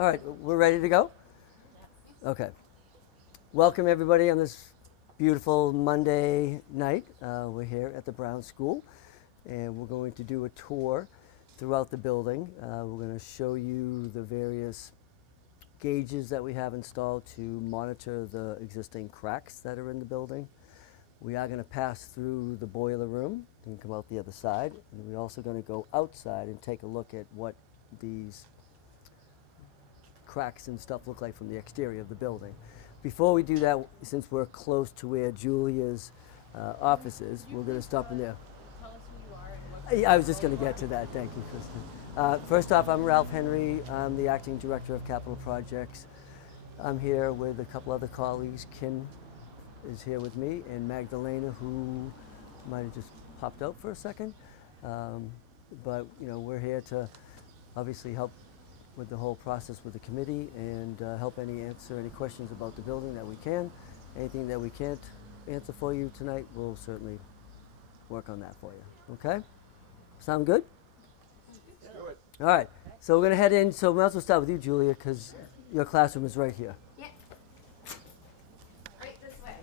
All right, we're ready to go? Okay. Welcome everybody on this beautiful Monday night. We're here at the Brown School and we're going to do a tour throughout the building. We're going to show you the various gauges that we have installed to monitor the existing cracks that are in the building. We are going to pass through the boiler room and come out the other side. And we're also going to go outside and take a look at what these cracks and stuff look like from the exterior of the building. Before we do that, since we're close to where Julia's office is, we're going to stop in there. Tell us who you are and what I was just going to get to that. Thank you, Kristen. First off, I'm Ralph Henry. I'm the Acting Director of Capital Projects. I'm here with a couple other colleagues. Kim is here with me, and Magdalena, who might have just popped out for a second. But we're here to obviously help with the whole process with the committee and help answer any questions about the building that we can. Anything that we can't answer for you tonight, we'll certainly work on that for you. Okay? Sound good? Let's do it. All right. So we're going to head in. So we might as well start with you, Julia, because your classroom is right here. Yeah. Right this way.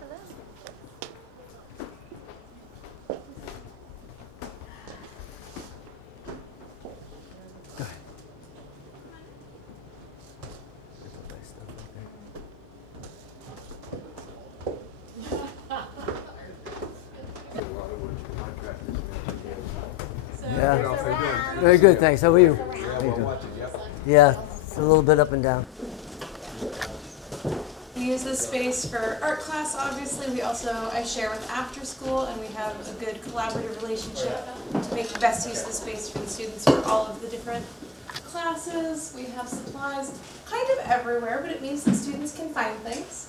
Hello. Go ahead. Yeah. Very good, thanks. How are you? How you doing? Yeah, it's a little bit up and down. We use this space for art class, obviously. I share with after school, and we have a good collaborative relationship to make the best use of the space for the students for all of the different classes. We have supplies kind of everywhere, but it means that students can find things.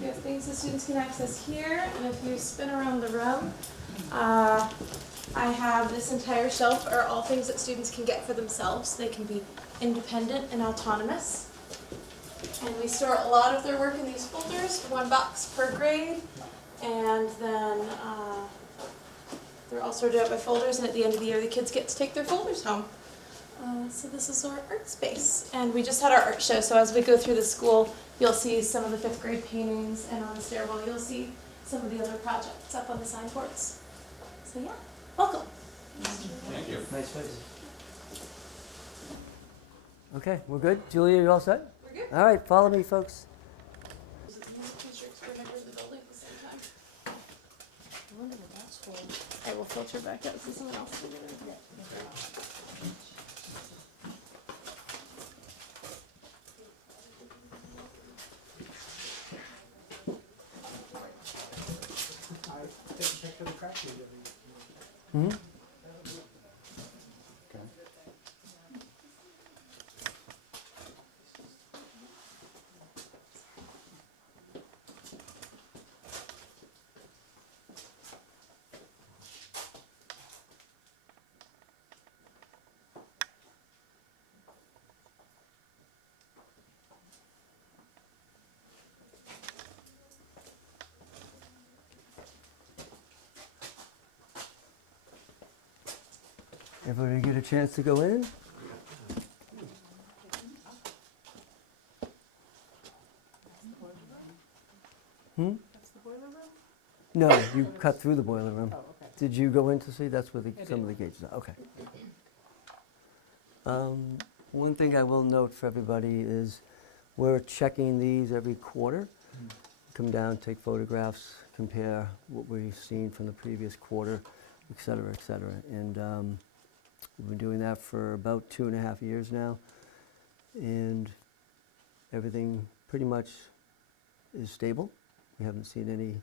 We have things that students can access here, and if you spin around the room, I have this entire shelf are all things that students can get for themselves. They can be independent and autonomous. And we store a lot of their work in these folders, 1 box per grade. And then they're all sorted out by folders, and at the end of the year the kids get to take their folders home. So this is our art space. And we just had our art show, so as we go through the school, you'll see some of the 5th grade paintings, and on the stairwell you'll see some of the other projects up on the signboards. So yeah, welcome. Thank you. Nice place. Okay, we're good? Julia, you all set? We're good. All right, follow me, folks. I will filter back out so someone else can do it. Hmm? Everybody get a chance to go in? Hmm? No, you cut through the boiler room. Did you go in to see? That's where some of the gauges are. Okay. One thing I will note for everybody is we're checking these every quarter. Come down, take photographs, compare what we've seen from the previous quarter, et cetera, et cetera. And we've been doing that for about 2.5 years now. And everything pretty much is stable. We haven't seen any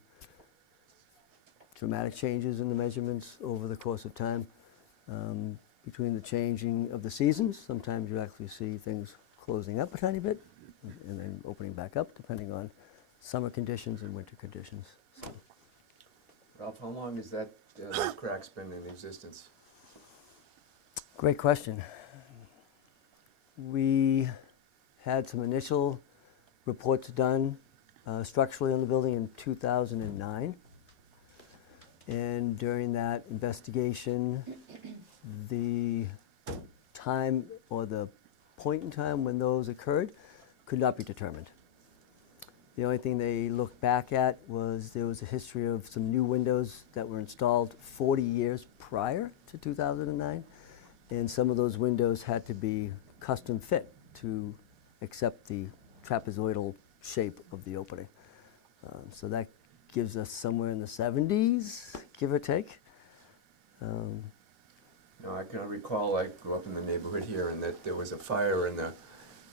dramatic changes in the measurements over the course of time. Between the changing of the seasons, sometimes you actually see things closing up a tiny bit and then opening back up depending on summer conditions and winter conditions. So, Ralph, how long has that those cracks been in existence? great question. We had some initial reports done structurally on the building in 2009. And during that investigation, the time or the point in time when those occurred could not be determined. The only thing they looked back at was there was a history of some new windows that were installed 40 years prior to 2009, and some of those windows had to be custom fit to accept the trapezoidal shape of the opening. So that gives us somewhere in the 70s, give or take. Now, I can recall, I grew up in the neighborhood here, and that there was a fire in the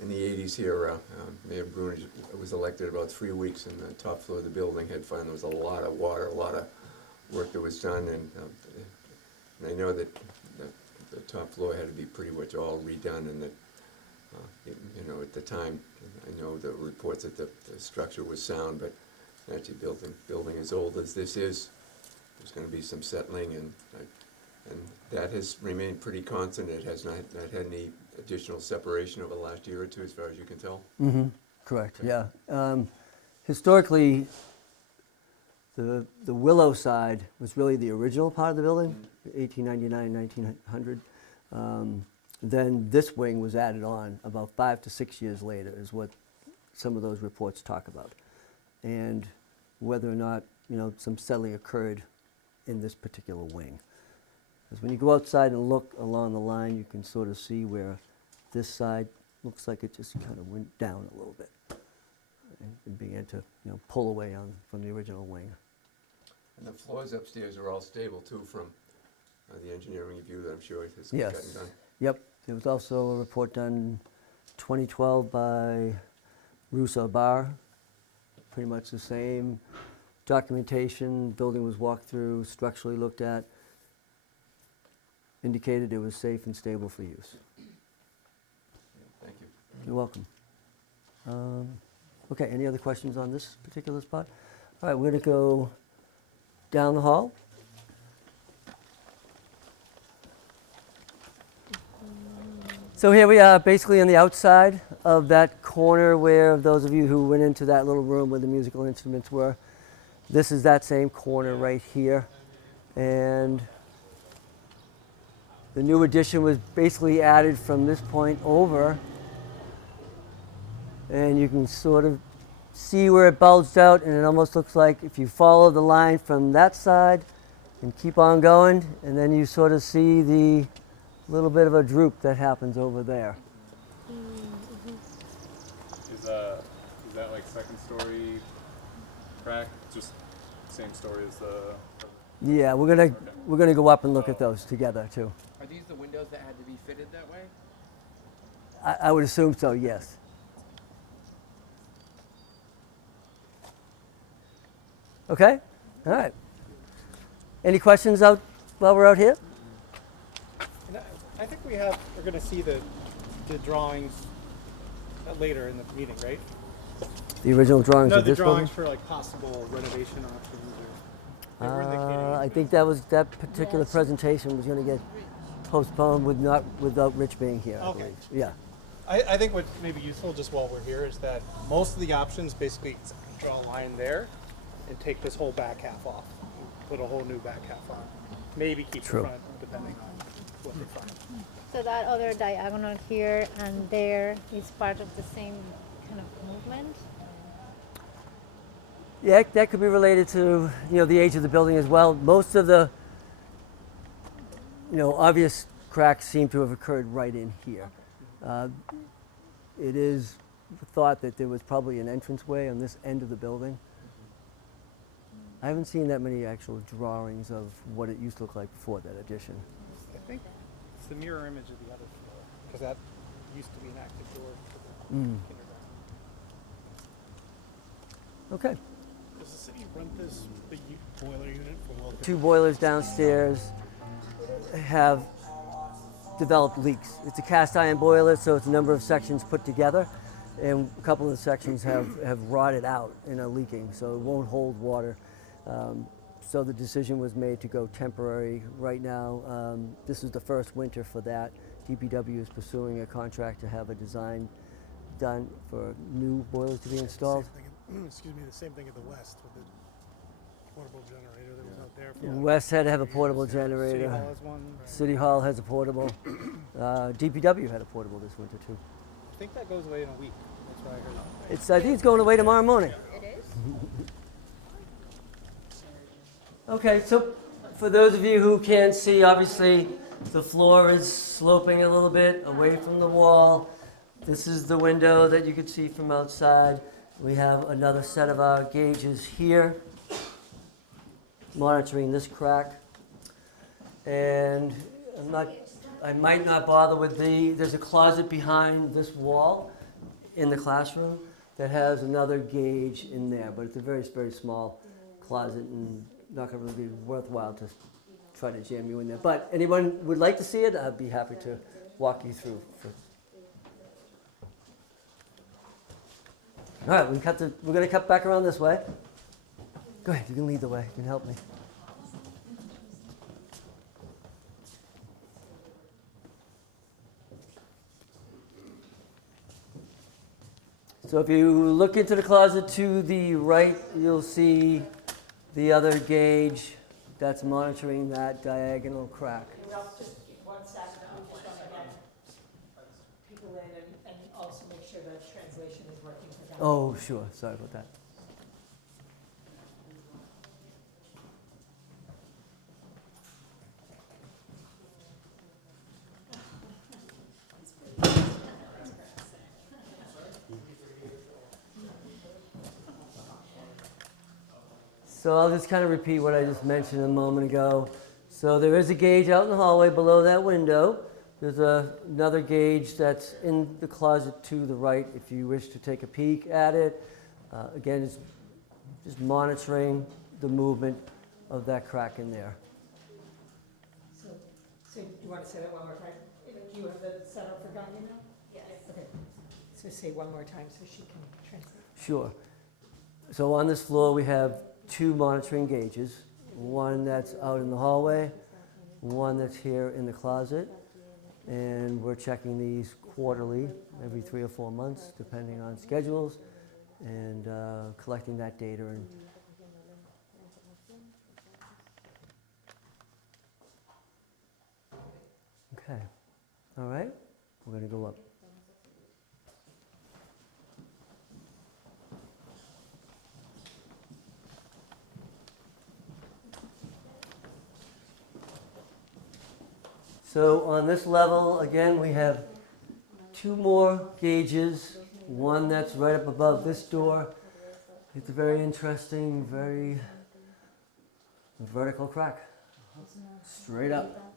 80s here. Mayor Bruner was elected about 3 weeks, and the top floor of the building had fire. There was a lot of water, a lot of work that was done, and I know that the top floor had to be pretty much all redone, and that, you know, at the time, I know the reports that the structure was sound, but actually building as old as this is, there's going to be some settling, and that has remained pretty constant. It has not had any additional separation over the last year or two, as far as you can tell. Mm-hmm. Correct, yeah. Historically, the Willow side was really the original part of the building, 1899, 1900. Then this wing was added on about 5 to 6 years later, is what some of those reports talk about. And whether or not, you know, some settling occurred in this particular wing. Because when you go outside and look along the line, you can sort of see where this side looks like it just kind of went down a little bit and began to, you know, pull away from the original wing. And the floors upstairs are all stable too, from the engineering review that I'm sure has Yes. gotten done. Yep. There was also a report done 2012 by Russo Bar. Pretty much the same documentation. Building was walked through, structurally looked at, indicated it was safe and stable for use. Thank you. You're welcome. Okay, any other questions on this particular spot? All right, we're going to go down the hall. So here we are, basically on the outside of that corner where those of you who went into that little room where the musical instruments were, this is that same corner right here. And the new addition was basically added from this point over. And you can sort of see where it bulged out, and it almost looks like if you follow the line from that side and keep on going, and then you sort of see the little bit of a droop that happens over there. Is that like second story crack? Just same story as the. Yeah, we're gonna go up and look at those together too. Are these the windows that had to be fitted that way? I would assume so, yes. Okay, all right. Any questions out while we're out here? And I think we're going to see the drawings later in the meeting, right? The original drawings No, of the this building? drawings for like possible renovation options. They were indicating I think that particular presentation was going to get postponed without Rich being here, I Okay. believe. Yeah. I think what may be useful just while we're here is that most of the options basically draw a line there and take this whole back half off. Put a whole new back half on. Maybe keep True. the front depending on what they find. So that other diagonal here and there is part of the same kind of movement? Yeah, that could be related to, you know, the age of the building as well. Most of the, you know, obvious cracks seem to have occurred right in here. It is thought that there was probably an entranceway on this end of the building. I haven't seen that many actual drawings of what it used to look like before that addition. I think it's the mirror image of the other floor because that used to be an active door for the kindergarten. Okay. Does the city rent this big boiler unit for well? 2 boilers downstairs have developed leaks. It's a cast iron boiler, so it's a number of sections put together, and a couple of the sections have rotted out and are leaking, so it won't hold water. So the decision was made to go temporary right now. This is the first winter for that. DPW is pursuing a contract to have a design done for new boilers to be installed. Excuse me, the same thing at the west with portable generator that was out there. For West Head have a years. portable City generator. Hall has one. City Hall has a portable. DPW had a portable this winter too. I think that goes away in a week. That's what I heard. I think it's going away tomorrow morning. It is? Okay, so for those of you who can't see, obviously the floor is sloping a little bit away from the wall. This is the window that you could see from outside. We have another set of our gauges here, monitoring this crack. And I might not bother with there's a closet behind this wall in the classroom that has another gauge in there, but it's a very, very small closet and not going to really be worthwhile to try to jam you in there. But anyone would like to see it, I'd be happy to walk you through. All right, we're going to cut back around this way. Go ahead, you can lead the way, you can help me. So if you look into the closet to the right, you'll see the other gauge that's monitoring that diagonal crack. Just one second, I'm just going to get people in and also make sure the translation is working for them. Oh, sure, sorry about that. So I'll just kind of repeat what I just mentioned a moment ago. So there is a gauge out in the hallway below that window. There's another gauge that's in the closet to the right if you wish to take a peek at it. Again, it's just monitoring the movement of that crack in there. So do you want to say that one more time? Do you have that set up for Ganya now? Yes. Okay. So say one more time so she can translate. Sure. So on this floor we have two monitoring gauges, one that's out in the hallway, one that's here in the closet, and we're checking these quarterly, every 3 or 4 months, depending on schedules, and collecting that data. Okay, all right, we're going to go up. So on this level, again, we have two more gauges. One that's right up above this door. It's a very interesting, very vertical crack. Straight up.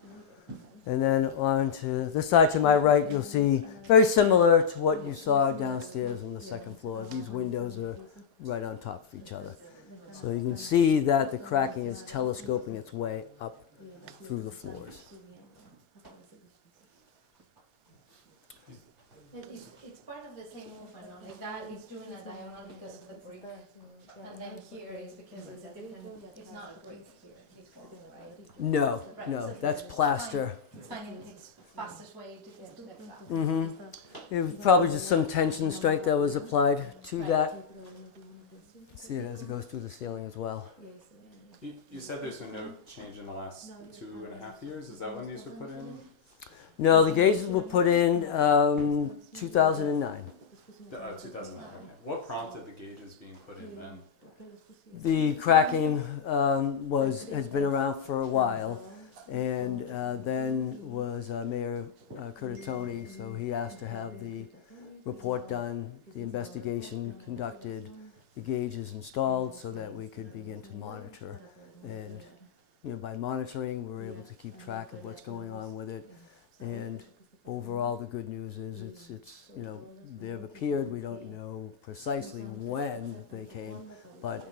And then on to this side to my right, you'll see very similar to what you saw downstairs on the second floor. These windows are right on top of each other. So you can see that the cracking is telescoping its way up through the floors. It's part of the same movement, no? Like that is doing a diagonal because of the brick, and then here is because it's a different, it's not a brick here, it's wall, right? No, Right, no, so that's plaster. It's finding its fastest way to get to that top. Mm-hmm. It was probably just some tension strength that was applied to that. See it as it goes through the ceiling as well. You said there's been no change in the last 2.5 years. Is that when these were put in? No, the gauges were put in 2009. 2009. Okay. What prompted the gauges being put in then? The cracking has been around for a while, and then was Mayor Curtatone, so he asked to have the report done, the investigation conducted, the gauges installed so that we could begin to monitor. And by monitoring, we were able to keep track of what's going on with it. And overall, the good news is it's they've appeared. We don't know precisely when they came, but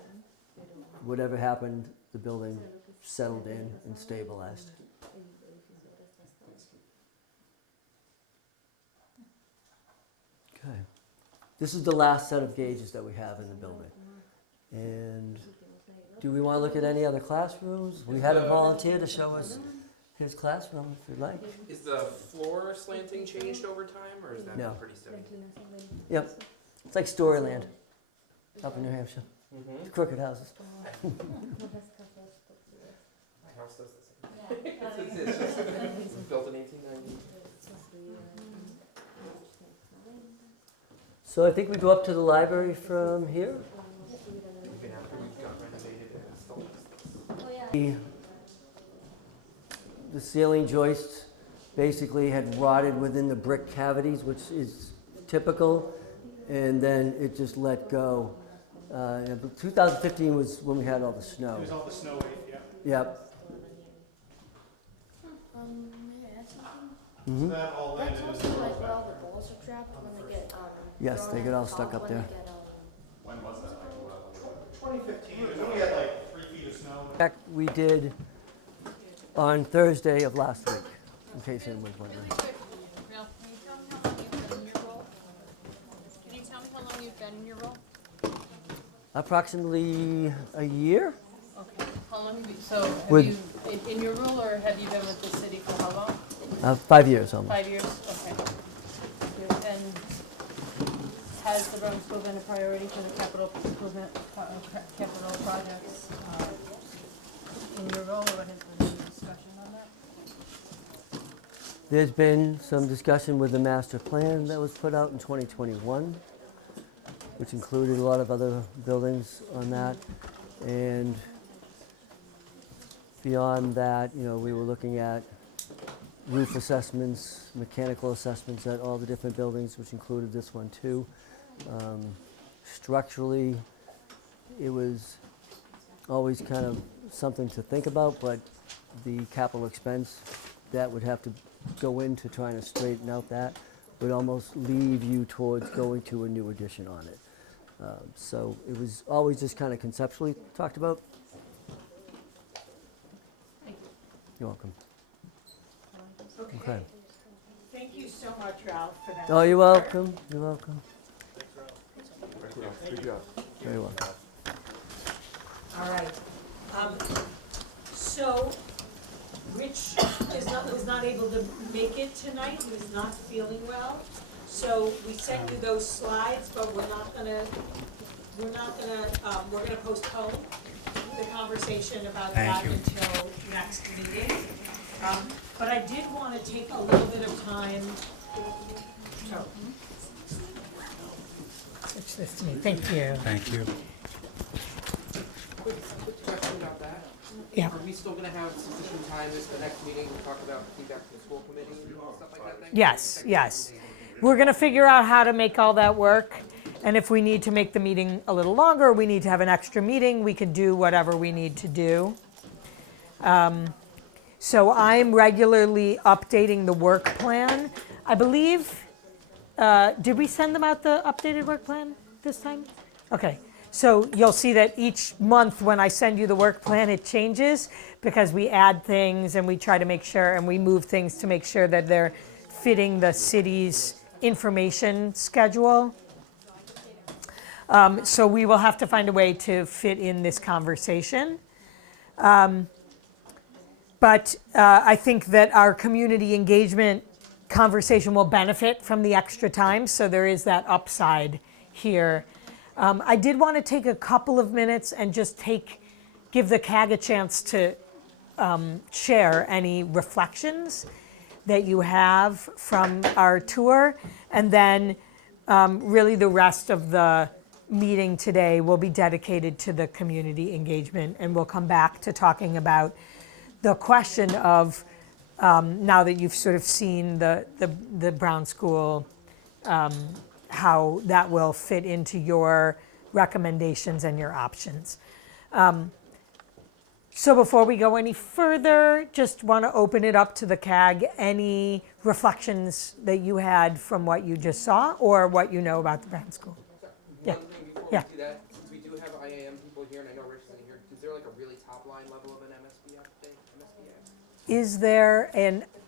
whatever happened, the building settled in and stabilized. Okay. This is the last set of gauges that we have in the building. And do we want to look at any other classrooms? We had a volunteer to show us his classroom, if you'd like. Is the floor slanting changed over time, or is that No. pretty steady? Yep. It's like Storyland up in New Hampshire. Mm-hmm. crooked houses. My house does the same. It's just, it was built in 1890. So I think we go up to the library from here. Even after we've got renovated, it still has this. The ceiling joists basically had rotted within the brick cavities, which is typical, and then it just let go. 2015 was when we had all the snow. It was all the snow wave, yeah. Yep. May I ask something? Mhm. That all landed That's in also the like where all the balls are trapped when they get Yes, thrown they at get the all top stuck up when there. they get, When was that? Like, what? 2015, it was only had like 3 feet of snow. Back we did on Thursday of last week, in case anyone was wondering. Ralph, can you tell me how long you've been in your role? Can you tell me how long you've been in your role? Approximately a year. Okay. How long have you, so have With- you, in your role, or have you been with the city for how long? 5 years almost. 5 years? Okay. And has the Brown School been a priority for the capital improvement, capital projects in your role, or has there been any discussion on that? There's been some discussion with the master plan that was put out in 2021, which included a lot of other buildings on that. And beyond that, we were looking at roof assessments, mechanical assessments at all the different buildings, which included this one too. Structurally, it was always kind of something to think about, but the capital expense that would have to go into trying to straighten out that would almost leave you towards going to a new addition on it. So it was always just kind of conceptually talked about. You're welcome. Okay. Thank you so much, Ralph, for that. Oh, you're welcome. You're welcome. Good job. Very welcome. All right. So Rich was not able to make it tonight. He was not feeling well. So we sent you those slides, but we're gonna postpone the conversation about that until next meeting. But I did want to take a little bit of time. Switch this to me. Thank you. Thank you. Quick question about that. Yeah. Are we still gonna have sufficient time at the next meeting to talk about feedback from the school committee and stuff like that then? Yes, yes. We're going to figure out how to make all that work. And if we need to make the meeting a little longer, we need to have an extra meeting, we could do whatever we need to do. So I'm regularly updating the work plan. I believe, did we send them out the updated work plan this time? Okay. So you'll see that each month when I send you the work plan, it changes because we add things and we try to make sure, and we move things to make sure that they're fitting the city's information schedule. So we will have to find a way to fit in this conversation. But I think that our community engagement conversation will benefit from the extra time, so there is that upside here. I did want to take a couple of minutes and just give the CAG a chance to share any reflections that you have from our tour, and then really the rest of the meeting today will be dedicated to the community engagement, and we'll come back to talking about the question of, now that you've sort of seen the Brown School, how that will fit into your recommendations and your options. So before we go any further, just want to open it up to the CAG. Any reflections that you had from what you just saw or what you know about the Brown School? Yeah. One thing before Yeah. we do that, since we do have IAM people here, and I know Rich isn't here, is there like a really top line level of an MSBA update?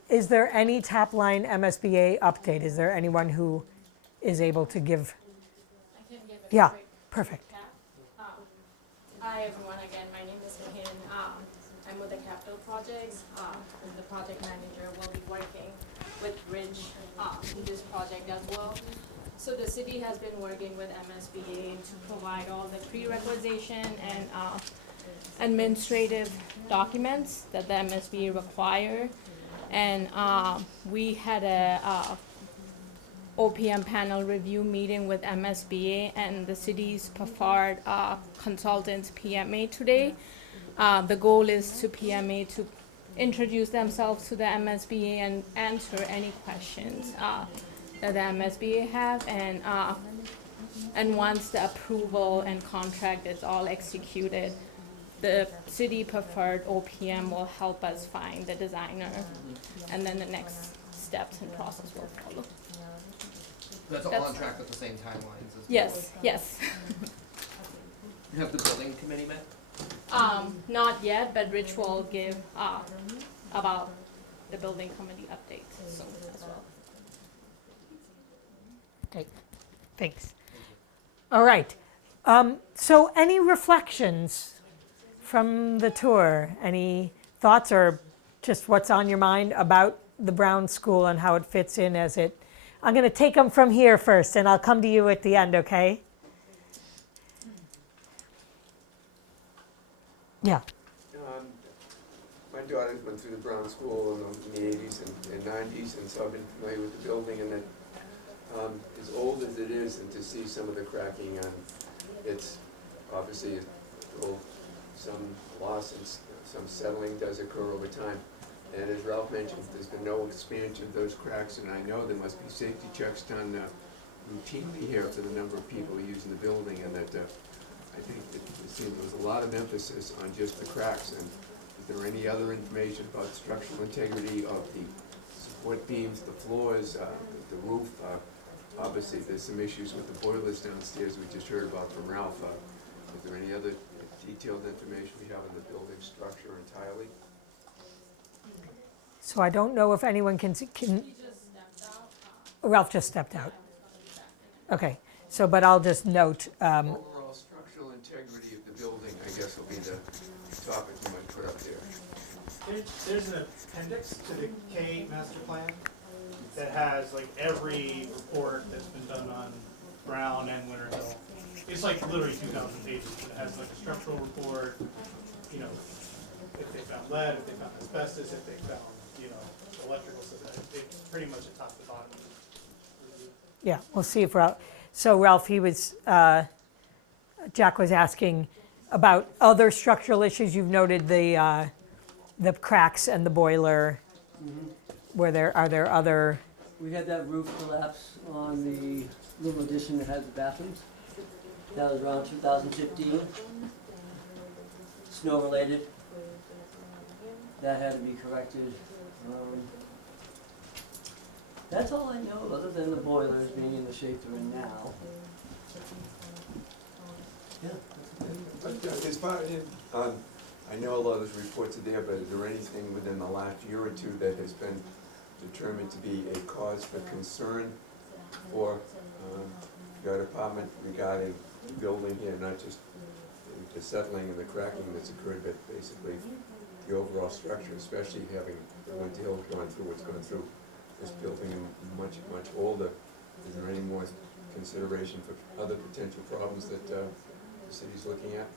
Is there any top line MSBA update? Is there anyone who is able to give? I can give it Yeah, quick perfect. recap. Hi everyone, again, my name is Mahin. I'm with the Capital Projects. As the project manager, will be working with Rich in this project as well. So the city has been working with MSBA to provide all the prerequisition and administrative documents that the MSBA require. And we had a OPM panel review meeting with MSBA and the city's preferred consultants PMA today. The goal is to PMA to introduce themselves to the MSBA and answer any questions that the MSBA have, and once the approval and contract is all executed, the city preferred OPM will help us find the designer, and then the next steps and process will follow. That's all That's- on track with the same timelines as Yes, yes. You have the building committee met? Not yet, but Rich will give about the building committee update soon as well. Okay, thanks. All right. So any reflections from the tour? Any thoughts or just what's on your mind about the Brown School and how it fits in as it? I'm going to take them from here first, and I'll come to you at the end, okay? Yeah. My daughter went through the Brown School in the 80s and 90s, and so I've been familiar with the building, and that as old as it is, and to see some of the cracking, it's obviously some loss and some settling does occur over time. And as Ralph mentioned, there's been no expansion of those cracks, and I know there must be safety checks done routinely here for the number of people using the building, and that I think it seemed there was a lot of emphasis on just the cracks. And is there any other information about structural integrity of the support beams, the floors, the roof? Obviously, there's some issues with the boilers downstairs we just heard about from Ralph. Is there any other detailed information we have on the building structure entirely? So I don't know if anyone can. Ralph just stepped out. Okay. So, but I'll just note. Overall structural integrity of the building, I guess, will be the topic you might put up there. There's an appendix to the K master plan that has like every report that's been done on Brown and Winter Hill. It's like literally 2,000 pages. It has like a structural report, you know, if they found lead, if they found asbestos, if they found, you know, electrical system. It's pretty much a top to bottom review. Yeah, we'll see if Ralph. So Ralph, Jack was asking about other structural issues. You've noted the cracks and the boiler. Mm-hmm. Are there other? We had that roof collapse on the little addition that had the bathrooms. That was around 2015. Snow related. That had to be corrected. That's all I know, other than the boilers being in the shape they're in now. Yeah. But as far as, I know a lot of those reports are there, but is there anything within the last year or two that has been determined to be a cause for concern for your department regarding the building here, not just the settling and the cracking that's occurred, but basically the overall structure, especially having Winter Hill gone through what's gone through, this building much, much older. Is there any more consideration for other potential problems that the city's looking at?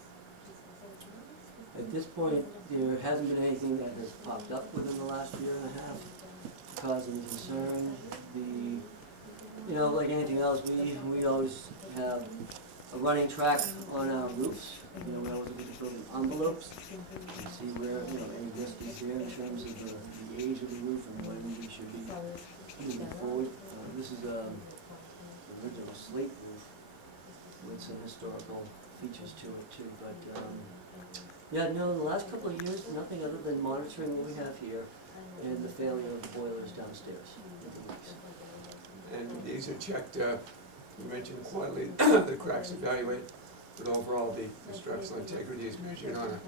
At this point, there hasn't been anything that has popped up within the last year and a half causing concern. You know, like anything else, we always have a running track on our roofs. You know, we always look at the building envelopes and see where, you know, any risk is there in terms of the age of the roof and when we should be moving forward. This is the original slate roof with some historical features to it too. But yeah, no, in the last couple of years, nothing other than monitoring what we have here and the failure of the boilers downstairs with the leaks. And these are checked, you mentioned quarterly, the cracks evaluate, but overall the structural integrity is measured on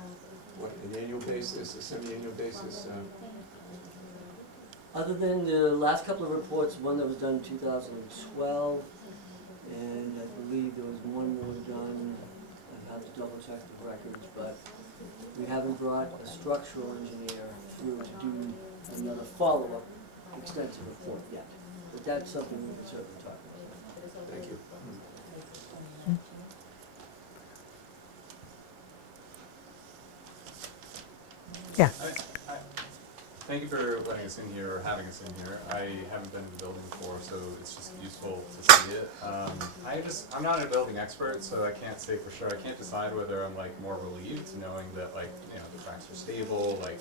an annual basis, a semi-annual basis? Other than the last couple of reports, one that was done in 2012, and I believe there was one more done, I have to double check the records, but we haven't brought a structural engineer through to do another follow-up extensive report yet. But that's something we can certainly talk about. Thank you. Yeah. Thank you for letting us in here, or having us in here. I haven't been in the building before, so it's just useful to see it. I'm not a building expert, so I can't say for sure. I can't decide whether I'm like more relieved knowing that like, you know, the cracks are stable, like,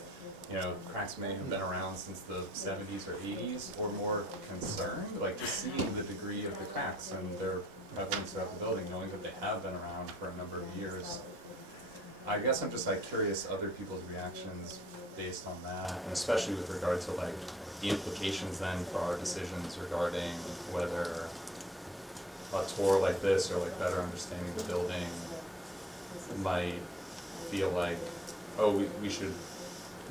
you know, cracks may have been around since the 70s or 80s, or more concerned, like just seeing the degree of the cracks and their prevalence throughout the building, knowing that they have been around for a number of years. I guess I'm just like curious other people's reactions based on that, and especially with regard to like the implications then for our decisions regarding whether a tour like this or like better understanding the building might feel like, oh, we should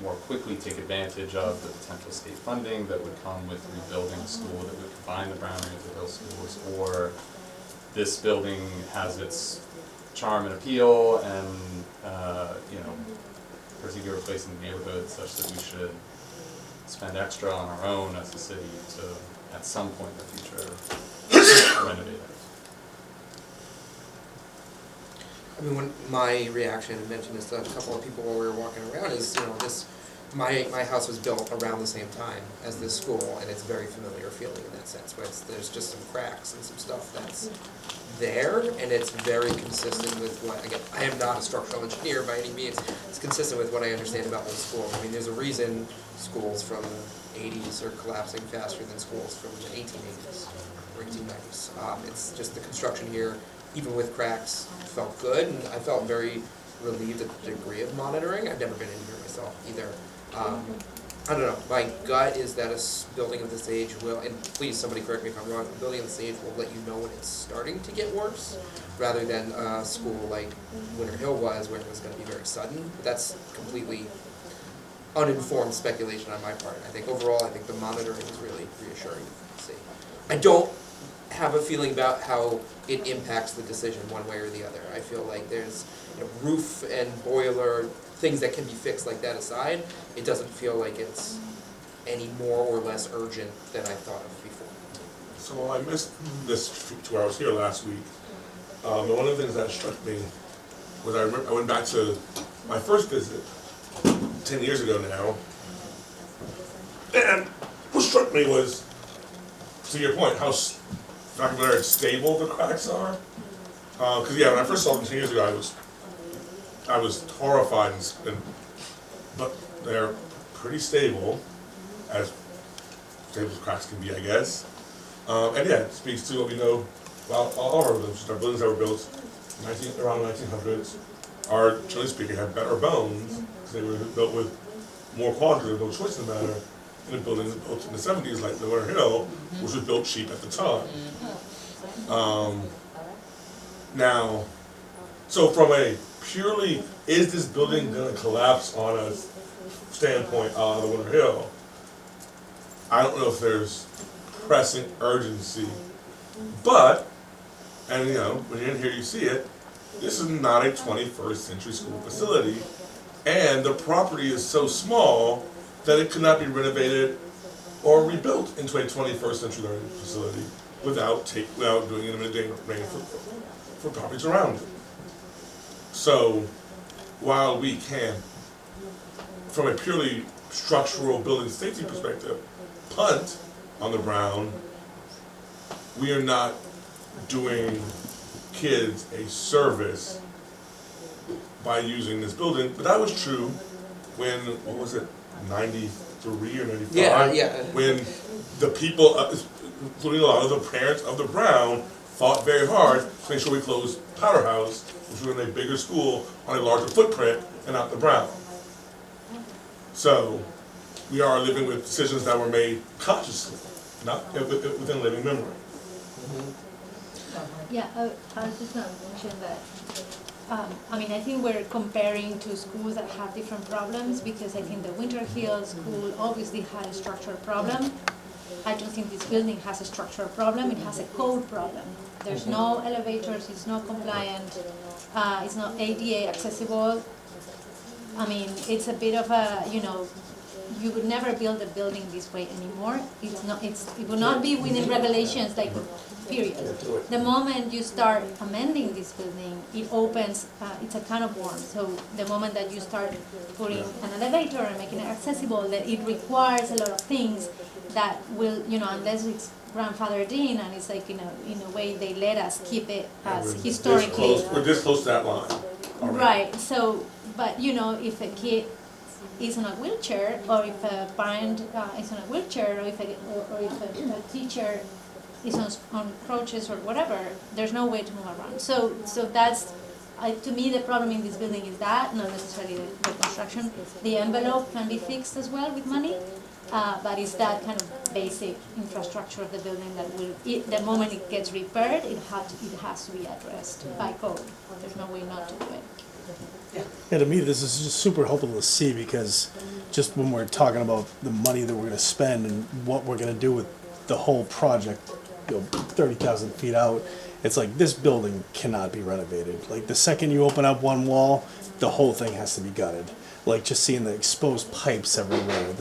more quickly take advantage of the potential state funding that would come with rebuilding a school that would combine the Brown and the Hill schools, or this building has its charm and appeal and you know, particular place in the neighborhood such that we should spend extra on our own as a city to, at some point in the future, renovate it. I mean, when my reaction, and mentioned this to a couple of people while we were walking around, is, you know, this, my house was built around the same time as this school, and it's very familiar feeling in that sense, where there's just some cracks and some stuff that's there, and it's very consistent with what, again, I am not a structural engineer by any means, it's consistent with what I understand about those schools. I mean, there's a reason schools from the 80s are collapsing faster than schools from the 1880s or 1890s. It's just the construction here, even with cracks, felt good, and I felt very relieved at the degree of monitoring. I've never been in here myself either. I don't know, my gut is that a building of this age will, and please somebody correct me if I'm wrong, a building of this age will let you know when it's starting to get worse, rather than a school like Winter Hill was, where it was going to be very sudden. But that's completely uninformed speculation on my part. I think overall, I think the monitoring is really reassuring to see. I don't have a feeling about how it impacts the decision one way or the other. I feel like there's, you know, roof and boiler, things that can be fixed like that aside, it doesn't feel like it's any more or less urgent than I thought of before. So I missed this 2 hours here last week. And one of the things that struck me was I went back to my first visit 10 years ago now, and what struck me was, to your point, how stable the cracks are. Because yeah, when I first saw them 10 years ago, I was horrified, but they're pretty stable, as stable as cracks can be, I guess. And yeah, it speaks to what we know about all of our buildings. Our buildings that were built around 1900s are, generally speaking, have better bones, because they were built with more quality. There was no choice in the matter than the buildings built in the 70s, like the Winter Hill, which was built cheap at the time. Now, so from a purely, is this building going to collapse on a standpoint of the Winter Hill, I don't know if there's pressing urgency, but, and you know, when you're in here you see it, this is not a 21st century school facility, and the property is so small that it could not be renovated or rebuilt into a 21st century learning facility without doing it in a day for properties around it. So, while we can, from a purely structural building safety perspective, punt on the Brown, we are not doing kids a service by using this building. But that was true when, what was it, 93 or 95? Yeah. When the people, including a lot of the parents of the Brown, fought very hard to make sure we closed Powerhouse, which was in a bigger school on a larger footprint, and not the Brown. So we are living with decisions that were made consciously, not within living memory. Yeah, I was just going to mention that, I mean, I think we're comparing two schools that have different problems, because I think the Winter Hill School obviously had a structural problem. I don't think this building has a structural problem, it has a code problem. There's no elevators, it's not compliant, it's not ADA accessible. I mean, it's a bit of a, you know, you would never build a building this way anymore. It will not be within regulations like period. The moment you start amending this building, it opens, it's a can of worms. So the moment that you start putting an elevator and making it accessible, that it requires a lot of things that will, unless it's grandfathered in, and it's like, in a way they let us keep it as historically. We're this close to that line already. Right, so, but if a kid is on a wheelchair, or if a parent is on a wheelchair, or if a teacher is on crutches or whatever, there's no way to move around. So that's, to me, the problem in this building is that, not necessarily the construction. The envelope can be fixed as well with money, but it's that kind of basic infrastructure of the building that will, the moment it gets repaired, it has to be addressed by code. There's no way not to do it. Yeah, to me, this is just super helpful to see, because just when we're talking about the money that we're gonna spend and what we're gonna do with the whole project, 30,000 feet out, it's like this building cannot be renovated. Like the second you open up one wall, the whole thing has to be gutted. Like just seeing the exposed pipes everywhere,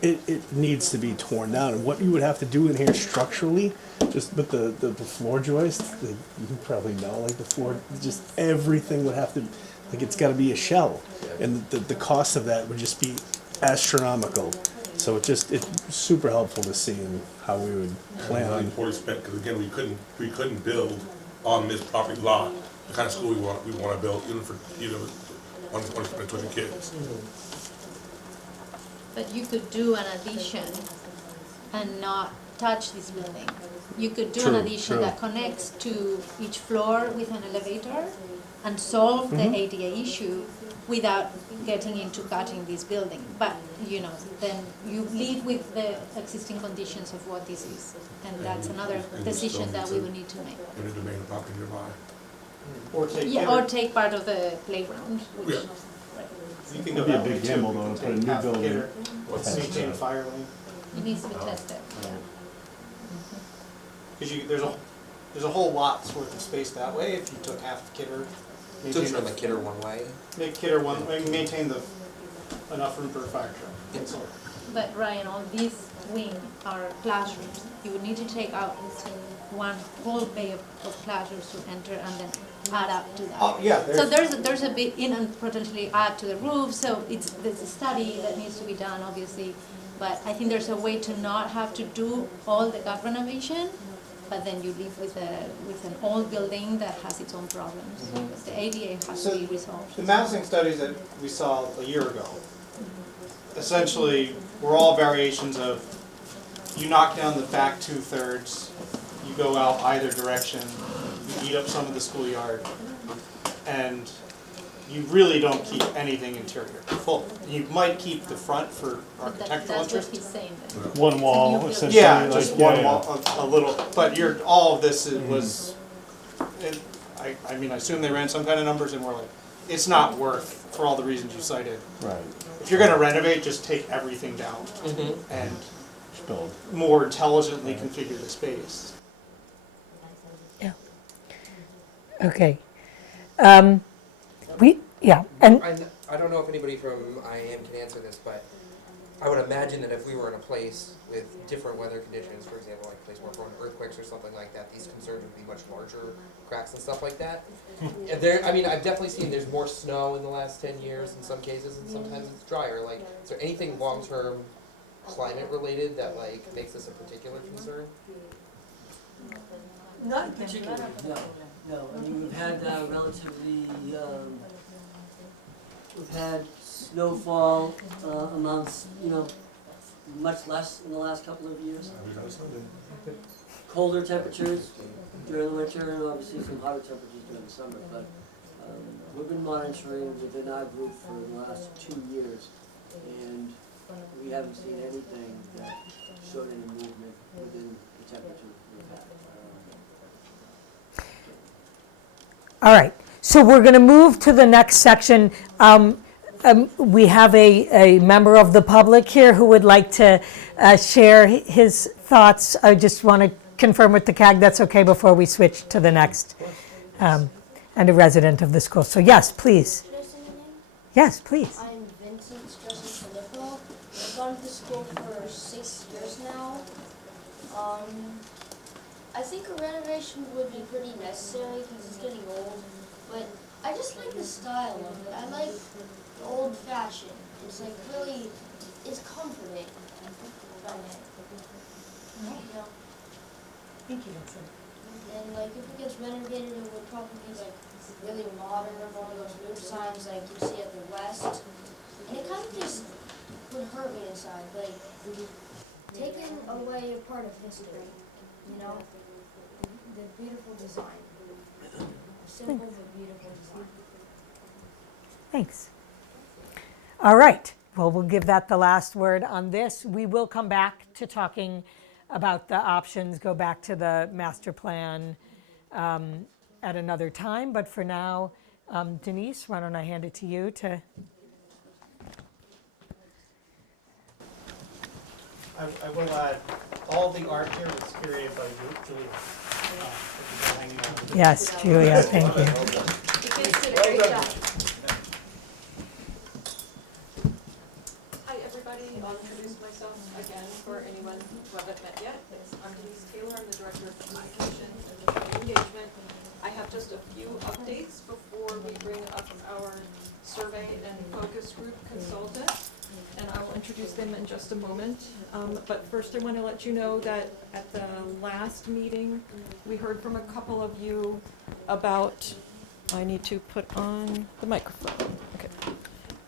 it needs to be torn down. And what you would have to do in here structurally, just with the floor joist, you probably know, like the floor, just everything would have to, like it's got to be a shell, and the cost of that would just be astronomical. So it's super helpful to see and how we would plan on. Before we spent, because again, we couldn't build on this property lot the kind of school we want to build, even for on 20 kids. But you could do an addition and not touch this building. You could do an addition that connects to each floor with an elevator and solve the ADA issue without getting into cutting this building. But, then you live with the existing conditions of what this is. And that's another decision that we would need to make. In the domain of property nearby. Or take part of the playground, which, Yeah. You can go It'd be a that way big too. gamble, though, You to put a take new half the building. kidder, maintain a fire lane. it needs to be tested. Because there's a whole lot's worth of space that way if you took half the kidder. So turn the kidder one way. Make kidder one, maintain enough room for a fire truck. That's all. But Ryan, all these wing are classrooms. You would need to take out one whole bay of classrooms to enter and then add up to that. Oh, yeah. So there's a bit in and potentially add to the roof, so there's a study that needs to be done, obviously. But I think there's a way to not have to do all the gut renovation, but then you live with an old building that has its own problems. Because the ADA has to be resolved. The massing studies that we saw a year ago, essentially, were all variations of, you knock down the back 2/3, you go out either direction, you eat up some of the schoolyard, and you really don't keep anything interior full. You might keep the front for architectural That's interest. what he's saying then. One wall, essentially. Yeah, like, just one yeah. wall, a little, but all of this was, I mean, I assume they ran some kind of numbers and we're like, it's not worth, for all the reasons you cited. Right. If you're gonna renovate, just take everything down and Just build. more intelligently configure the space. Okay. And I don't know if anybody from IAM can answer this, but I would imagine that if we were in a place with different weather conditions, for example, like a place more prone to earthquakes or something like that, these concerns would be much larger, cracks and stuff like that. I've definitely seen there's more snow in the last 10 years in some cases, and sometimes it's drier. Like, is there anything long-term climate related that makes this a particular concern? Not in particular, no. I mean, we've had relatively, we've had snowfall amounts, much less in the last couple of years. Colder temperatures during the winter, and obviously some hotter temperatures during the summer. But we've been monitoring within our group for the last 2 years, and we haven't seen anything that showed any movement within the temperature we've had. all right, so we're going to move to the next section. We have a member of the public here who would like to share his thoughts. I just want to confirm with the CAG that's okay before we switch to the next, and a resident of the school. So yes, please. Should I say your name? Yes, please. I'm Vincent Strauss-Filippo. I've gone to school for 6 years now. I think a renovation would be pretty necessary because it's getting old. But I just like the style of it. I like the old fashioned. It's like really, it's comforting. From it. You know? Thank you, Vincent. And like if it gets renovated, it would probably be like really modern, one of those new signs like you see at the West. And it kind of just would hurt me inside, like taking away a part of history, you know? The beautiful design. A simple but beautiful design. Thanks. All right. Well, we'll give that the last word on this. We will come back to talking about the options, go back to the master plan at another time. But for now, Denise, why don't I hand it to you to... I will add, all the art here was curated by Julia. Hanging out. Yes, Julia, thank you. You guys did a great job. Hi, everybody. I'll introduce myself again for anyone who haven't met yet. I'm Denise Taylor. I'm the Director of Communication and Community Engagement. I have just a few updates before we bring up our survey and focus group consultant, and I will introduce them in just a moment. But first I want to let you know that at the last meeting, we heard from a couple of you about, I need to put on the microphone. Okay.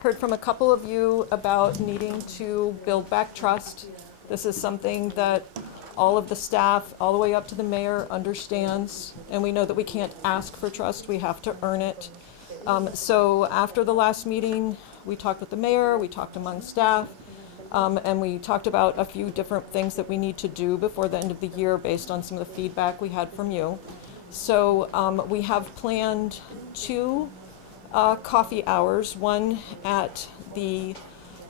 Heard from a couple of you about needing to build back trust. This is something that all of the staff, all the way up to the mayor, understands, and we know that we can't ask for trust, we have to earn it. So after the last meeting, we talked with the mayor, we talked among staff, and we talked about a few different things that we need to do before the end of the year based on some of the feedback we had from you. So we have planned 2 coffee hours, one at the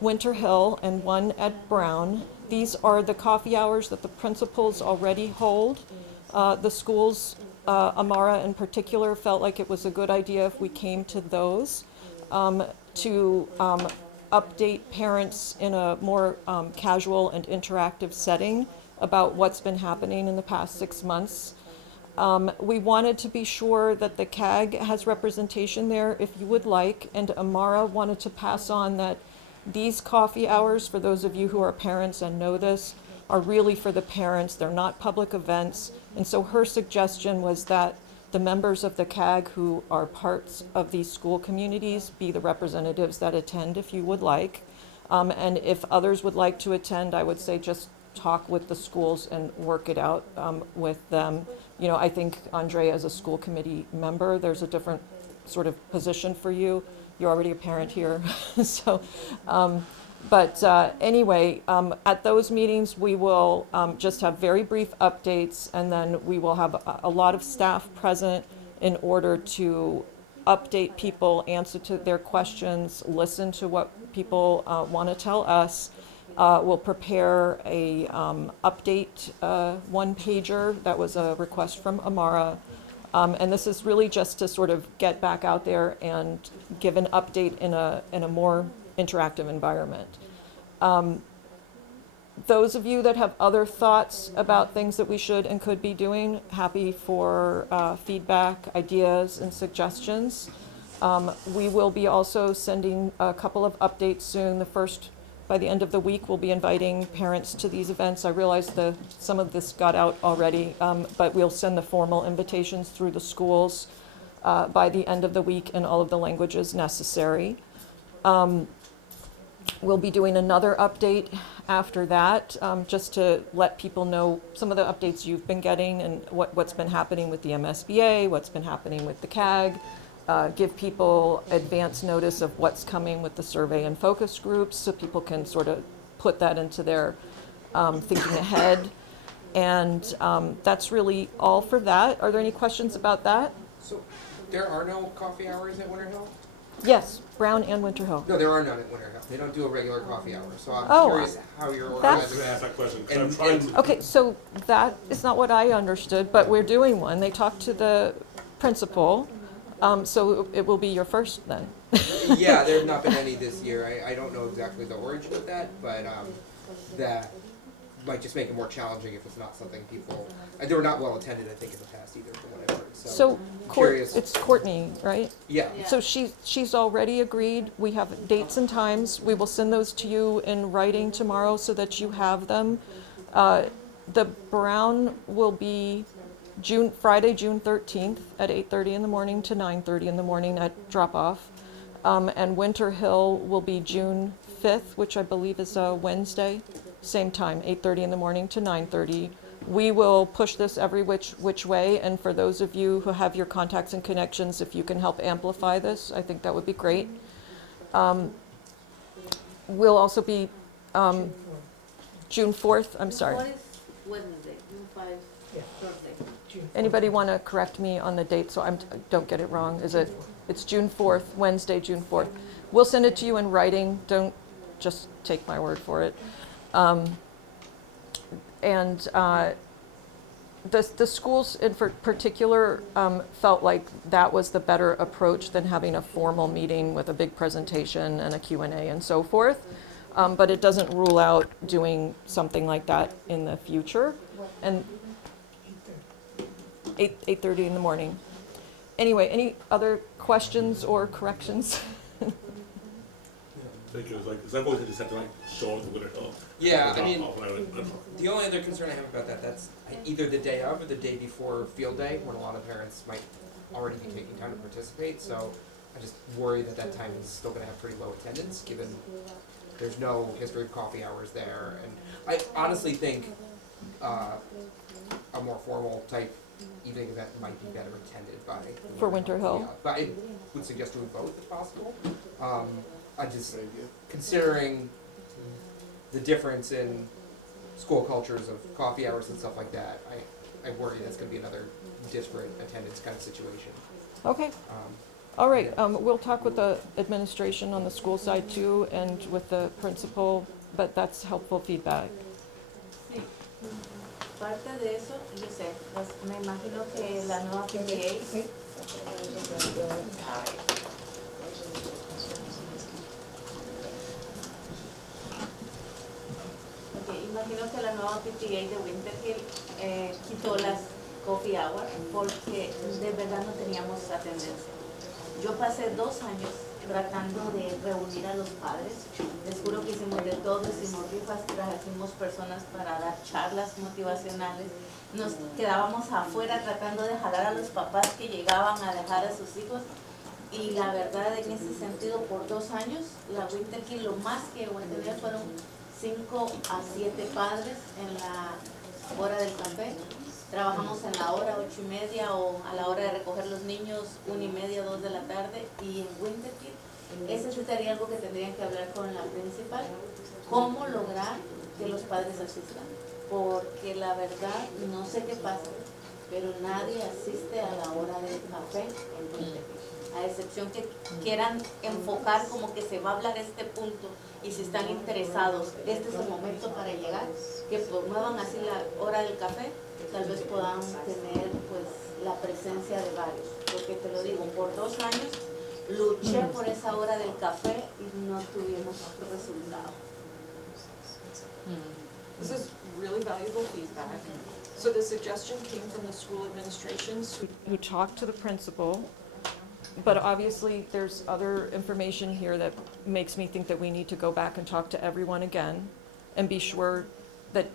Winter Hill and one at Brown. These are the coffee hours that the principals already hold. The schools, Amara in particular, felt like it was a good idea if we came to those to update parents in a more casual and interactive setting about what's been happening in the past 6 months. We wanted to be sure that the CAG has representation there if you would like, and Amara wanted to pass on that these coffee hours, for those of you who are parents and know this, are really for the parents. They're not public events. And so her suggestion was that the members of the CAG who are parts of these school communities be the representatives that attend if you would like. And if others would like to attend, I would say just talk with the schools and work it out with them. You know, I think Andre, as a school committee member, there's a different sort of position for you. You're already a parent here. So, anyway, at those meetings, we will just have very brief updates, and then we will have a lot of staff present in order to update people, answer to their questions, listen to what people want to tell us. We'll prepare a update one-pager. That was a request from Amara. And this is really just to sort of get back out there and give an update in a more interactive environment. Those of you that have other thoughts about things that we should and could be doing, happy for feedback, ideas, and suggestions. We will be also sending a couple of updates soon. The first, by the end of the week, we'll be inviting parents to these events. I realize some of this got out already, but we'll send the formal invitations through the schools by the end of the week in all of the languages necessary. We'll be doing another update after that, just to let people know some of the updates you've been getting and what's been happening with the MSBA, what's been happening with the CAG, give people advance notice of what's coming with the survey and focus groups so people can sort of put that into their thinking ahead. And that's really all for that. Are there any questions about that? So there are no coffee hours at Winter Hill? Yes, Brown and Winter Hill. No, there are none at Winter Hill. They don't do a regular coffee hour. So I'm Oh, curious how you're I was organizing. gonna ask that question, 'cause And- I'm trying and- to. Okay, so that is not what I understood, but we're doing one. They talked to the principal, so it will be your first then. Yeah, there have not been any this year. I don't know exactly the origin of that, but that might just make it more challenging if it's not something people, and they were not well attended, I think, in the past either, from what I've heard, So, curious. it's Courtney, right? Yeah, So she's already agreed. We have dates and times. We will send those to you in writing tomorrow so that you have them. The Brown will be Friday, June 13th at 8:30 in the morning to 9:30 in the morning at drop-off. And Winter Hill will be June 5th, which I believe is a Wednesday, same time, 8:30 in the morning to 9:30. We will push this every which way, and for those of you who have your contacts and connections, if you can help amplify this, I think that would be great. We'll also be June 4th, I'm sorry. What is Wednesday, June 5, Thursday? Anybody want to correct me on the date so I don't get it wrong? It's June 4th, Wednesday, June 4th. We'll send it to you in writing. Don't just take my word for it. The schools in particular felt like that was the better approach than having a formal meeting with a big presentation and a Q&A and so forth. But it doesn't rule out doing something like that in the future. And 8:30 in the morning. Anyway, any other questions or corrections? Thank you. It's like always just have to like show up the Winter Hill. Yeah, I mean, the only other concern I have about that's either the day of or the day before field day, when a lot of parents might already be taking time to participate, so I just worry that time is still gonna have pretty low attendance, given there's no history of coffee hours there, and I honestly think a more formal type evening event might be better attended by. For Winter Hill? Yeah, but I would suggest doing both if possible. I just, considering the difference in school cultures of coffee hours and stuff like that, I worry that's gonna be another disparate attendance kind of situation. Okay. All right, we'll talk with the administration on the school side too, and with the principal, but that's helpful feedback. Sí. Parte de eso, yo sé, pues me imagino que la nueva PTA imagino que la nueva PTA de Winter Hill quitó las coffee hours porque de verdad no teníamos esa tendencia. Yo pasé 2 años tratando de reunir a los padres. Les juro que hicimos de todo, hicimos rifas, trajimos personas para dar charlas motivacionales. Nos quedábamos afuera tratando de jalar a los papás que llegaban a dejar a sus hijos. Y la verdad, en ese sentido, por 2 años, la Winter Hill, lo más que voy a tener fueron 5 a 7 padres en la hora del café. Trabajamos en la hora 8:30 o a la hora de recoger los niños 1:30, 2 de la tarde. Y en Winter Hill, ese sería algo que tendrían que hablar con la principal. ¿Cómo lograr que los padres asistan? Porque la verdad, no sé qué pasa, pero nadie asiste a la hora del café en Winter Hill. A excepción que quieran enfocar como que se va a hablar este punto y si están interesados, este es el momento para llegar, que promuevan así la hora del café, tal vez puedan tener pues la presencia de varios, porque te lo digo, por 2 años luché por esa hora del café y no tuvimos resultado. This is really valuable feedback. So the suggestion came from the school administrations Who talked to the principal, but obviously there's other information here that makes me think that we need to go back and talk to everyone again and be sure that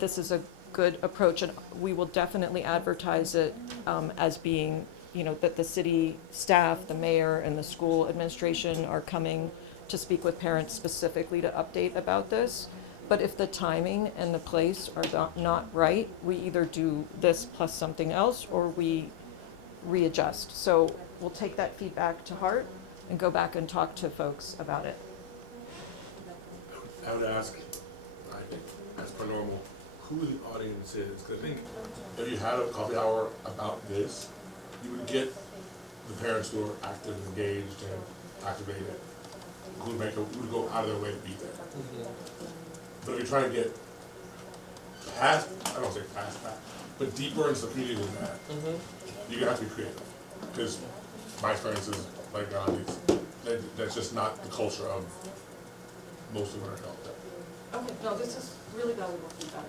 this is a good approach, and we will definitely advertise it as being, that the city staff, the mayor, and the school administration are coming to speak with parents specifically to update about this. But if the timing and the place are not right, we either do this plus something else or we readjust. So we'll take that feedback to heart and go back and talk to folks about it. I would ask, I think, as per normal, who the audience is. Because I think if you had a coffee hour about this, you would get the parents who are active, engaged, and activated, who would go out of their way to be there. But if you're trying to get past, I don't say past that, but deeper into the community than that, you're gonna have to be creative. Because my experience is, like Gandhi's, that's just not the culture of most of our health. Okay, no, this is really valuable feedback.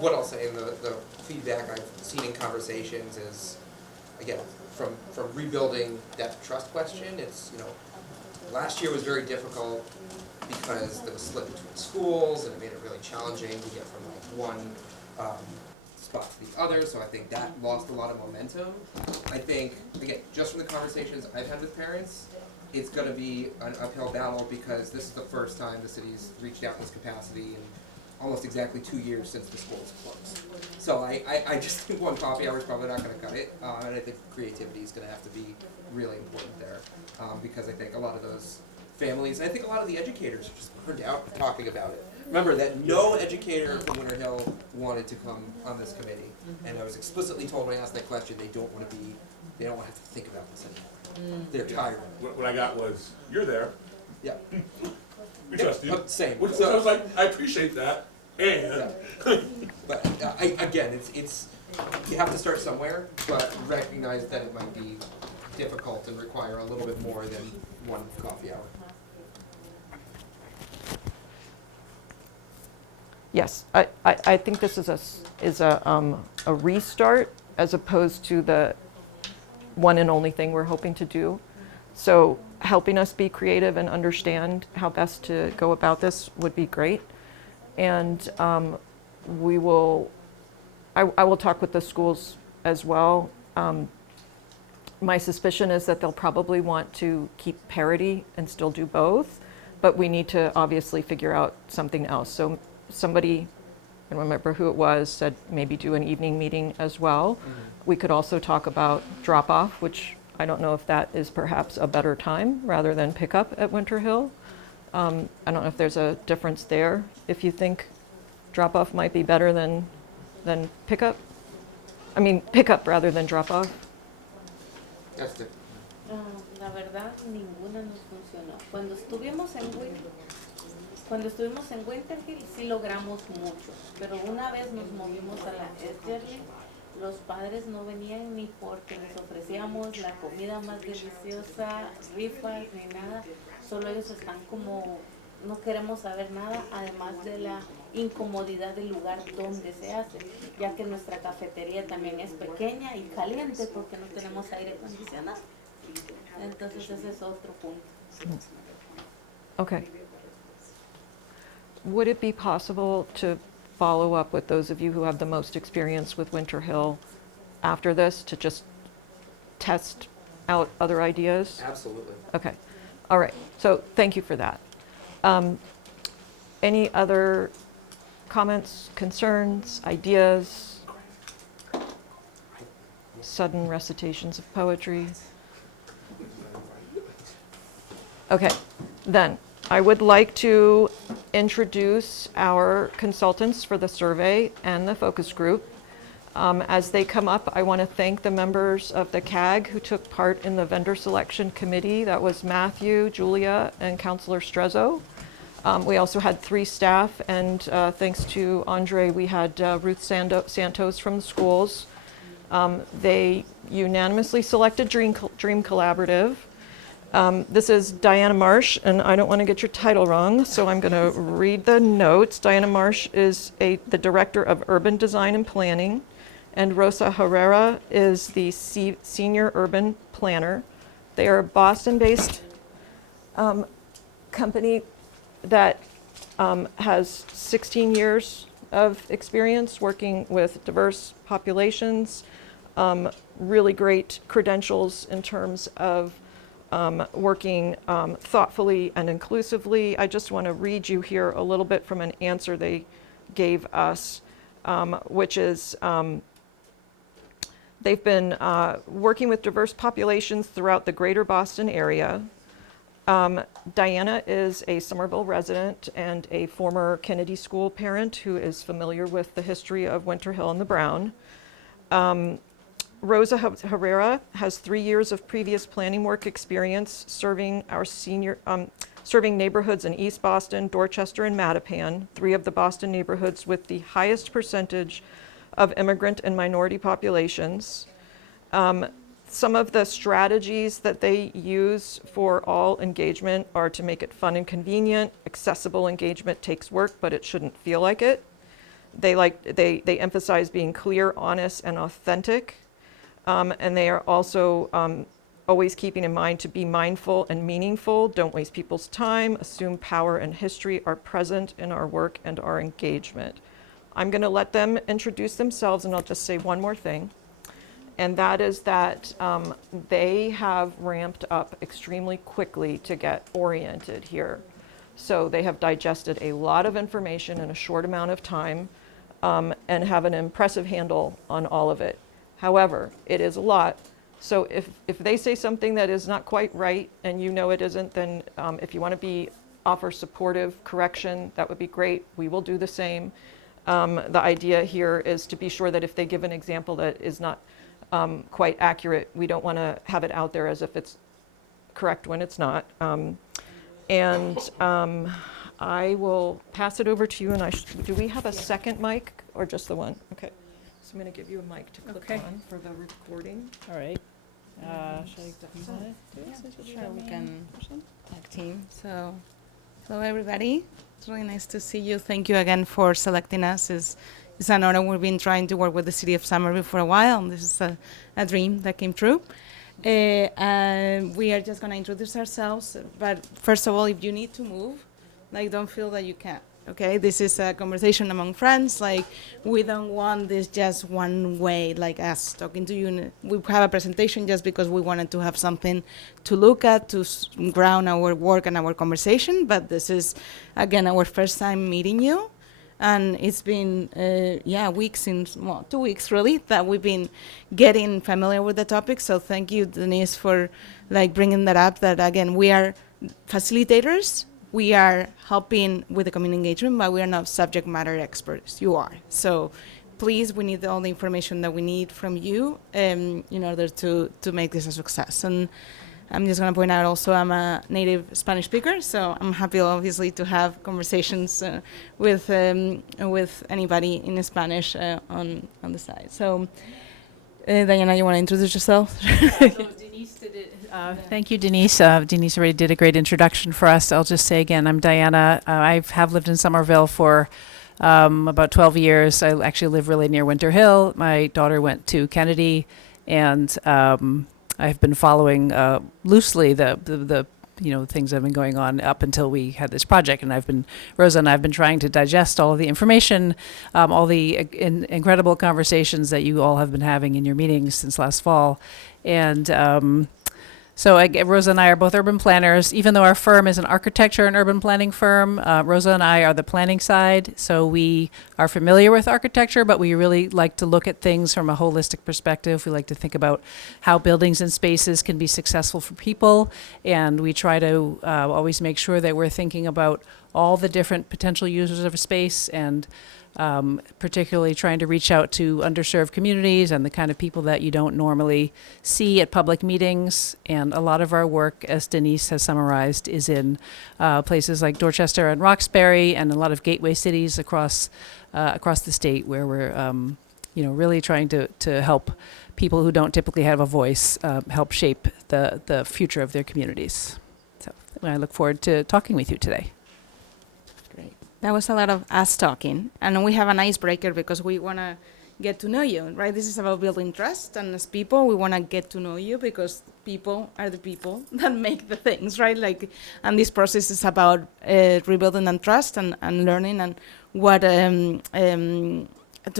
What I'll say in the feedback I've seen in conversations is, again, from rebuilding that trust question, it's, last year was very difficult because there was split between schools and it made it really challenging to get from like one spot to the other, so I think that lost a lot of momentum. I think, again, just from the conversations I've had with parents, it's going to be an uphill battle because this is the first time the city's reached out in this capacity in almost exactly 2 years since the school's closed. So I just think one coffee hour is probably not going to cut it, and I think creativity is going to have to be really important there, because I think a lot of those families, and I think a lot of the educators are just burned out of talking about it. Remember that no educator from Winter Hill wanted to come on this committee, and I was explicitly told when I asked that question, they don't want to have to think about this anymore. They're tired. What I got was, you're there, Yeah. we trust you. Same. So I was like, I appreciate that, and. But again, it's you have to start somewhere, but recognize that it might be difficult and require a little bit more than one coffee hour. Yes, I think this is a restart as opposed to the one and only thing we're hoping to do. So helping us be creative and understand how best to go about this would be great. And I will talk with the schools as well. My suspicion is that they'll probably want to keep parity and still do both, but we need to obviously figure out something else. So somebody, I don't remember who it was, said maybe do an evening meeting as well. We could also talk about drop-off, which I don't know if that is perhaps a better time rather than pick-up at Winter Hill. I don't know if there's a difference there, if you think drop-off might be better than pick-up. I mean, pick-up rather than drop-off. That's the La verdad, ninguna nos funcionó. Cuando estuvimos en Winter Hill sí logramos mucho, pero una vez nos movimos a la Esterly, los padres no venían ni porque les ofrecíamos la comida más deliciosa, rifas ni nada, solo ellos están como, no queremos saber nada, además de la incomodidad del lugar donde se hace, ya que nuestra cafetería también es pequeña y caliente porque no tenemos aire acondicionado. Entonces ese es otro punto. Okay. Would it be possible to follow up with those of you who have the most experience with Winter Hill after this to just test out other ideas? Absolutely. Okay. All right. So thank you for that. Any other comments, concerns, ideas? Sudden recitations of poetry? Okay, then I would like to introduce our consultants for the survey and the focus group. As they come up, I want to thank the members of the CAG who took part in the vendor selection committee. That was Matthew, Julia, and Councilor Strezzo. We also had 3 staff, and thanks to Andre, we had Ruth Santos from the schools. They unanimously selected Dream Collaborative. This is Diana Marsh, and I don't want to get your title wrong, so I'm going to read the notes. Diana Marsh is the Director of Urban Design and Planning, and Rosa Herrera is the Senior Urban Planner. They are a Boston-based company that has 16 years of experience working with diverse populations, really great credentials in terms of working thoughtfully and inclusively. I just want to read you here a little bit from an answer they gave us, which is they've been working with diverse populations throughout the greater Boston area. Diana is a Somerville resident and a former Kennedy School parent who is familiar with the history of Winter Hill and the Brown. Rosa Herrera has 3 years of previous planning work experience serving neighborhoods in East Boston, Dorchester, and Mattapan, 3 of the Boston neighborhoods with the highest percentage of immigrant and minority populations. Some of the strategies that they use for all engagement are to make it fun and convenient. Accessible engagement takes work, but it shouldn't feel like it. They emphasize being clear, honest, and authentic. And they are also always keeping in mind to be mindful and meaningful. Don't waste people's time. Assume power and history are present in our work and our engagement. I'm going to let them introduce themselves, and I'll just say one more thing. And that is that they have ramped up extremely quickly to get oriented here. So they have digested a lot of information in a short amount of time and have an impressive handle on all of it. However, it is a lot. So if they say something that is not quite right and you know it isn't, then if you want to offer supportive correction, that would be great. We will do the same. The idea here is to be sure that if they give an example that is not quite accurate, we don't want to have it out there as if it's correct when it's not. I will pass it over to you, and do we have a second mic or just the one? Okay. So I'm going to give you a mic to click on for the recording. All right. Should I do it? Sure, we can tag team. So, hello everybody. It's really nice to see you. Thank you again for selecting us. It's an honor. We've been trying to work with the city of Somerville for a while, and this is a dream that came true. And we are just going to introduce ourselves. But first of all, if you need to move, don't feel that you can't. Okay, this is a conversation among friends. We don't want this just one way, like us talking to you. We have a presentation just because we wanted to have something to look at, to ground our work and our conversation. But this is, again, our first time meeting you. And it's been, weeks, 2 weeks really, that we've been getting familiar with the topic. So thank you, Denise, for bringing that up, that again, we are facilitators. We are helping with the community engagement, but we are not subject matter experts. You are. So please, we need all the information that we need from you in order to make this a success. And I'm just going to point out also I'm a native Spanish speaker, so I'm happy obviously to have conversations with anybody in Spanish on the side. So Diana, you want to introduce yourself? So Denise did it. Thank you, Denise. Denise already did a great introduction for us. I'll just say again, I'm Diana. I have lived in Somerville for about 12 years. I actually live really near Winter Hill. My daughter went to Kennedy, and I've been following loosely the things that have been going on up until we had this project. And Rosa and I have been trying to digest all of the information, all the incredible conversations that you all have been having in your meetings since last fall. And so Rosa and I are both urban planners. Even though our firm is an architecture and urban planning firm, Rosa and I are the planning side. So we are familiar with architecture, but we really like to look at things from a holistic perspective. We like to think about how buildings and spaces can be successful for people. And we try to always make sure that we're thinking about all the different potential users of a space, and particularly trying to reach out to underserved communities and the kind of people that you don't normally see at public meetings. And a lot of our work, as Denise has summarized, is in places like Dorchester and Roxbury, and a lot of gateway cities across the state, where we're really trying to help people who don't typically have a voice help shape the future of their communities. So I look forward to talking with you today. That was a lot of us talking, and we have an icebreaker because we want to get to know you, right? This is about building trust, and as people, we want to get to know you because people are the people that make the things, right? And this process is about rebuilding and trust and learning, and what to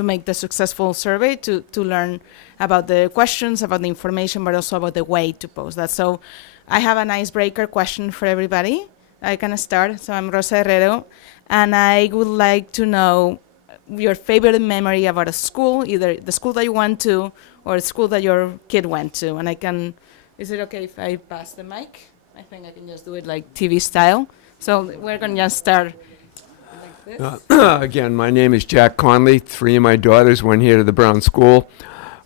make the successful survey, to learn about the questions, about the information, but also about the way to pose that. So I have an icebreaker question for everybody. I can start. So I'm Rosa Herrero, and I would like to know your favorite memory about a school, either the school that you went to or the school that your kid went to. And is it okay if I pass the mic? I think I can just do it like TV style. So we're going to just start like this. Again, my name is Jack Conley. 3 of my daughters went here to the Brown School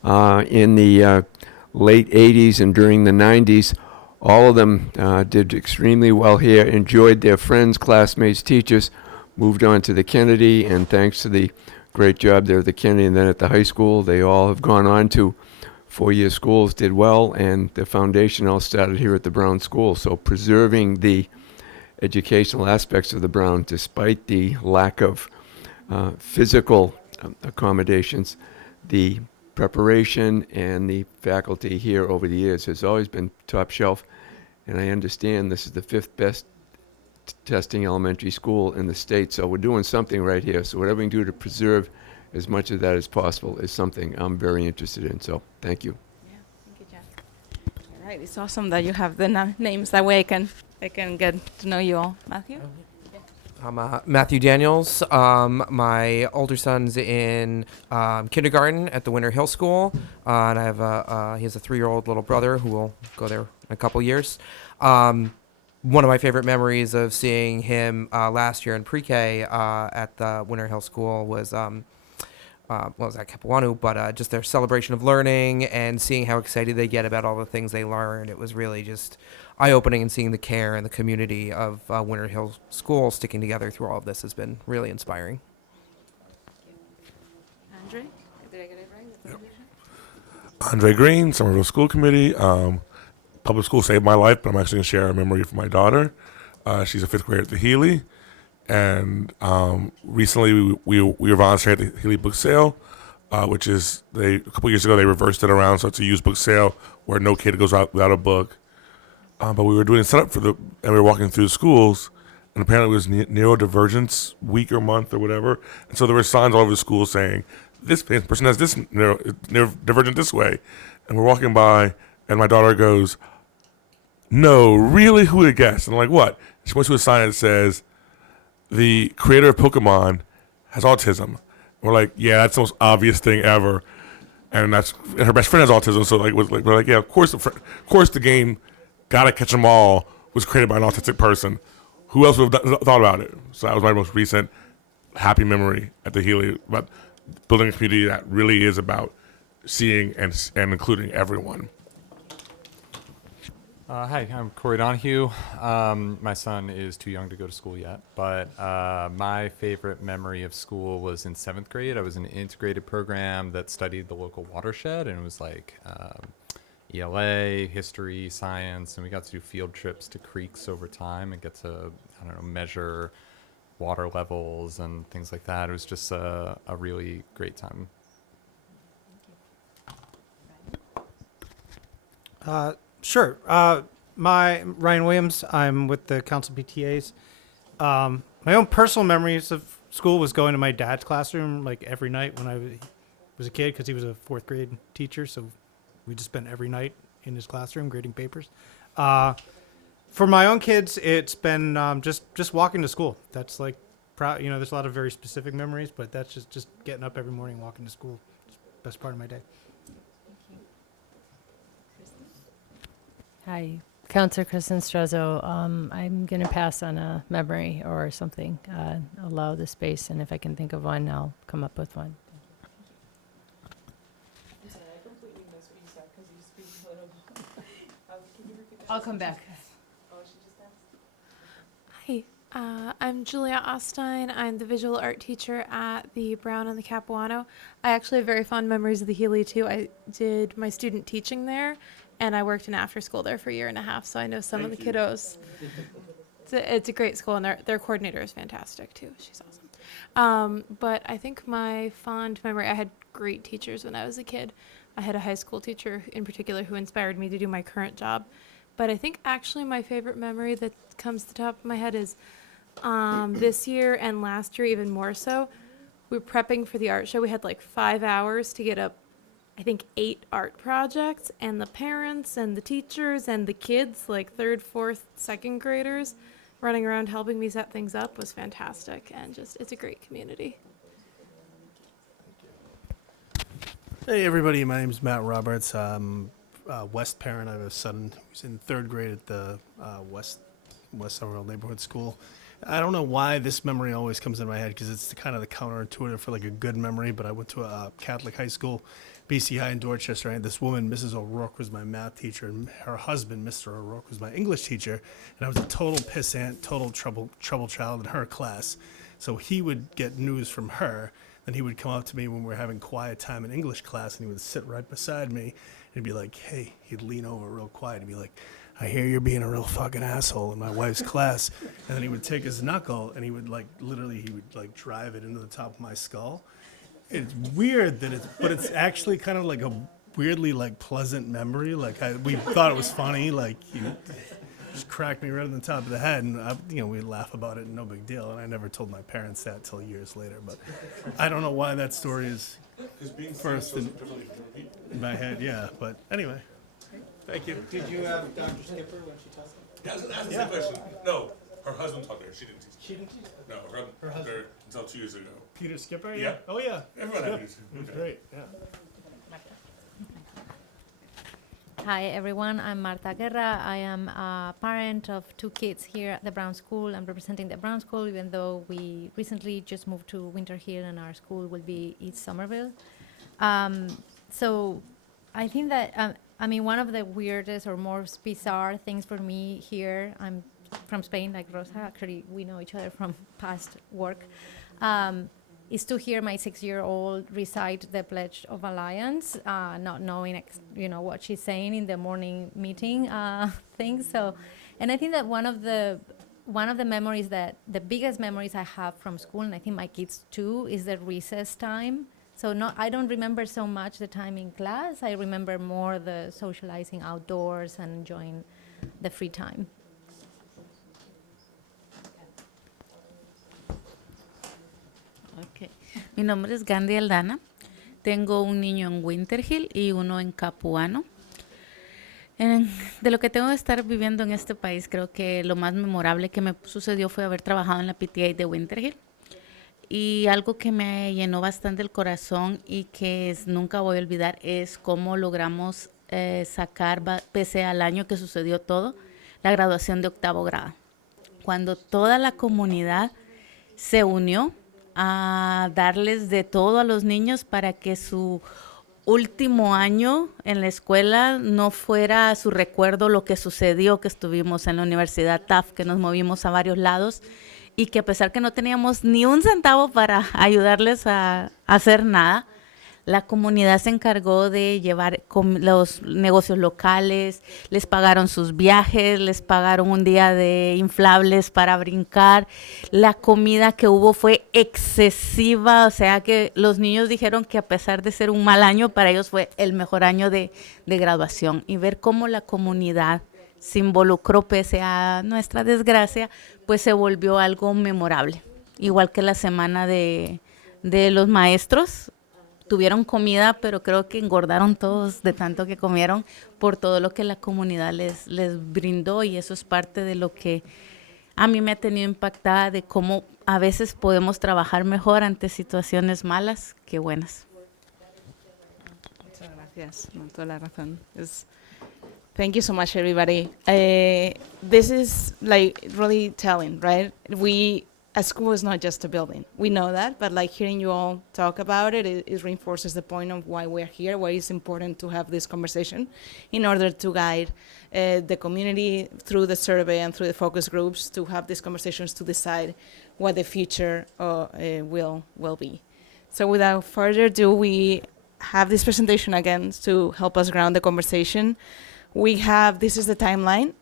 in the late 80s and during the 90s. All of them did extremely well here, enjoyed their friends, classmates, teachers, moved on to the Kennedy, and thanks to the great job there at the Kennedy and then at the high school, they all have gone on to 4-year schools, did well, and the foundation all started here at the Brown School. So preserving the educational aspects of the Brown, despite the lack of physical accommodations. The preparation and the faculty here over the years has always been top shelf, and I understand this is the 5th best testing elementary school in the state, so we're doing something right here. So whatever we can do to preserve as much of that as possible is something I'm very interested in, so thank you. Yeah, thank you, Jeff. All right, it's awesome that you have the names. That way I can get to know you all. Matthew? I'm Matthew Daniels. My older son's in kindergarten at the Winter Hill School, and I have he has a 3-year-old little brother who will go there in a couple years. One of my favorite memories of seeing him last year in pre-K at the Winter Hill School was was at Kapawanu, but just their celebration of learning and seeing how excited they get about all the things they learned. It was really just eye-opening, and seeing the care and the community of Winter Hill School sticking together through all of this has been really inspiring. Andre? Did I get it right? Andre Green, Somerville School Committee. Public school saved my life, but I'm actually going to share a memory from my daughter. She's a 5th grader at the Healy, and recently we were volunteering at the Healy book sale, which is a couple years ago they reversed it around, so it's a used book sale where no kid goes out without a book. But we were doing a setup and we were walking through the schools, and apparently it was neurodivergence week or month or whatever, and so there were signs all over the school saying, this person has this neurodivergent this way, and we're walking by, and my daughter goes, no, really? Who would have guessed? And I'm like, what? She points to a sign that says, the creator of Pokemon has autism. And we're like, yeah, that's the most obvious thing ever. And her best friend has autism, so we're like, yeah, of course the game Gotta Catch 'Em All was created by an autistic person. Who else would have thought about it? So that was my most recent happy memory at the Healy, about building a community that really is about seeing and including everyone. Hi, I'm Corey Donahue. My son is too young to go to school yet, but my favorite memory of school was in 7th grade. I was in an integrated program that studied the local watershed, and it was like ELA, history, science, and we got to do field trips to creeks over time and get to, measure water levels and things like that. It was just a really great time. Sure. My Ryan Williams. I'm with the Council PTAs. My own personal memories of school was going to my dad's classroom like every night when I was a kid, because he was a 4th grade teacher. So we just spent every night in his classroom grading papers. For my own kids, it's been just walking to school. That's like, there's a lot of very specific memories, but that's just getting up every morning, walking to school. It's the best part of my day. Hi, Counselor Kristen Strezzo. I'm going to pass on a memory or something. Allow the space, and if I can think of one, I'll come up with one. I'm sorry, I completely missed what you said because you speak a little. Can you repeat that? I'll come back. Oh, she just asked. Hi, I'm Julia Ostine. I'm the visual art teacher at the Brown and the Capuano. I actually have very fond memories of the Healy too. I did my student teaching there, and I worked in after school there for a year and a half, so I know some of the kiddos. It's a great school, and their coordinator is fantastic too. She's awesome. But I think my fond memory, I had great teachers when I was a kid. I had a high school teacher in particular who inspired me to do my current job. But I think actually my favorite memory that comes to the top of my head is this year and last year even more so. We were prepping for the art show. We had like 5 hours to get up, I think 8 art projects, and the parents and the teachers and the kids, like 3rd, 4th, 2nd graders, running around helping me set things up was fantastic, and just it's a great community. Hey everybody, my name's Matt Roberts. I'm a West parent. I have a son who's in 3rd grade at the West Somerville Neighborhood School. I don't know why this memory always comes in my head, because it's kind of the counterintuitive for like a good memory, but I went to a Catholic high school, BC High in Dorchester, and this woman, Mrs. O'Rourke, was my math teacher, and her husband, Mr. O'Rourke, was my English teacher, and I was a total pissant, total trouble child in her class. So he would get news from her, then he would come up to me when we were having quiet time in English class, and he would sit right beside me, and he'd be like, hey, he'd lean over real quiet, and be like, I hear you're being a real fucking asshole in my wife's class. And then he would take his knuckle, and he would like, literally, he would like drive it into the top of my skull. It's weird that but it's actually kind of like a weirdly like pleasant memory. Like we thought it was funny, like just cracked me right on the top of the head, and we laugh about it, no big deal. And I never told my parents that till years later. But I don't know why that story is first in my head. Yeah, but anyway, thank you. Did you have Dr. Skipper when she taught? Yeah, I was gonna ask the same question. No, her husband taught her. She didn't teach. She didn't teach? No, her husband until 2 years ago. Peter Skipper? Yeah. Oh yeah. Everyone Good. had Peter Skipper. He was Okay. great. Yeah. Hi everyone, I'm Marta Guerra. I am a parent of 2 kids here at the Brown School. I'm representing the Brown School, even though we recently just moved to Winter Hill and our school will be East Somerville. So I think that, one of the weirdest or most bizarre things for me here, I'm from Spain, like Rosa, actually we know each other from past work, is to hear my 6-year-old recite the Pledge of Alliance, not knowing what she's saying in the morning meeting thing. So, and I think that one of the memories the biggest memories I have from school, and I think my kids too, is the recess time. So I don't remember so much the time in class. I remember more the socializing outdoors and enjoying the free time. Okay. Mi nombre es Gandhi Aldana. Tengo un niño en Winter Hill y uno en Capuano. De lo que tengo de estar viviendo en este país, creo que lo más memorable que me sucedió fue haber trabajado en la PTA de Winter Hill. Y algo que me llenó bastante el corazón y que nunca voy a olvidar es cómo logramos sacar, pese al año que sucedió todo, la graduación de 8º grado. Cuando toda la comunidad se unió a darles de todo a los niños para que su último año en la escuela no fuera su recuerdo lo que sucedió, que estuvimos en la Universidad TAF, que nos movimos a varios lados y que a pesar que no teníamos ni un centavo para ayudarles a hacer nada, la comunidad se encargó de llevar los negocios locales, les pagaron sus viajes, les pagaron un día de inflables para brincar. La comida que hubo fue excesiva, o sea que los niños dijeron que a pesar de ser un mal año, para ellos fue el mejor año de graduación. Y ver cómo la comunidad se involucró pese a nuestra desgracia, pues se volvió algo memorable. Igual que la semana de los maestros, tuvieron comida, pero creo que engordaron todos de tanto que comieron por todo lo que la comunidad les brindó, y eso es parte de lo que a mí me ha tenido impactada, de cómo a veces podemos trabajar mejor ante situaciones malas que buenas. Muchas gracias, no, toda la razón. Thank you so much, everybody. This is like really telling, right? A school is not just a building. We know that, but like hearing you all talk about it, it reinforces the point of why we're here, why it's important to have this conversation in order to guide the community through the survey and through the focus groups to have these conversations to decide what the future will be. So without further ado, we have this presentation again to help us ground the conversation. This is the timeline.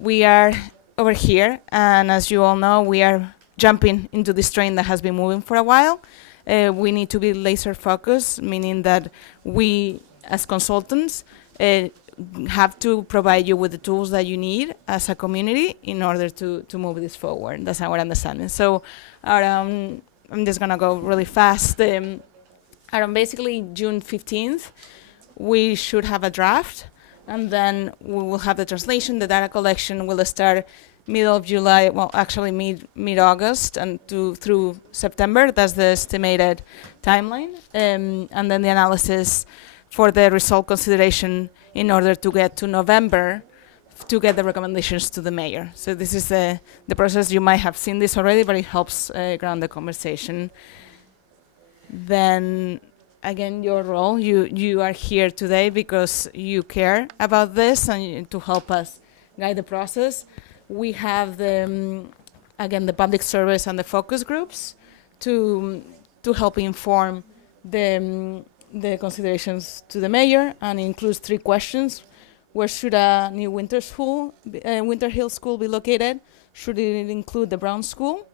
We are over here, and as you all know, we are jumping into this train that has been moving for a while. We need to be laser focused, meaning that we, as consultants, have to provide you with the tools that you need as a community in order to move this forward. That's our understanding. So I'm just gonna go really fast. Around basically June 15th, we should have a draft, and then we will have the translation. The data collection will start middle of July, well, actually mid-August and through September. That's the estimated timeline. And then the analysis for the result consideration in order to get to November to get the recommendations to the mayor. So this is the process. You might have seen this already, but it helps ground the conversation. Then again, your role, you are here today because you care about this and to help us guide the process. We have again the public service and the focus groups to help inform the considerations to the mayor, and includes 3 questions. Where should a new Winter Hill School be located? Should it include the Brown School?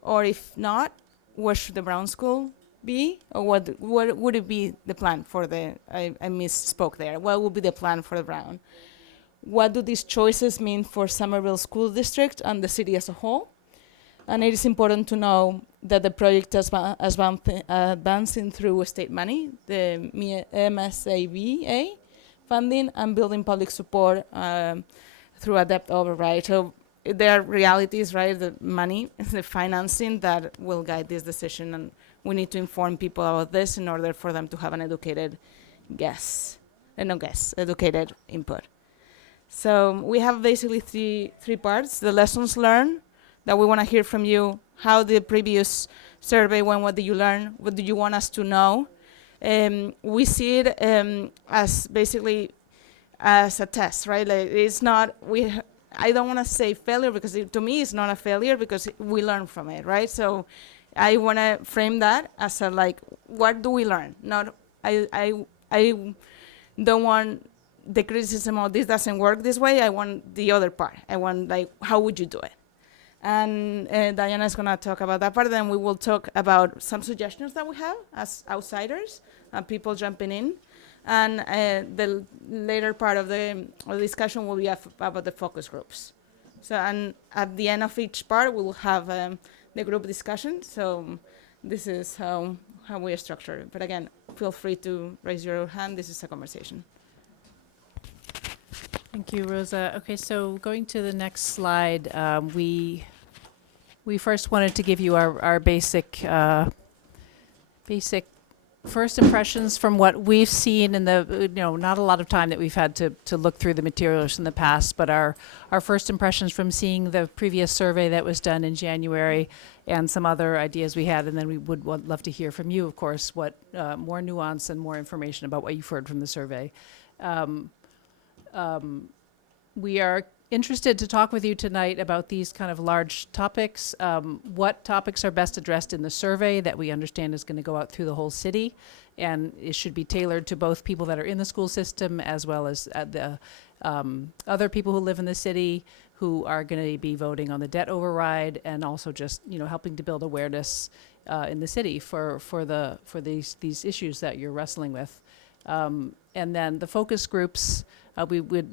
Or if not, where should the Brown School be, or what would it be the plan for the? I misspoke there. What would be the plan for the Brown? What do these choices mean for Somerville School District and the city as a whole? And it is important to know that the project is advancing through state money, the MSABA funding, and building public support through a debt override. So there are realities, right? The money, the financing that will guide this decision, and we need to inform people about this in order for them to have an educated educated input. So we have basically three parts: the lessons learned, that we want to hear from you, how the previous survey went, what did you learn, what do you want us to know. We see it as basically as a test, right? Like it's not, I don't want to say failure, because to me it's not a failure, because we learn from it, right? So I want to frame that as a, like, what do we learn? Not, I don't want the criticism of this doesn't work this way. I want the other part. I want, like, how would you do it? And Diana is going to talk about that part. Then we will talk about some suggestions that we have as outsiders, people jumping in. And the later part of the discussion will be about the focus groups. So, and at the end of each part, we will have the group discussion. So this is how we are structured. But again, feel free to raise your hand. This is a conversation. Thank you, Rosa. Okay, so going to the next slide, we first wanted to give you our basic first impressions from what we've seen in the, not a lot of time that we've had to look through the materials in the past, but our first impressions from seeing the previous survey that was done in January and some other ideas we had, and then we would love to hear from you, of course, what more nuance and more information about what you've heard from the survey. We are interested to talk with you tonight about these kind of large topics. What topics are best addressed in the survey that we understand is going to go out through the whole city, and it should be tailored to both people that are in the school system as well as the other people who live in the city who are going to be voting on the debt override, and also just helping to build awareness in the city for these issues that you're wrestling with. And then the focus groups.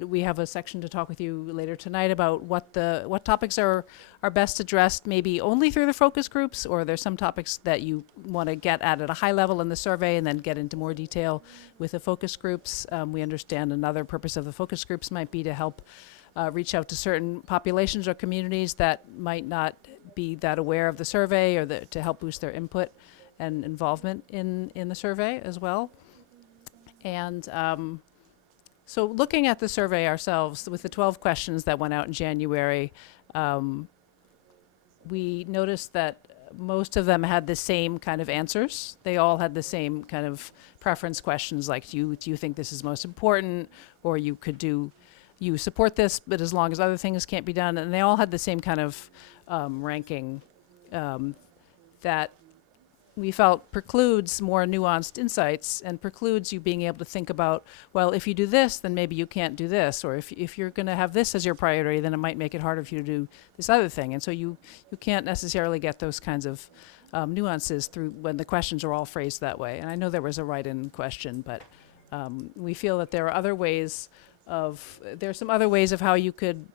We have a section to talk with you later tonight about what topics are best addressed, maybe only through the focus groups, or there's some topics that you want to get at a high level in the survey and then get into more detail with the focus groups. We understand another purpose of the focus groups might be to help reach out to certain populations or communities that might not be that aware of the survey, or to help boost their input and involvement in the survey as well. And so looking at the survey ourselves, with the 12 questions that went out in January, we noticed that most of them had the same kind of answers. They all had the same kind of preference questions, like, do you think this is most important, or you support this, but as long as other things can't be done. And they all had the same kind of ranking that we felt precludes more nuanced insights, and precludes you being able to think about, well, if you do this, then maybe you can't do this, or if you're going to have this as your priority, then it might make it harder for you to do this other thing. And so you can't necessarily get those kinds of nuances through when the questions are all phrased that way. And I know there was a write-in question, but we feel that there are other ways there's some other ways of how you could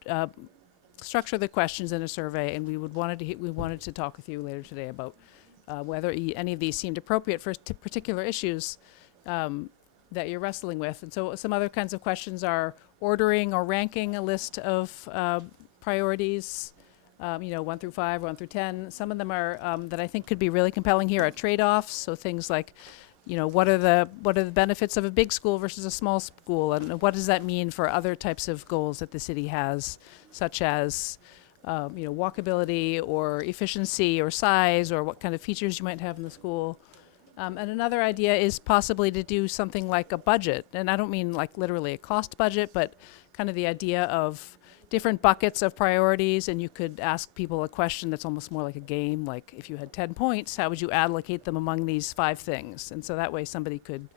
structure the questions in a survey, and we wanted to talk with you later today about whether any of these seemed appropriate for particular issues that you're wrestling with. And so some other kinds of questions are ordering or ranking a list of priorities, 1 through 5, 1 through 10. Some of them are that I think could be really compelling here are trade-offs. So things like, what are the benefits of a big school versus a small school, and what does that mean for other types of goals that the city has, such as walkability or efficiency or size, or what kind of features you might have in the school. And another idea is possibly to do something like a budget. And I don't mean like literally a cost budget, but kind of the idea of different buckets of priorities. And you could ask people a question that's almost more like a game, like if you had 10 points, how would you allocate them among these 5 things? And so that way somebody could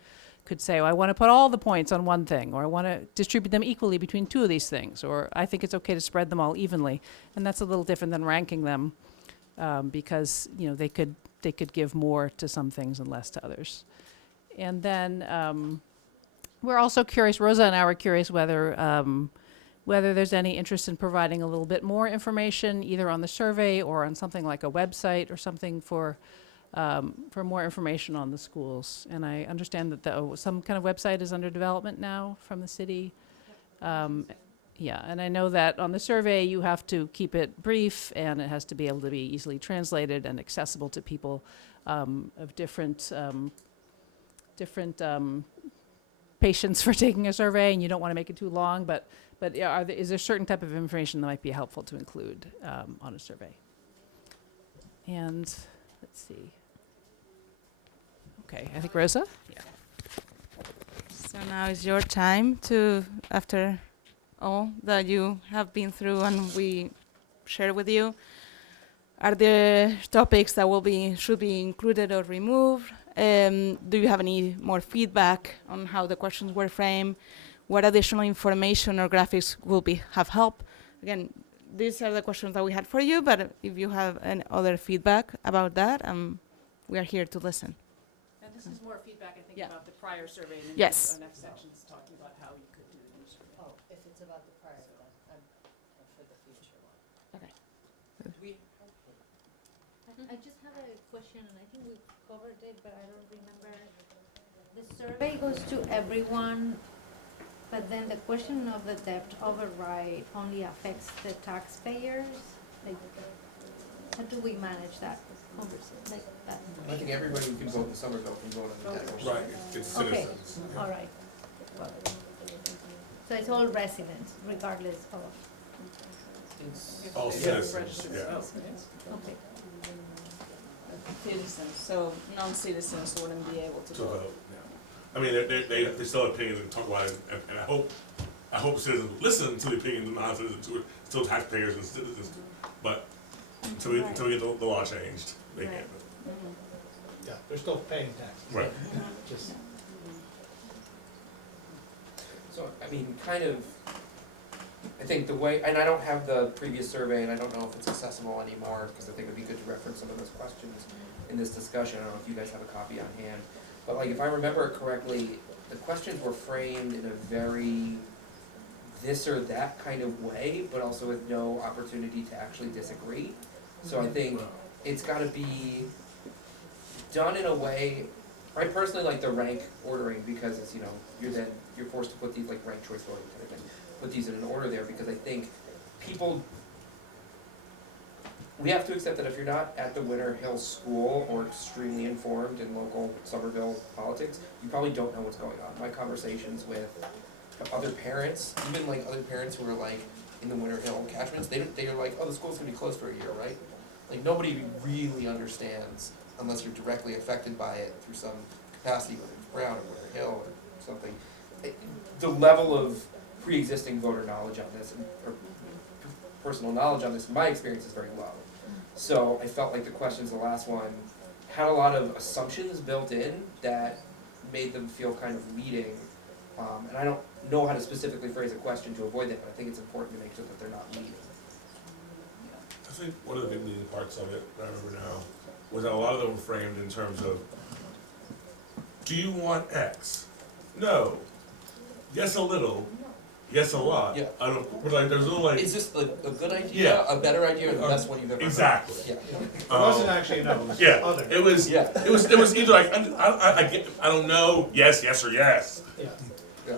say, I want to put all the points on one thing, or I want to distribute them equally between 2 of these things, or I think it's okay to spread them all evenly. And that's a little different than ranking them, because they could they could give more to some things and less to others. And then we're also curious, Rosa and I were curious whether there's any interest in providing a little bit more information, either on the survey or on something like a website or something for more information on the schools. And I understand that some kind of website is under development now from the city. Yeah, and I know that on the survey you have to keep it brief and it has to be able to be easily translated and accessible to people of different patience for taking a survey, and you don't want to make it too long, but yeah, is there certain type of information that might be helpful to include on a survey? And let's see. Okay, I think Rosa? Yeah. So now is your time to, after all that you have been through and we share with you, are there topics that should be included or removed? Do you have any more feedback on how the questions were framed? What additional information or graphics will have helped? Again, these are the questions that we had for you, but if you have any other feedback about that, we are here to listen. And this is more feedback, I think, Yeah. about the prior survey. And Yes. Our next section is talking about how you could do the new survey. Oh, if it's about the prior, then I'm for the future one. Okay. I just have a question, and I think we covered it, but I don't remember. The survey goes to everyone, but then the question of the debt override only affects the taxpayers? Like, how do we manage that conversation, like that? I think everybody who can vote in Somerville can vote on the debt override. Right, it's Okay, citizens. all right. Well, so it's all residents, regardless of, It's All citizens, yeah. okay. Citizens, so non-citizens wouldn't be able to To vote. vote, yeah. I mean, they still have opinions and talk about it, and I hope citizens listen to the opinions of non-citizens who are still taxpayers and citizens. But until we get the law changed, they can't vote. Yeah, they're still paying taxes. Right. Just, So, I mean, kind of, I think the way, and I don't have the previous survey, and I don't know if it's accessible anymore, because I think it'd be good to reference some of those questions in this discussion. I don't know if you guys have a copy on hand. But like, if I remember it correctly, the questions were framed in a very this or that kind of way, but also with no opportunity to actually disagree. So I think it's gotta be done in a way, I personally like the rank ordering, because it's, you know, you're forced to put these, like, rank choice voting kind of thing, put these in an order there, because I think people, we have to accept that if you're not at the Winter Hill School or extremely informed in local Somerville politics, you probably don't know what's going on. My conversations with other parents, even like other parents who are like in the Winter Hill catchments, they're like, oh, the school's gonna be closed for a year, right? Like, nobody really understands unless you're directly affected by it through some capacity, whether it's Brown or Winter Hill or something. The level of pre-existing voter knowledge on this, or personal knowledge on this, in my experience, is very low. So I felt like the questions, the last one, had a lot of assumptions built in that made them feel kind of leading. And I don't know how to specifically phrase a question to avoid that, but I think it's important to make sure that they're not leading. I think one of the big leading parts of it, that I remember now, was that a lot of them were framed in terms of, do you want X? No. Yes, a little. Yes, a lot. Yeah. I don't, but like, there's no like. Is this a good idea, Yeah. a better idea, or the best one you've ever heard? Exactly. Yeah. it wasn't actually, no, it was Yeah, other. it was, Yeah. it was either like, I don't know, yes, yes, or yes. Yeah. Yeah.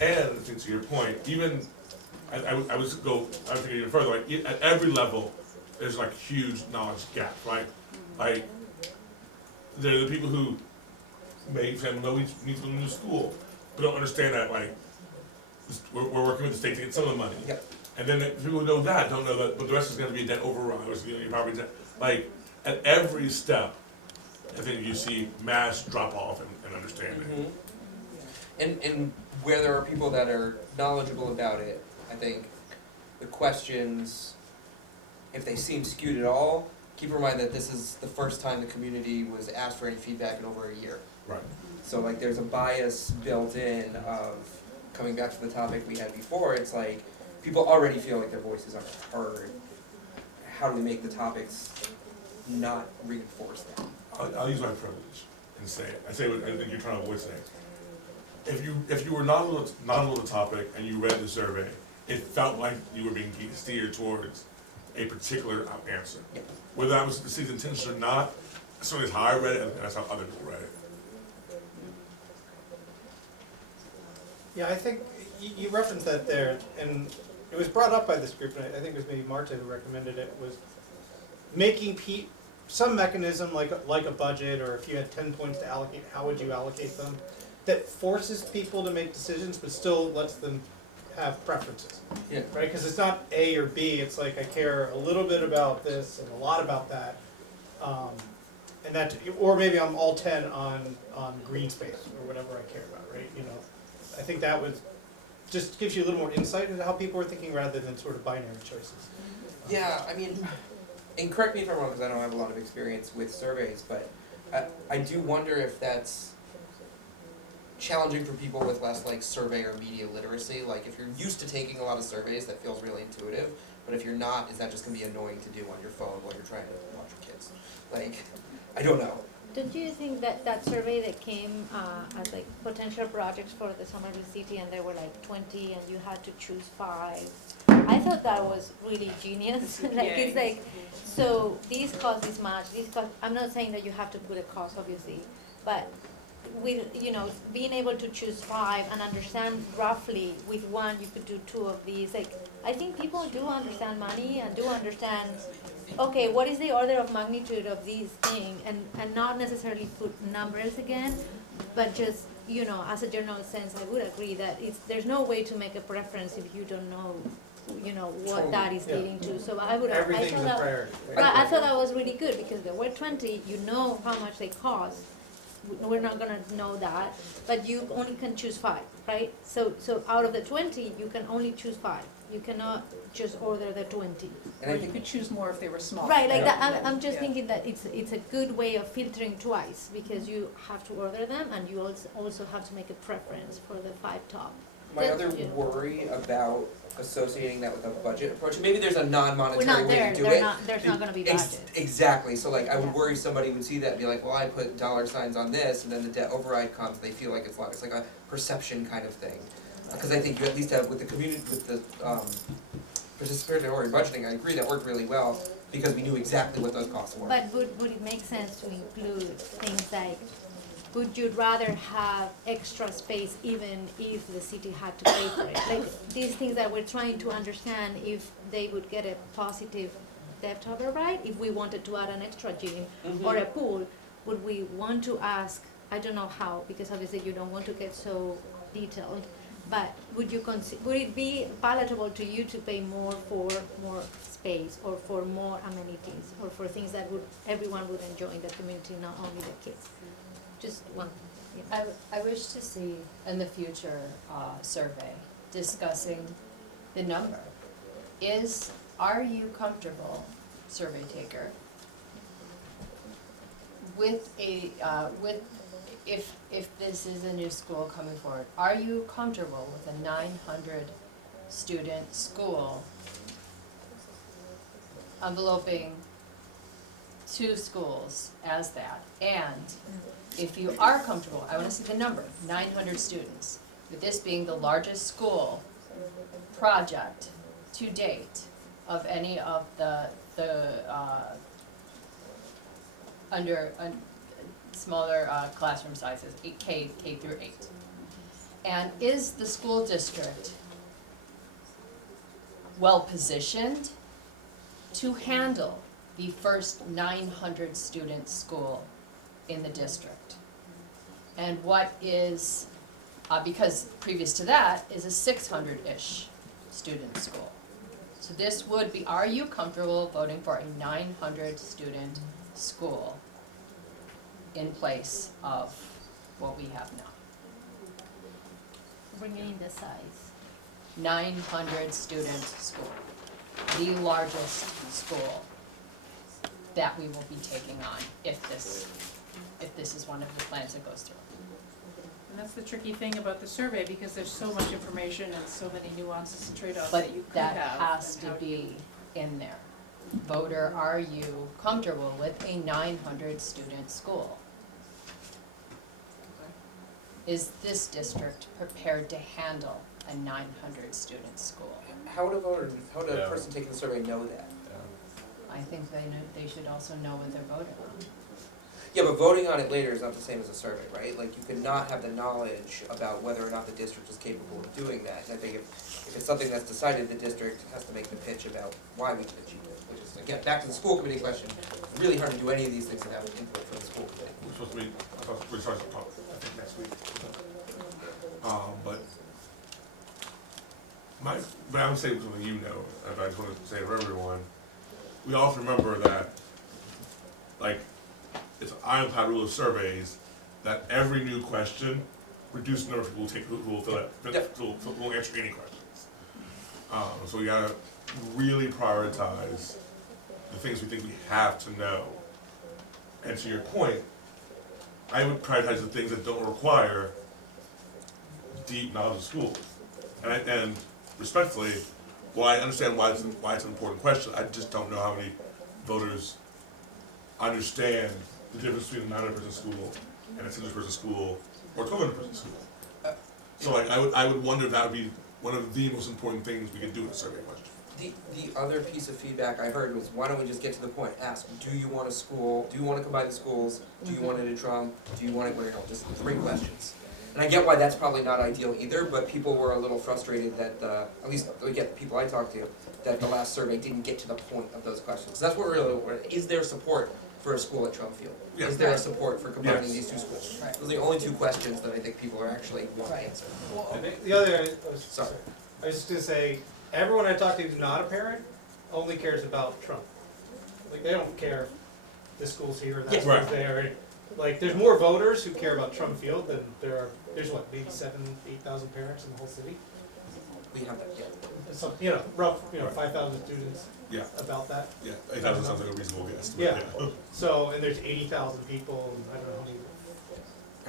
And I think to your point, even, I would think even further, like, at every level, there's like huge knowledge gap, right? Like, there are the people who may know we need to go to a new school, but don't understand that, like, we're working with the state to get some of the money. Yeah. And then the people who know that don't know that, but the rest is gonna be a debt overrun, or it's gonna be property debt. Like, at every step, I think you see mass drop off in understanding. Mm-hmm. And where there are people that are knowledgeable about it, I think the questions, if they seem skewed at all, keep in mind that this is the first time the community was asked for any feedback in over a year. Right. So like there's a bias built in of, coming back to the topic we had before, it's like people already feel like their voices aren't heard. How do we make the topics not reinforce that. I'll use my privilege and say it. I say what I think you're trying to avoid saying. If you were knowledgeable of the topic and you read the survey, it felt like you were being steered towards a particular answer. Yeah. Whether that was the city's intention or not, certainly that's how I read it, and that's how other people read it. Yeah, I think you referenced that there, and it was brought up by this group, and I think it was maybe Marta who recommended it, was making some mechanism like a budget, or if you had 10 points to allocate, how would you allocate them, that forces people to make decisions but still lets them have preferences. Yeah. Right? Because it's not A or B, it's like I care a little bit about this and a lot about that. And that, or maybe I'm all 10 on green space or whatever I care about, right? You know, I think that would just gives you a little more insight into how people are thinking rather than sort of binary choices. Yeah, I mean, and correct me if I'm wrong because I don't have a lot of experience with surveys, but I do wonder if that's challenging for people with less like survey or media literacy. Like if you're used to taking a lot of surveys, that feels really intuitive, but if you're not, is that just going to be annoying to do on your phone while you're trying to watch your kids? Like, I don't know. Don't you think that that survey that came as like potential projects for the Somerville City, and there were like 20 and you had to choose 5, I thought that was really genius. Like it's like, so these cost this much, these cost, I'm not saying that you have to put a cost obviously, but with, you know, being able to choose 5 and understand roughly with one you could do 2 of these, like I think people do understand money and do understand, okay, what is the order of magnitude of these things, and not necessarily put numbers again, but just, you know, as a general sense, I would agree that there's no way to make a preference if you don't know, you know, what that is leading to. So I would, I thought that, right, I thought that was really good because there were 20, you know how much they cost. We're not gonna know that, but you only can choose 5, right? So out of the 20, you can only choose 5. You cannot just order the 20. Or you could choose more if they were small. Right, like that. I'm just thinking that it's a good way of filtering twice because you have to order them and you also have to make a preference for the 5 top. My other worry about associating that with a budget approach, maybe there's a non-monetary way to do it. There's not gonna be budget. Exactly, so like I would worry somebody would see that and be like, well, I put $signs on this, and then the debt override comes, they feel like it's a lot. It's like a perception kind of thing. Because I think you at least have with the community, with the participatory budgeting, I agree that worked really well because we knew exactly what those costs were. But would it make sense to include things like, would you rather have extra space even if the city had to pay for it? Like these things that we're trying to understand if they would get a positive debt override, if we wanted to add an extra gym or a pool, would we want to ask, I don't know how, because obviously you don't want to get so detailed, but would it be palatable to you to pay more for more space or for more amenities or for things that everyone would enjoy in the community, not only the kids? Just one. Yeah. I wish to see in the future survey discussing the number. Are you comfortable, survey taker, with if this is a new school coming forward, are you comfortable with a 900 student school enveloping 2 schools as that? And if you are comfortable, I want to see the number, 900 students, with this being the largest school project to date of any of the smaller classroom sizes, K through 8. And is the school district well positioned to handle the first 900 student school in the district? And what is, because previous to that is a 600-ish student school. So this would be, are you comfortable voting for a 900 student school in place of what we have now? Bringing the size. 900 student school, the largest school that we will be taking on if this is one of the plans that goes through. And that's the tricky thing about the survey because there's so much information and so many nuances and trade-offs But that you could that have. has to be in there. voter are you comfortable with a 900 student school? Is this district prepared to handle a 900 student school? How would a Yeah. person taking the survey know that? I think they should also know what they're voting on. Yeah, but voting on it later is not the same as a survey, right? Like, you could not have the knowledge about whether or not the district is capable of doing that. And I think if it's something that's decided, the district has to make the pitch about why we can achieve it, which is, again, back to the school committee question. It's really hard to do any of these things without input from the school committee. We're supposed to be, we're starting to talk, I think, next week. But I would say something you know, and I just want to say for everyone, we all have to remember that, like, it's an ironclad rule of surveys that every new question, reduced number of people who will fill it, who will answer any questions. So we gotta really prioritize the things we think we have to know. And to your point, I would prioritize the things that don't require deep knowledge of schools. And respectfully, while I understand why it's an important question, I just don't know how many voters understand the difference between a 900-person school and a 600-person school or a 1,200-person school. So like, I would wonder if that would be one of the most important things we could do in a survey question. The other piece of feedback I heard was, why don't we just get to the point? Ask, do you want a school? Do you want to combine the schools? Do you want it at Drum? Do you want it where? Just 3 questions. And I get why that's probably not ideal either, but people were a little frustrated that, at least, again, the people I talked to, that the last survey didn't get to the point of those questions. So that's what is there support for a school at Trumfield? Yeah. Is there a support for combining Yes. these 2 schools? Right. Those are the only 2 questions that I think people are actually want to Right. answer. Well, I think- the other, Sorry. I was just gonna say, everyone I talked to who's not a parent only cares about Trump. Like, they don't care if this school's here or that Yes. school's Right. there. Like, there's more voters who care about Trump Field than there are, there's what, maybe 8,000 parents in the whole city? We have that, yeah. Some, rough, 5,000 students Yeah, about that. yeah, 8,000 sounds like a reasonable guess. But Yeah. So, and there's 80,000 people, and I don't know how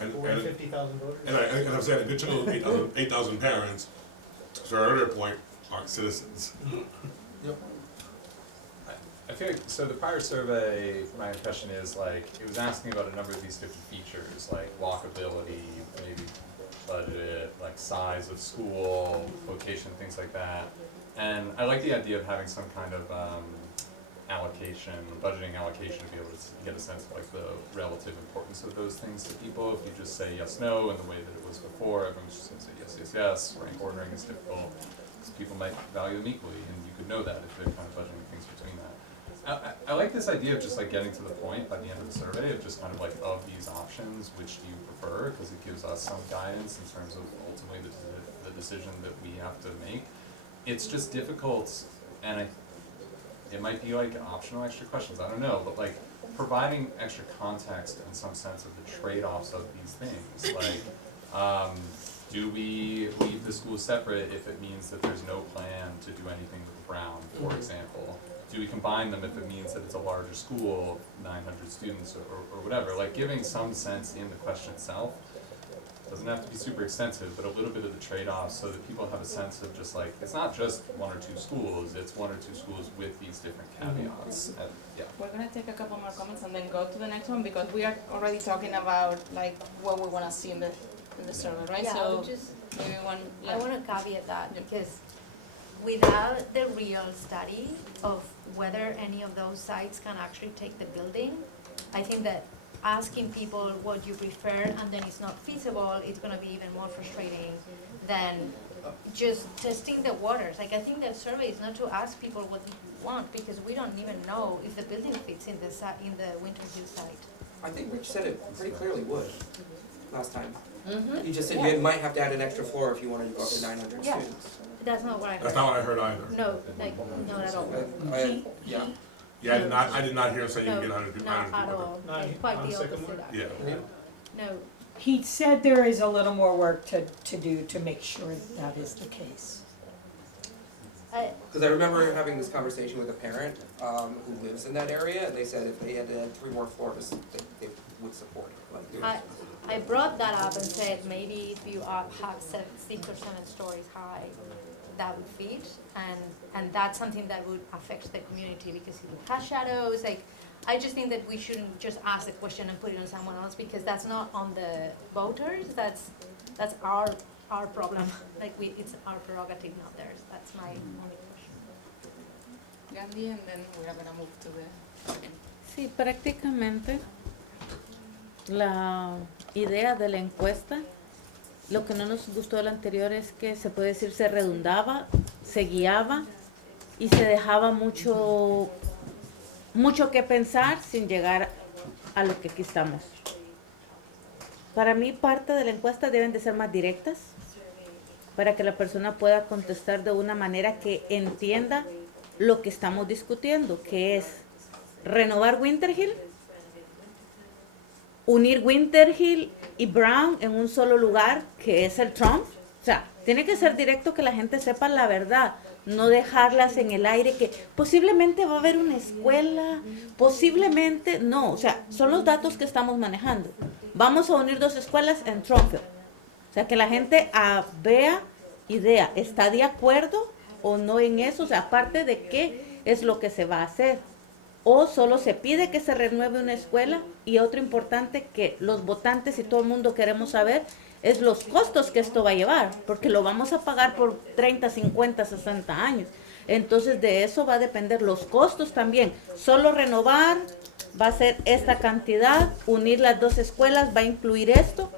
many, 40, 50,000 voters. And I'm saying a good chunk of those 8,000 parents, to our earlier point, aren't citizens. I feel like, so the prior survey, my impression is like, it was asking about a number of these different features, like walkability, maybe budget, like size of school, location, things like that. And I like the idea of having some kind of allocation, budgeting allocation to be able to get a sense of like the relative importance of those things to people. If you just say yes, no, in the way that it was before, everyone's just gonna say yes, yes, yes. Rank ordering is difficult, because people might value them equally, and you could know that if they're kind of budgeting things between that. I like this idea of just like getting to the point by the end of the survey of just kind of like, of these options, which do you prefer? Because it gives us some guidance in terms of ultimately the decision that we have to make. It's just difficult, and it might be like optional extra questions, I don't know, but like providing extra context and some sense of the trade-offs of these things, like, do we leave the schools separate if it means that there's no plan to do anything with Brown, for example? Do we combine them if it means that it's a larger school, 900 students or whatever? Like giving some sense in the question itself, doesn't have to be super extensive, but a little bit of the trade-offs so that people have a sense of just like, it's not just 1 or 2 schools, it's 1 or 2 schools with these different caveats. And, yeah. We're gonna take a couple more comments and then go to the next one, because we are already talking about like what we wanna see in the survey, right? Yeah, I So would just, maybe one, I yeah. want to caveat that because without the real study of whether any of those sites can actually take the building, I think that asking people what you prefer and then it's not feasible, it's gonna be even more frustrating than just testing the waters. Like, I think that survey is not to ask people what they want, because we don't even know if the building fits in the Winter Hill site. I think Rich said it pretty clearly would last time. Mm-hmm. You just said Yeah. you might have to add an extra floor if you wanted to go up to 900 Yeah. students. That's not what I heard. That's not what I heard either. No, like, not at all. Yeah. Yeah, I did not hear him say you can get 100 people. Not at all. Not It's quite on the Sycamore? opposite, Yeah. actually. No, He said there is a little more work to do to make sure that is the case. Because I remember having this conversation with a parent who lives in that area, and they said if they had to add 3 more floors, they would support it. Like, I brought that up and said maybe if you have 6 or 7 stories high, that would feed, and that's something that would affect the community because it would have shadows. Like, I just think that we shouldn't just ask the question and put it on someone else because that's not on the voters. That's our problem. Like, it's our prerogative, not theirs. That's my only question. Gandhi, and then we're gonna move to the. Sí, prácticamente la idea de la encuesta, lo que no nos gustó del anterior es que se puede decir se redundaba, se guiaba y se dejaba mucho que pensar sin llegar a lo que aquí estamos. Para mí parte de la encuesta deben de ser más directas para que la persona pueda contestar de una manera que entienda lo que estamos discutiendo, que es renovar Winter Hill, unir Winter Hill y Brown en un solo lugar, que es el Trump. O sea, tiene que ser directo, que la gente sepa la verdad, no dejarlas en el aire, que posiblemente va a haber una escuela, posiblemente no. O sea, son los datos que estamos manejando. Vamos a unir 2 escuelas en Somerville. O sea, que la gente vea idea, ¿está de acuerdo o no en eso? O sea, aparte de qué es lo que se va a hacer. O solo se pide que se renueve una escuela. Y otro importante que los votantes y todo el mundo queremos saber es los costos que esto va a llevar, porque lo vamos a pagar por 30, 50, 60 años. Entonces de eso va a depender los costos también. Solo renovar va a ser esta cantidad, unir las 2 escuelas va a incluir esto.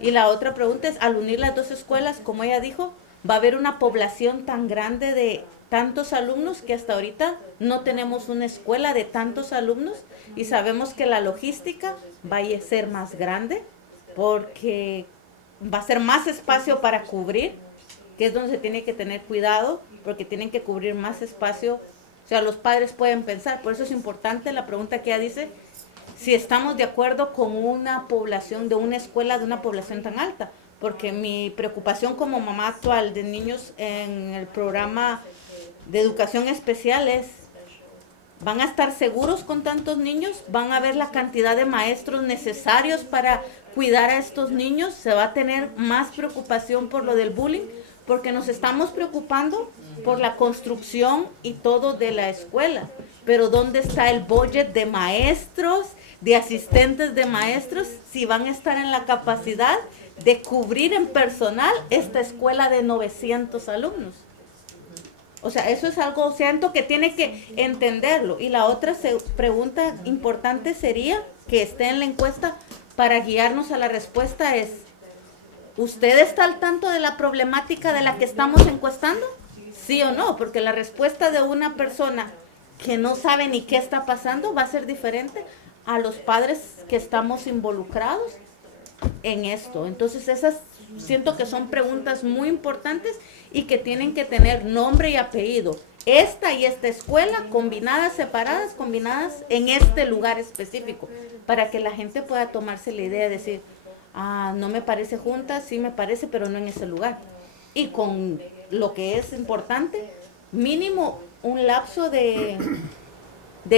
Y la otra pregunta es, al unir las 2 escuelas, como ella dijo, va a haber una población tan grande de tantos alumnos que hasta ahorita no tenemos una escuela de tantos alumnos y sabemos que la logística va a ser más grande porque va a ser más espacio para cubrir, que es donde se tiene que tener cuidado porque tienen que cubrir más espacio. O sea, los padres pueden pensar, por eso es importante la pregunta que ella dice, si estamos de acuerdo con una población de una escuela de una población tan alta, porque mi preocupación como mamá actual de niños en el programa de educación especial es, ¿van a estar seguros con tantos niños? ¿Van a ver la cantidad de maestros necesarios para cuidar a estos niños? ¿Se va a tener más preocupación por lo del bullying? Porque nos estamos preocupando por la construcción y todo de la escuela. Pero ¿dónde está el budget de maestros, de asistentes de maestros, si van a estar en la capacidad de cubrir en personal esta escuela de 900 alumnos? O sea, eso es algo, siento que tiene que entenderlo. Y la otra pregunta importante sería, que esté en la encuesta para guiarnos a la respuesta es, ¿usted está al tanto de la problemática de la que estamos encuestando? ¿Sí o no? Porque la respuesta de una persona que no sabe ni qué está pasando va a ser diferente a los padres que estamos involucrados en esto. Entonces esas siento que son preguntas muy importantes y que tienen que tener nombre y apellido. Esta y esta escuela combinadas, separadas, combinadas en este lugar específico, para que la gente pueda tomarse la idea de decir, no me parece junta, sí me parece, pero no en ese lugar. Y con lo que es importante, mínimo un lapso de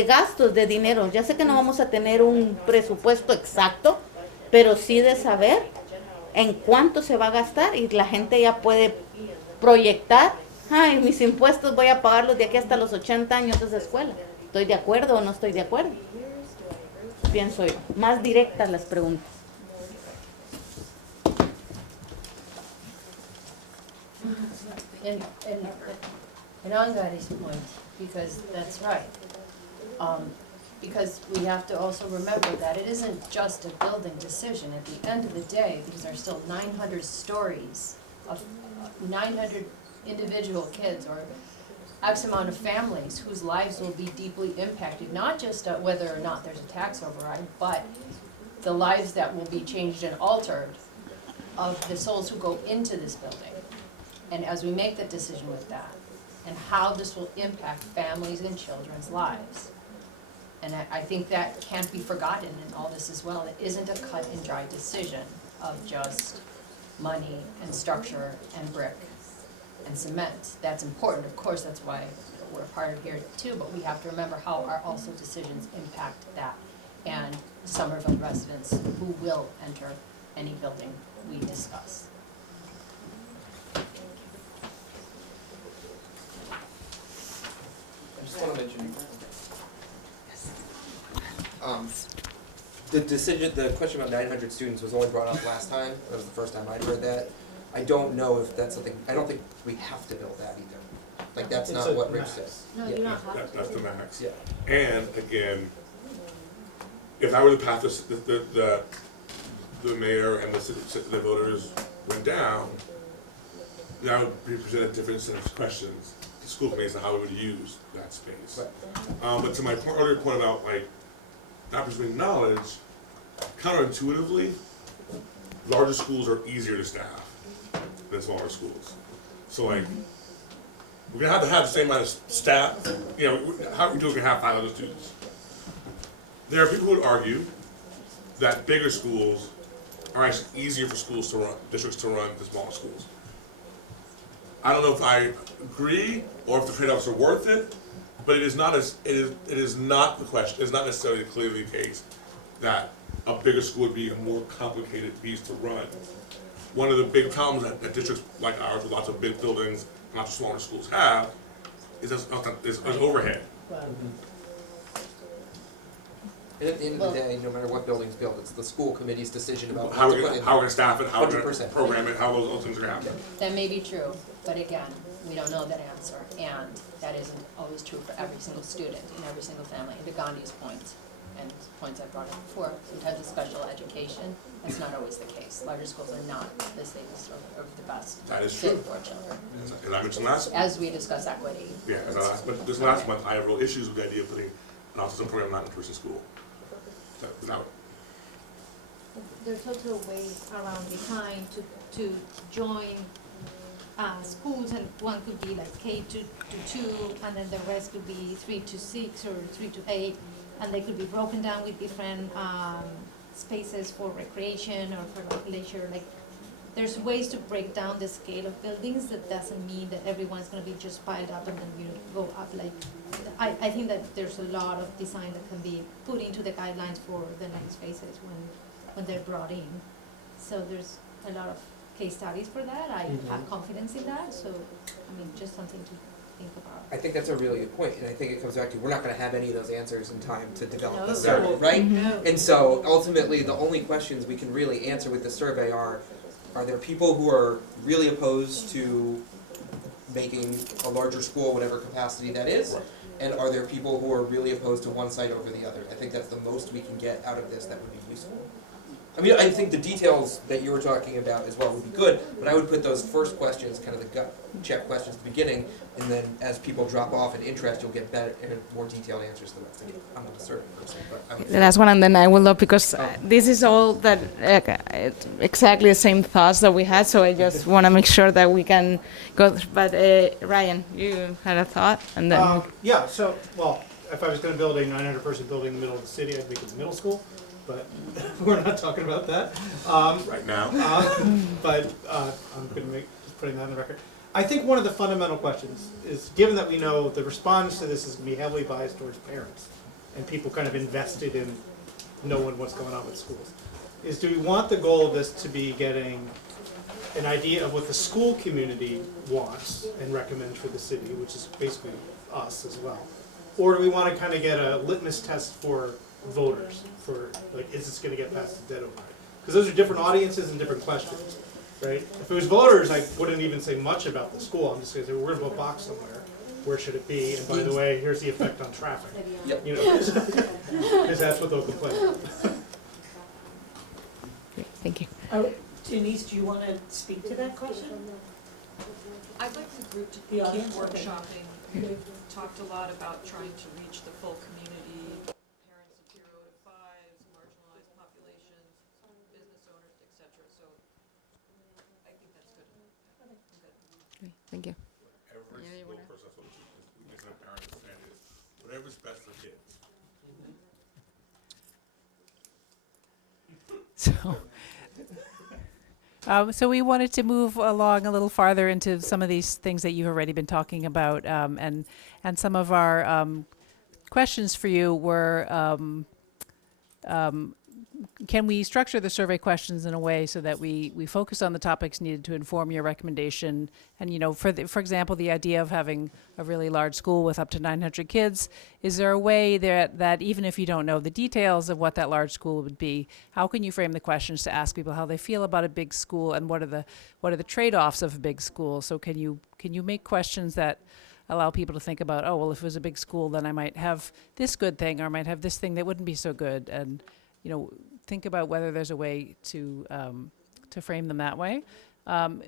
gastos, de dinero. Ya sé que no vamos a tener un presupuesto exacto, pero sí de saber en cuánto se va a gastar y la gente ya puede proyectar, mis impuestos voy a pagarlos de aquí hasta los 80 años de esa escuela. ¿Estoy de acuerdo o no estoy de acuerdo? Pienso yo. Más directas las preguntas. And on Gadi's point, because that's right. Because we have to also remember that it isn't just a building decision. At the end of the day, these are still 900 stories of 900 individual kids or X amount of families whose lives will be deeply impacted, not just whether or not there's a tax override, but the lives that will be changed and altered of the souls who go into this building. And as we make the decision with that, and how this will impact families and children's lives. And I think that can't be forgotten in all this as well. It isn't a cut and dry decision of just money and structure and brick and cement. That's important, of course, that's why we're part of here too, but we have to remember how our also decisions impact that and Somerville residents who will enter any building we discuss. the decision, the question about 900 students was only brought up last time. That was the first time I'd heard that. I don't know if that's something, I don't think we have to build that either. Like, that's It's not a what Rich max. said. No, Yeah. you don't have to. That's the max. Yeah. And again, if I were the path the mayor and the voters went down, that would be presented different set of questions. The school committee as to how we would use that space. But to my earlier point about like not pursuing knowledge, counterintuitively, larger schools are easier to staff than smaller schools. So like, we're gonna have to have the same amount of staff. You know, how are we doing? We're gonna have 500 students. There are people who would argue that bigger schools are actually easier for schools to run, districts to run than smaller schools. I don't know if I agree or if the trade-offs are worth it, but it is not the question. It's not necessarily clearly the case that a bigger school would be a more complicated beast to run. One of the big problems that districts like ours with lots of big buildings and lots of smaller schools have is overhead. And at the end of the day, no matter what building's built, it's the school committee's decision about How what we're to put in. gonna staff it, how we're gonna 100%. program it, how those things are gonna happen. That may be true, but again, we don't know that answer, and that isn't always true for every single student in every single family. And to Gandhi's point, and points I brought up before, sometimes with special education, that's not always the case. Larger schools are not the safest or the best That is fit true. for children. As I mentioned last, As we discuss equity. but this last month, I have real issues with the idea of putting an autism program not in person school. Without There's also a way around behind to join schools, and one could be like K to 2, and then the rest could be 3 to 6 or 3 to 8, and they could be broken down with different spaces for recreation or for like leisure. Like, there's ways to break down the scale of buildings. That doesn't mean that everyone's going to be just piled up and then you go up. Like, I think that there's a lot of design that can be put into the guidelines for the next phases when they're brought in. So there's a lot of case studies for that. I have confidence in that. So, I mean, just something to think about. I think that's a really good point, and I think it comes back to, we're not gonna have any of those answers in time to develop No. the survey, right? No. And so ultimately, the only questions we can really answer with the survey are there people who are really opposed to making a larger school, whatever capacity that is? And are there people who are really opposed to one site over the other? I think that's the most we can get out of this that would be useful. I mean, I think the details that you were talking about as well would be good, but I would put those first questions, kind of the gut check questions at the beginning, and then as people drop off in interest, you'll get better and more detailed answers to the rest. I'm not a certain person, but I would The last one, and then I will love, because this is all that exactly the same thoughts that we had. So I just want to make sure that we can go. But Ryan, you had a thought, and then Yeah, so, well, if I was gonna build a 900-person building in the middle of the city, I'd make it a middle school, but we're not talking about that. right now. But I'm gonna just putting that on the record. I think one of the fundamental questions is, given that we know the response to this is gonna be heavily biased towards parents and people kind of invested in knowing what's going on with schools, is do we want the goal of this to be getting an idea of what the school community wants and recommends for the city, which is basically us as well? Or do we want to kind of get a litmus test for voters, for like, is this going to get past the dead override? Because those are different audiences and different questions, right? If it was voters, I wouldn't even say much about the school. I'm just going to say, we're going to put a box somewhere. Where should it be? And by the way, here's the effect on traffic. Yep. You know, because that's what they'll complain about. thank you. Denise, do you want to speak to that question? I'd like the group to The keep audience? workshopping. We've talked a lot about trying to reach the full community, parents of 0 to 5s, marginalized populations, business owners, etc. So I think that's good. Good. Thank you. Every single person that's what we make an apparent understand is whatever's best for kids. So we wanted to move along a little farther into some of these things that you've already been talking about, and some of our questions for you were can we structure the survey questions in a way so that we focus on the topics needed to inform your recommendation? And, for example, the idea of having a really large school with up to 900 kids, is there a way that even if you don't know the details of what that large school would be, how can you frame the questions to ask people how they feel about a big school and what are the trade-offs of a big school? So can you make questions that allow people to think about, oh, well, if it was a big school, then I might have this good thing or I might have this thing that wouldn't be so good, and think about whether there's a way to frame them that way.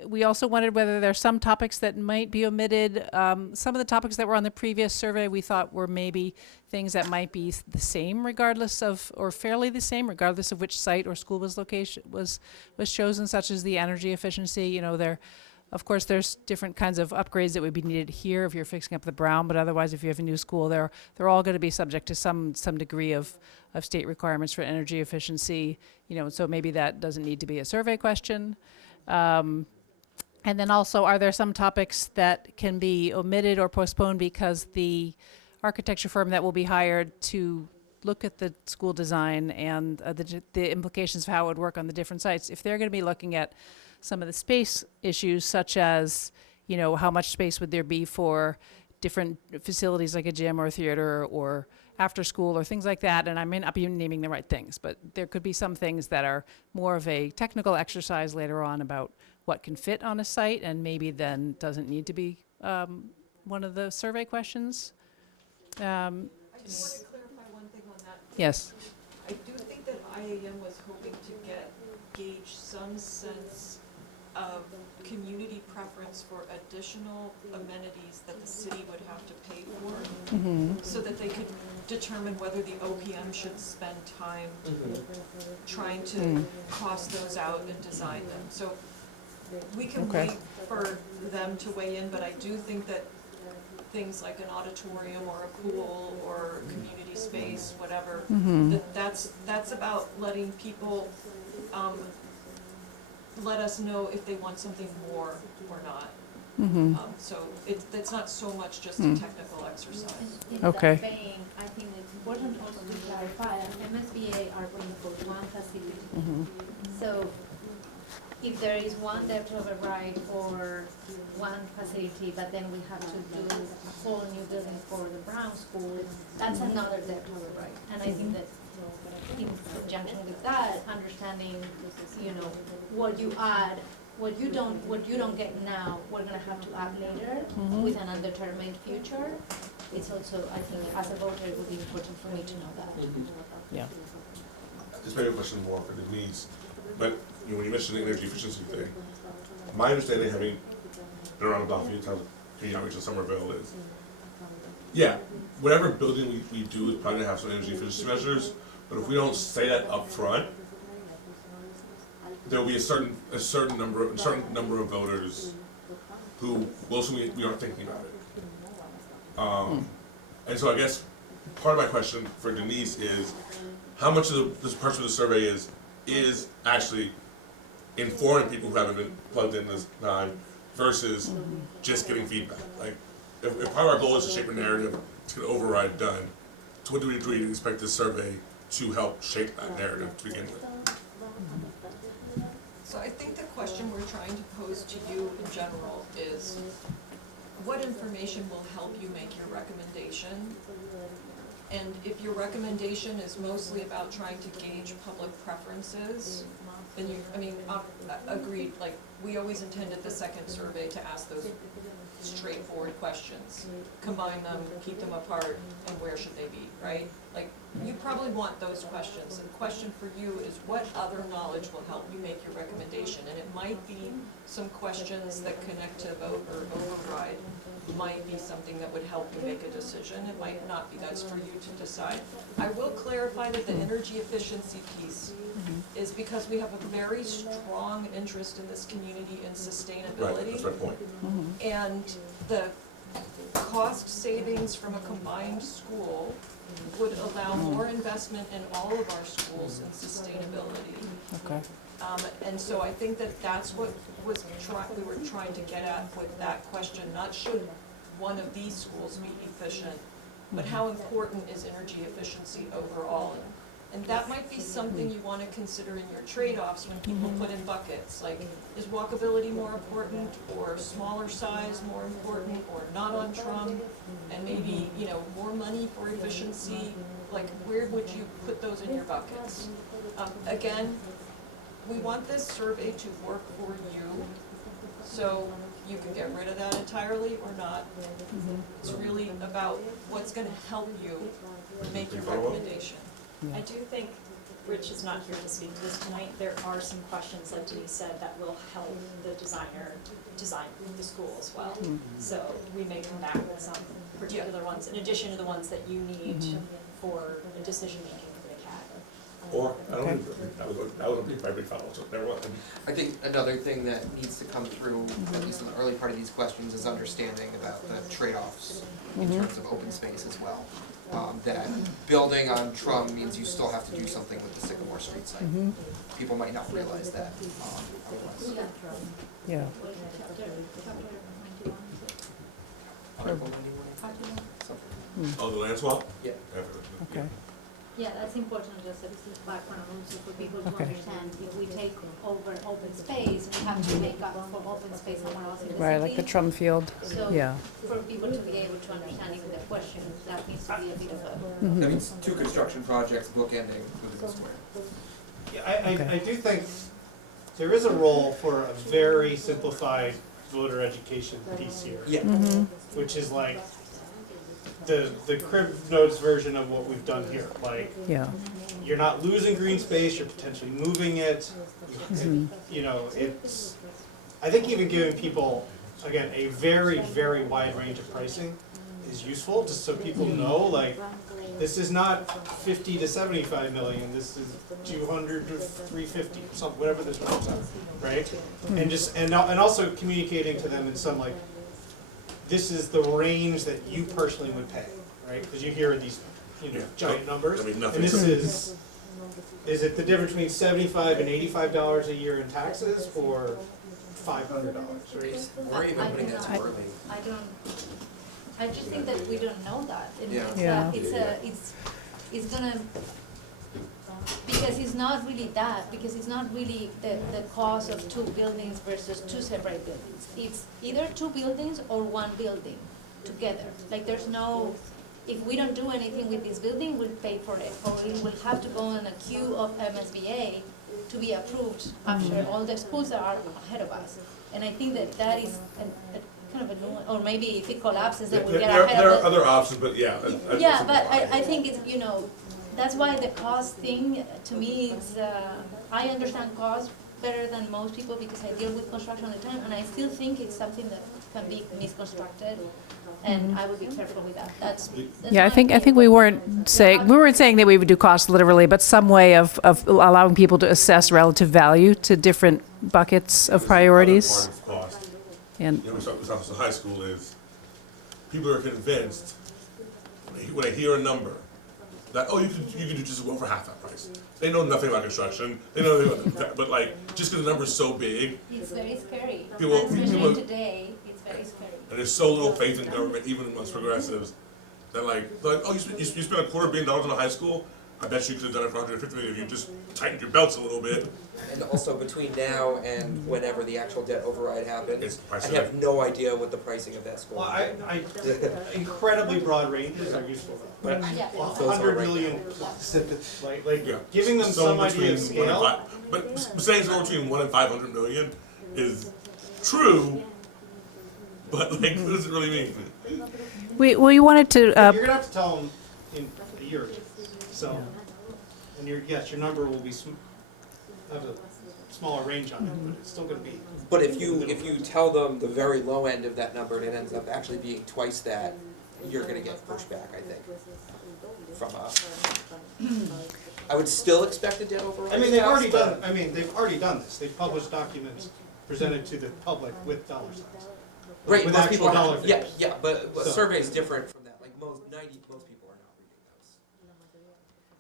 We also wondered whether there's some topics that might be omitted. Some of the topics that were on the previous survey we thought were maybe things that might be the same regardless of, or fairly the same regardless of which site or school was chosen, such as the energy efficiency. Of course, there's different kinds of upgrades that would be needed here if you're fixing up the Brown, but otherwise, if you have a new school, they're all going to be subject to some degree of state requirements for energy efficiency. So maybe that doesn't need to be a survey question. And then also, are there some topics that can be omitted or postponed because the architecture firm that will be hired to look at the school design and the implications of how it would work on the different sites, if they're going to be looking at some of the space issues, such as, how much space would there be for different facilities like a gym or a theater or after school or things like that. And I may not be naming the right things, but there could be some things that are more of a technical exercise later on about what can fit on a site and maybe then doesn't need to be one of the survey questions. I just want to clarify one thing on that. Yes. I do think that IAM was hoping to gauge some sense of community preference for additional amenities that the city would have to pay for, so that they could determine whether the OPM should spend time trying to cost those out and design them. So we can wait for them to weigh in, but I do think that things like an auditorium or a pool or community space, whatever, that's about letting people let us know if they want something more or not. So it's not so much just a technical exercise. In that vein, I think it's important also to clarify that MSBA are paying for one facility. So if there is one debt override for one facility, but then we have to do a whole new building for the Brown School, that's another debt override. And I think that in conjunction with that, understanding, what you add, what you don't get now, we're gonna have to add later with an undetermined future. It's also, I think, as a voter, it would be important for me to know that. Yeah. This may be a question more for Denise, but when you mentioned the energy efficiency thing, my understanding, having been around the block a few times, community outreach in Somerville, is, whatever building we do is probably gonna have some energy efficiency measures, but if we don't say that up front, there will be a certain number of voters who will assume we aren't thinking about it. And so I guess part of my question for Denise is, how much of this part of the survey is actually informing people who haven't been plugged in this time versus just getting feedback? Like, if part of our goal is to shape a narrative to get override done, to what do we expect this survey to help shape that narrative to begin with? So I think the question we're trying to pose to you in general is, what information will help you make your recommendation? And if your recommendation is mostly about trying to gauge public preferences, then agreed, like, we always intended the second survey to ask those straightforward questions. Combine them, keep them apart, and where should they be, right? Like, you probably want those questions. And the question for you is, what other knowledge will help you make your recommendation? And it might be some questions that connect to vote or override. Might be something that would help you make a decision. It might not be. That's for you to decide. I will clarify that the energy efficiency piece is because we have a very strong interest in this community in sustainability. Right, that's my point. And the cost savings from a combined school would allow more investment in all of our schools in sustainability. Okay. And so I think that that's what we were trying to get at with that question. Not should one of these schools be efficient, but how important is energy efficiency overall? And that might be something you wanna consider in your trade-offs when people put in buckets, like, is walkability more important, or smaller size more important, or not on Trum? And maybe, you know, more money for efficiency, like, where would you put those in your buckets? Again, we want this survey to work for you, so you can get rid of that entirely or not. It's really about what's gonna help you make your recommendation. I do think Rich is not here to speak to this tonight. There are some questions, like Denise said, that will help the designer design the school as well. So we may come back with some particular ones, in addition to the ones that you need for the decision making for the CAD. Or, I don't know, that was a big follow, so never mind. I think another thing that needs to come through, at least in the early part of these questions, is understanding about the trade-offs in terms of open space as well. That building on Trum means you still have to do something with the Sycamore Street site. People might not realize that otherwise. Yeah. Article 91. Oh, the land swap? Yeah. Okay. Yeah, that's important, just a background also for people to Okay. understand. If we take over open space, we have to make up for open space somewhere else in the city. Right, like the Trum Field, So yeah. for people to be able to understand even the question, that needs to be a bit of a. That means 2 construction projects bookending within the square. Yeah, I do think there is a role for a very simplified voter education piece here. Yeah. Which is like the crib notes version of what we've done here. Like, Yeah. you're not losing green space, you're potentially moving it. You know, it's, I think even giving people, again, a very, very wide range of pricing is useful, just so people know, like, this is not 50 to 75 million, this is 200 to 350, some, whatever this numbers are, right? And just, and also communicating to them in some, like, this is the range that you personally would pay, right? Because you hear these, you know, giant numbers, I mean, and nothing. this is it the difference between $75 and $85 a year in taxes, or $500, right? Or even putting that to Burley. I just think that we don't know that. And Yeah. it's gonna, because it's not really that, because it's not really the cost of 2 buildings versus 2 separate buildings. It's either 2 buildings or 1 building together. Like, there's no, if we don't do anything with this building, we'll pay for it. Or we will have to go on a queue of MSBA to be approved after all the schools that are ahead of us. And I think that that is a kind of a new, or maybe if it collapses, then we'll get ahead of it. There are other options, but yeah. Yeah, but I think it's, you know, that's why the cost thing, to me, is, I understand cost better than most people because I deal with construction all the time, and I still think it's something that can be misconstructed, and I would be careful with that. That's Yeah, I my think opinion. we weren't saying that we would do cost literally, but some way of allowing people to assess relative value to different buckets of priorities. Part of cost. And You know, we talk to high school is, people are convinced, when they hear a number, that, oh, you can do just as well for half that price. They know nothing about construction, they know nothing about that, but like, just because the number's so big, It's very scary, People- especially people- today, it's very scary. and there's so little faith in government, even amongst progressives, that like, oh, you spent $250 million on a high school? I bet you could have done it for $150 million if you just tightened your belts a little bit. And also between now and whenever the actual debt override happens, It's I pricey. have no idea what the pricing of that school Well, is. incredibly broad ranges are useful, but Yeah. 100 million plus, like Yeah. giving them some idea of between 1 and scale. 5 But saying somewhere between 1 and 500 million is true, but like, what does it really mean? we wanted to, You're gonna have to tell them in a year or two, so, and yes, your number will be, have a smaller range on it, but it's still gonna be. But if you tell them the very low end of that number and it ends up actually being twice that, you're gonna get pushback, I think, from I would still expect a debt override. I mean, they've already done this, they've published documents presented to the public with dollar signs. Right, With most actual people dollar have, yeah, figures. yeah, but a So- survey is different from that, like most people are not reading those.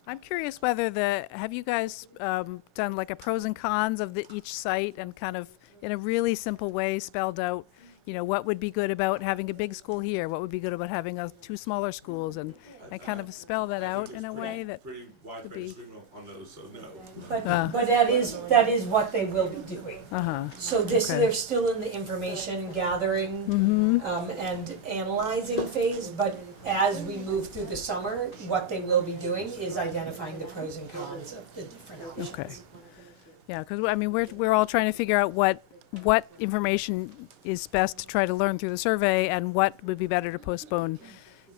I'm curious whether have you guys done like a pros and cons of each site and kind of in a really simple way spelled out, you know, what would be good about having a big school here? What would be good about having two smaller schools? And kind of spell that out in a way that Pretty wide could range be. treatment on those, so no. But that is what they will be doing. Uh-huh. So this, Okay. they're still in the information gathering and analyzing phase, but as we move through the summer, what they will be doing is identifying the pros and cons of the different options. Okay. Yeah, because I mean, we're all trying to figure out what information is best to try to learn through the survey, and what would be better to postpone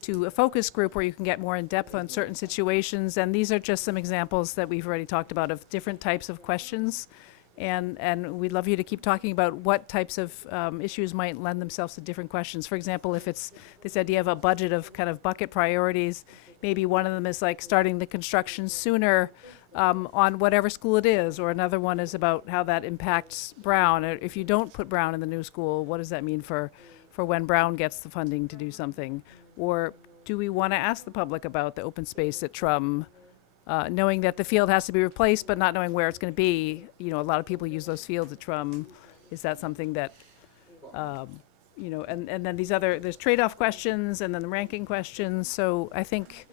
to a focus group where you can get more in depth on certain situations. And these are just some examples that we've already talked about of different types of questions. And we'd love you to keep talking about what types of issues might lend themselves to different questions. For example, if it's this idea of a budget of kind of bucket priorities, maybe one of them is like starting the construction sooner on whatever school it is, or another one is about how that impacts Brown. If you don't put Brown in the new school, what does that mean for when Brown gets the funding to do something? Or do we want to ask the public about the open space at Trum, knowing that the field has to be replaced, but not knowing where it's going to be? You know, a lot of people use those fields at Trum. Is that something that, you know, and then there's trade-off questions, and then the ranking questions. So I think,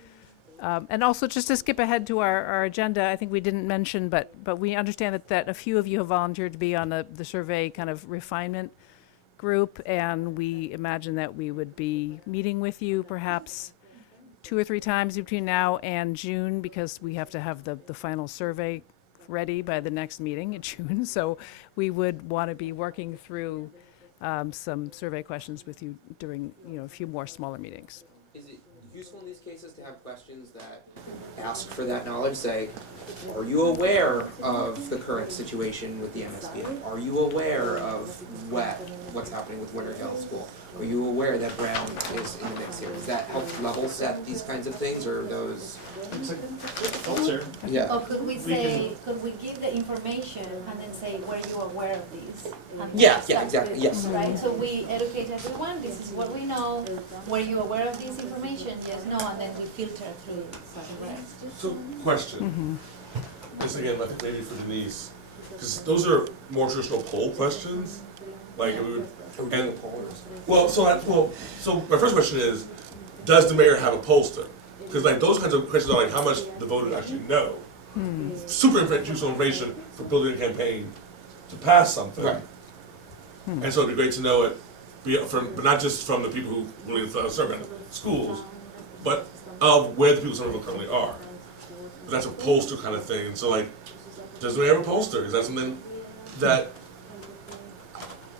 and also just to skip ahead to our agenda, I think we didn't mention, but we understand that a few of you have volunteered to be on the survey kind of refinement group, and we imagine that we would be meeting with you perhaps 2 or 3 times between now and June, because we have to have the final survey ready by the next meeting in June. So we would want to be working through some survey questions with you during, you know, a few more smaller meetings. Is it useful in these cases to have questions that ask for that knowledge? Say, are you aware of the current situation with the MSBA? Are you aware of what's happening with Winter Hill School? Are you aware that Brown is in the mix here? Does that help level set these kinds of things, or are those? It's a filter. Yeah. Or could we say, could we give the information and then say, were you aware of these? And Yeah, start yeah, exactly, with- yes. Right, so we educate everyone, this is what we know, were you aware of this information? Yes, no, and then we filter through the rest. So, question. This again, I think maybe for Denise, because those are more traditional poll questions. Like, we would, and, so my first question is, does the mayor have a pollster? Because like those kinds of questions are like how much the voters actually know. Super useful information for building a campaign to pass something. Right. And so it'd be great to know it, but not just from the people who really serve in schools, but of where the people in Somerville currently are. But that's a pollster kind of thing. And so like, does we have a pollster? Is that something that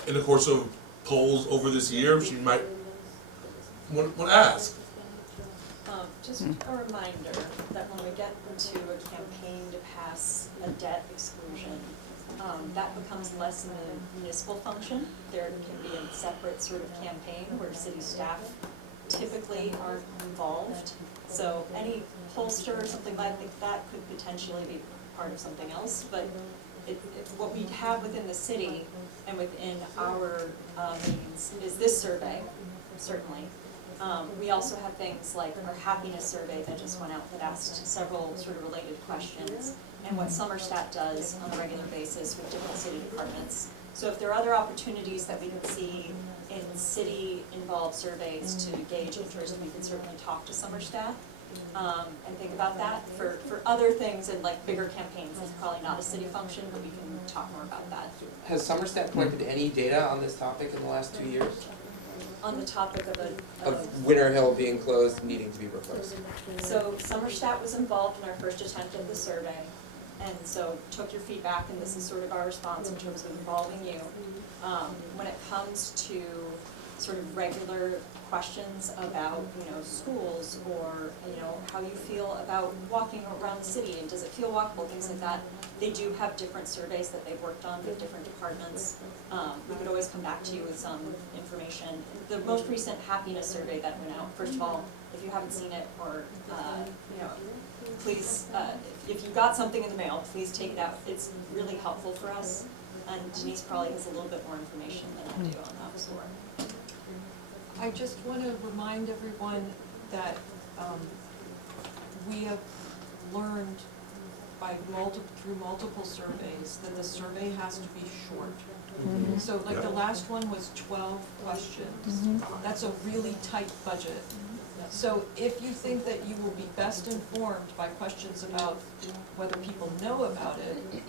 in the course of polls over this year she might want to ask? Just a reminder that when we get into a campaign to pass a debt exclusion, that becomes less than a municipal function. There can be a separate sort of campaign where city staff typically aren't involved. So any pollster or something like that could potentially be part of something else, but what we have within the city and within our means is this survey, certainly. We also have things like our happiness survey that just went out that asked several sort of related questions, and what Somerstat does on a regular basis with different city departments. So if there are other opportunities that we can see in city-involved surveys to gauge interest, we can certainly talk to Somerstat and think about that. For other things and like bigger campaigns, it's probably not a city function, but we can talk more about that. Has Somerset collected any data on this topic in the last 2 years? On the topic Of Winter Hill being closed, and needing to be replaced? So Somerstat was involved in our first attempt at the survey, and so took your feedback, and this is sort of our response in terms of involving you. When it comes to sort of regular questions about, schools, or, how you feel about walking around the city, and does it feel walkable, things like that. They do have different surveys that they've worked on with different departments. We could always come back to you with some information. The most recent happiness survey that went out, first of all, if you haven't seen it, or, please, if you got something in the mail, please take it out. It's really helpful for us, and Denise probably has a little bit more information than I do on that score. I just want to remind everyone that we have learned through multiple surveys that the survey has to be short. So like the last one was 12 questions. That's a really tight budget. So if you think that you will be best informed by questions about whether people know about it,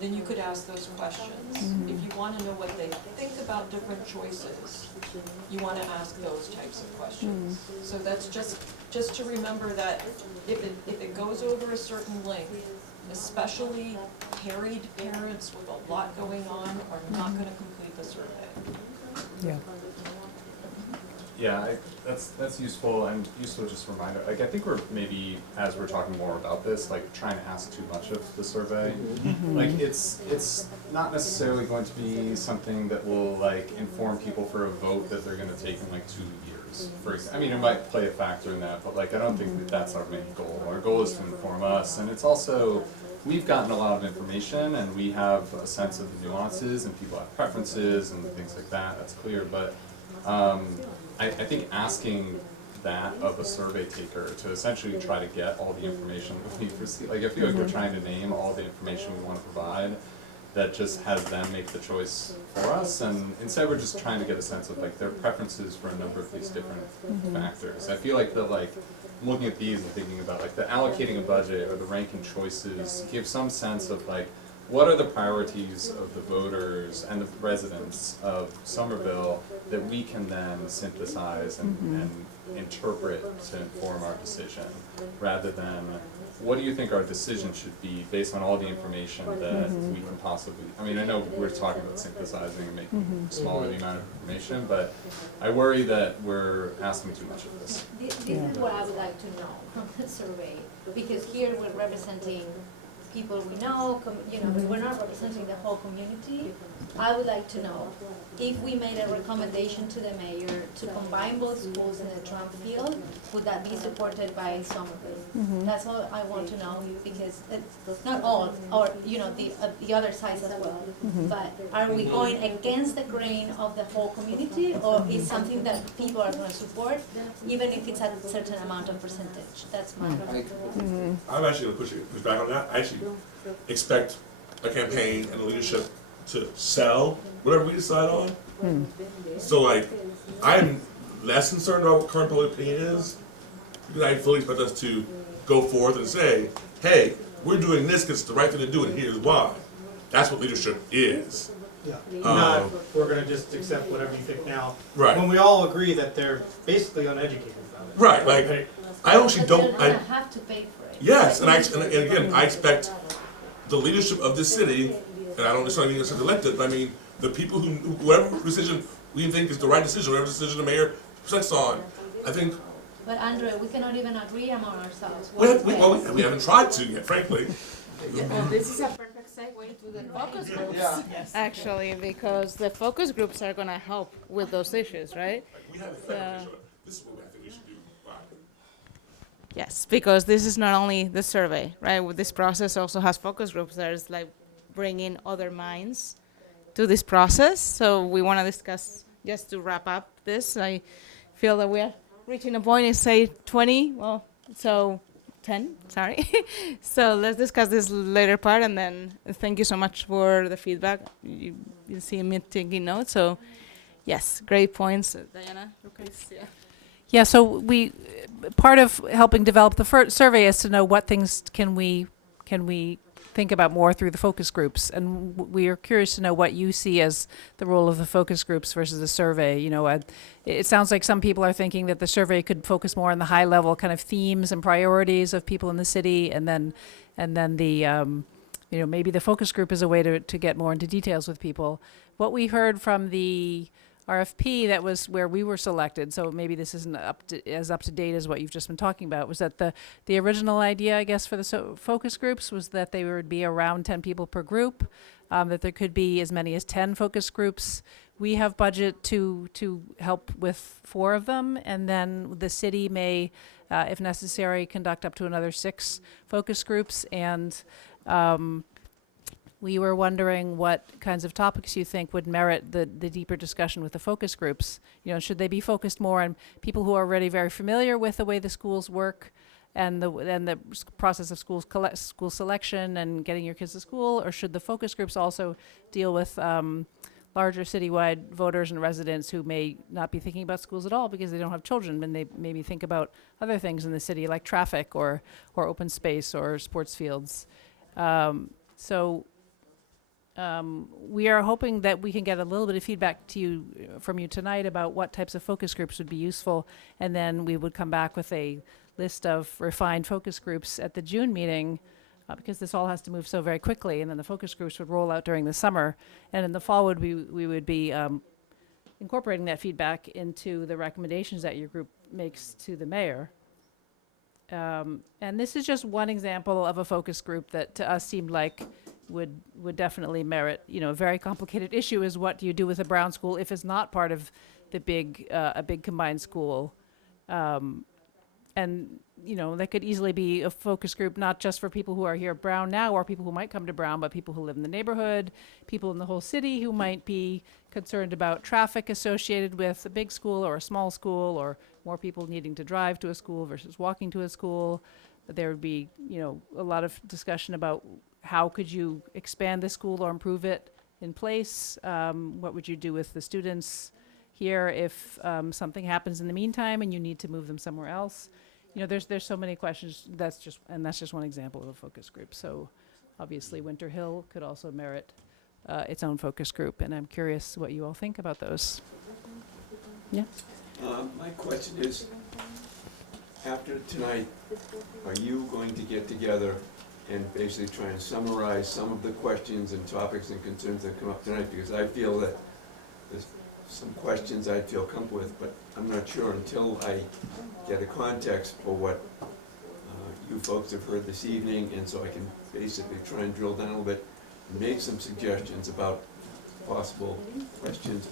then you could ask those questions. If you want to know what they think about different choices, you want to ask those types of questions. So that's just to remember that if it goes over a certain length, especially harried parents with a lot going on are not going to complete the survey. Yeah. Yeah, that's useful, and useful just reminder, like, I think we're maybe, as we're talking more about this, like, trying to ask too much of the survey. Like, it's not necessarily going to be something that will, like, inform people for a vote that they're gonna take in, like, 2 years, for example. I mean, it might play a factor in that, but, like, I don't think that that's our main goal. Our goal is to inform us, and it's also, we've gotten a lot of information, and we have a sense of the nuances, and people have preferences, and things like that, that's clear, but, I think asking that of a survey taker to essentially try to get all the information that we've received, like I feel like we're trying to name all the information we want to provide that just has them make the choice for us, and instead we're just trying to get a sense of like their preferences for a number of these different factors. I feel like I'm looking at these and thinking about like the allocating a budget or the ranking choices give some sense of like what are the priorities of the voters and the residents of Somerville that we can then synthesize and interpret to inform our decision, rather than what do you think our decision should be based on all the information that we can possibly, I mean, I know we're talking about synthesizing and making smaller the amount of information, but I worry that we're asking too much of this. This is what I would like to know from the survey, because here we're representing people we know, but we're not representing the whole community. I would like to know if we made a recommendation to the mayor to combine both schools in the Trump field, would that be supported by Somerville? That's all I want to know, because it's not all, or the other sides as well. But are we going against the grain of the whole community, or is something that people are going to support, even if it's at a certain amount of percentage? That's my. I'm actually going to push back on that. I actually expect a campaign and a leadership to sell whatever we decide on. So like, I'm less concerned about what current public opinion is, because I fully expect us to go forth and say, hey, we're doing this because it's the right thing to do and here's why. That's what leadership is. Yeah. Not we're going to just accept whatever you think now. Right. When we all agree that they're basically uneducated about it. Right, like, I actually don't. They're going to have to pay for it. Yes, and again, I expect the leadership of this city, and I don't necessarily mean it's elected, but I mean the people who, whatever decision we think is the right decision, whatever decision the mayor sets on, I think. But Andrew, we cannot even agree among ourselves. We haven't tried to yet, frankly. Well, this is a perfect segue to the focus groups. Actually, because the focus groups are going to help with those issues, right? We haven't sure. This is what I think we should do. Yes, because this is not only the survey, right? With this process also has focus groups. There's like bringing other minds to this process. So we want to discuss, just to wrap up this, I feel that we are reaching a point in say 20, well, so 10, sorry. So let's discuss this later part, and then thank you so much for the feedback. You see me taking notes, so yes, great points. Diana, please, yeah. Yeah, so part of helping develop the survey is to know what things can we think about more through the focus groups, and we are curious to know what you see as the role of the focus groups versus the survey. It sounds like some people are thinking that the survey could focus more on the high level kind of themes and priorities of people in the city, and then the maybe the focus group is a way to get more into details with people. What we heard from the RFP, that was where we were selected, so maybe this isn't as up to date as what you've just been talking about, was that the original idea, I guess, for the focus groups was that they would be around 10 people per group, that there could be as many as 10 focus groups. We have budget to help with 4 of them, and then the city may, if necessary, conduct up to another 6 focus groups, and we were wondering what kinds of topics you think would merit the deeper discussion with the focus groups. Should they be focused more on people who are already very familiar with the way the schools work and the process of school selection and getting your kids to school, or should the focus groups also deal with larger citywide voters and residents who may not be thinking about schools at all because they don't have children, and they maybe think about other things in the city like traffic or open space or sports fields. We are hoping that we can get a little bit of feedback from you tonight about what types of focus groups would be useful, and then we would come back with a list of refined focus groups at the June meeting, because this all has to move so very quickly, and then the focus groups would roll out during the summer, and in the fall we would be incorporating that feedback into the recommendations that your group makes to the mayor. And this is just one example of a focus group that to us seemed like would definitely merit, a very complicated issue is what do you do with a Brown school if it's not part of the a big combined school. And, that could easily be a focus group, not just for people who are here at Brown now or people who might come to Brown, but people who live in the neighborhood, people in the whole city who might be concerned about traffic associated with a big school or a small school, or more people needing to drive to a school versus walking to a school. There would be, a lot of discussion about how could you expand the school or improve it in place? What would you do with the students here if something happens in the meantime and you need to move them somewhere else? There's so many questions. That's just one example of a focus group. So obviously Winter Hill could also merit its own focus group, and I'm curious what you all think about those. Yeah. My question is, after tonight, are you going to get together and basically try and summarize some of the questions and topics and concerns that come up tonight? Because I feel that there's some questions I feel comfortable with, but I'm not sure until I get a context for what you folks have heard this evening, and so I can basically try and drill down a little bit and make some suggestions about possible questions,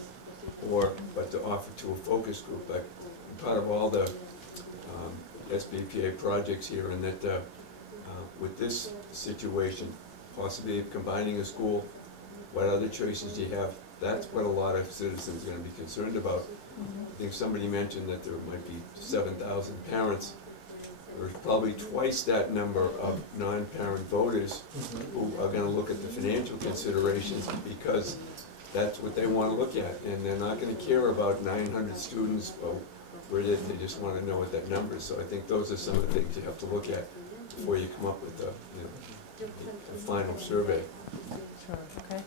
but to offer to a focus group. Like, I'm part of all the SBPA projects here, and that with this situation, possibly combining a school, what other choices do you have? That's what a lot of citizens are going to be concerned about. I think somebody mentioned that there might be 7,000 parents. There's probably twice that number of non-parent voters who are going to look at the financial considerations because that's what they want to look at. And they're not going to care about 900 students or where they just want to know what that number is. So I think those are some of the things you have to look at before you come up with the final survey. Sure, okay.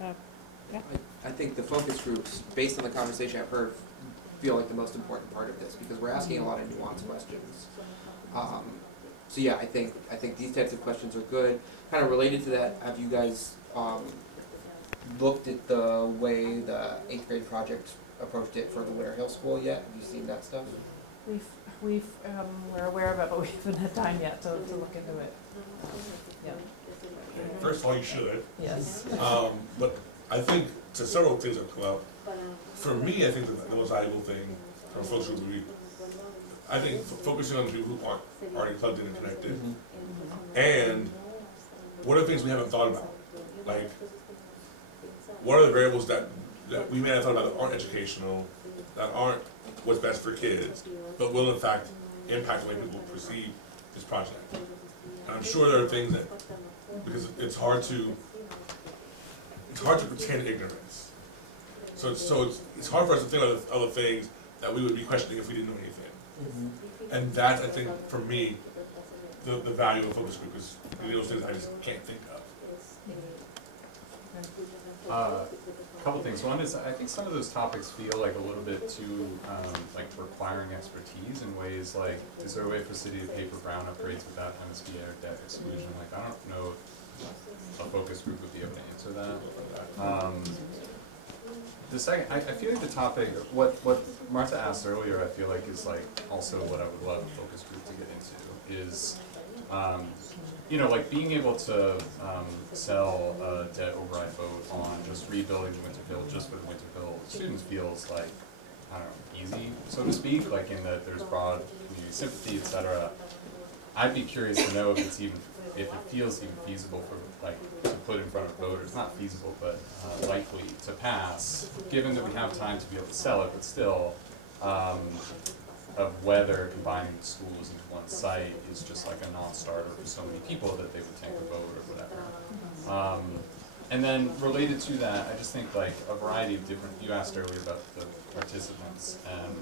Yeah. I think the focus groups, based on the conversation I've heard, feel like the most important part of this, because we're asking a lot of nuanced questions. So yeah, I think these types of questions are good. Kind of related to that, have you guys looked at the way the 8th grade project approached it for the Winter Hill School yet? Have you seen that stuff? We're aware of it, but we haven't had time yet to look into it. Yeah. First of all, you should. Yes. But I think to several things that come out. For me, I think the most valuable thing from folks who would be, I think focusing on the people who aren't already plugged in and connected, and what are the things we haven't thought about? Like, what are the variables that we may have thought about that aren't educational, that aren't what's best for kids, but will in fact impact the way people perceive this project? And I'm sure there are things that, because it's hard to pretend ignorance. So it's hard for us to think about other things that we would be questioning if we didn't know anything. And that's, I think, for me, the value of a focus group is those things I just can't think of. A couple things. One is I think some of those topics feel like a little bit too like requiring expertise in ways like, is there a way for the city to pay for Brown upgrades without MSBA or debt exclusion? Like, I don't know if a focus group would be able to answer that. The second, I feel like the topic, what Martha asked earlier, I feel like is like also what I would love a focus group to get into is, like being able to sell a debt override vote on just rebuilding the Winterville just for the Winterville students feels like, I don't know, easy, so to speak, like in that there's broad community sympathy, et cetera. I'd be curious to know if it feels even feasible for to put in front of voters, not feasible, but likely to pass, given that we have time to be able to sell it, but still, of whether combining the schools into one site is just like a non-starter for so many people that they would take a vote or whatever. And then related to that, I just think like a variety of different, you asked earlier about the participants, and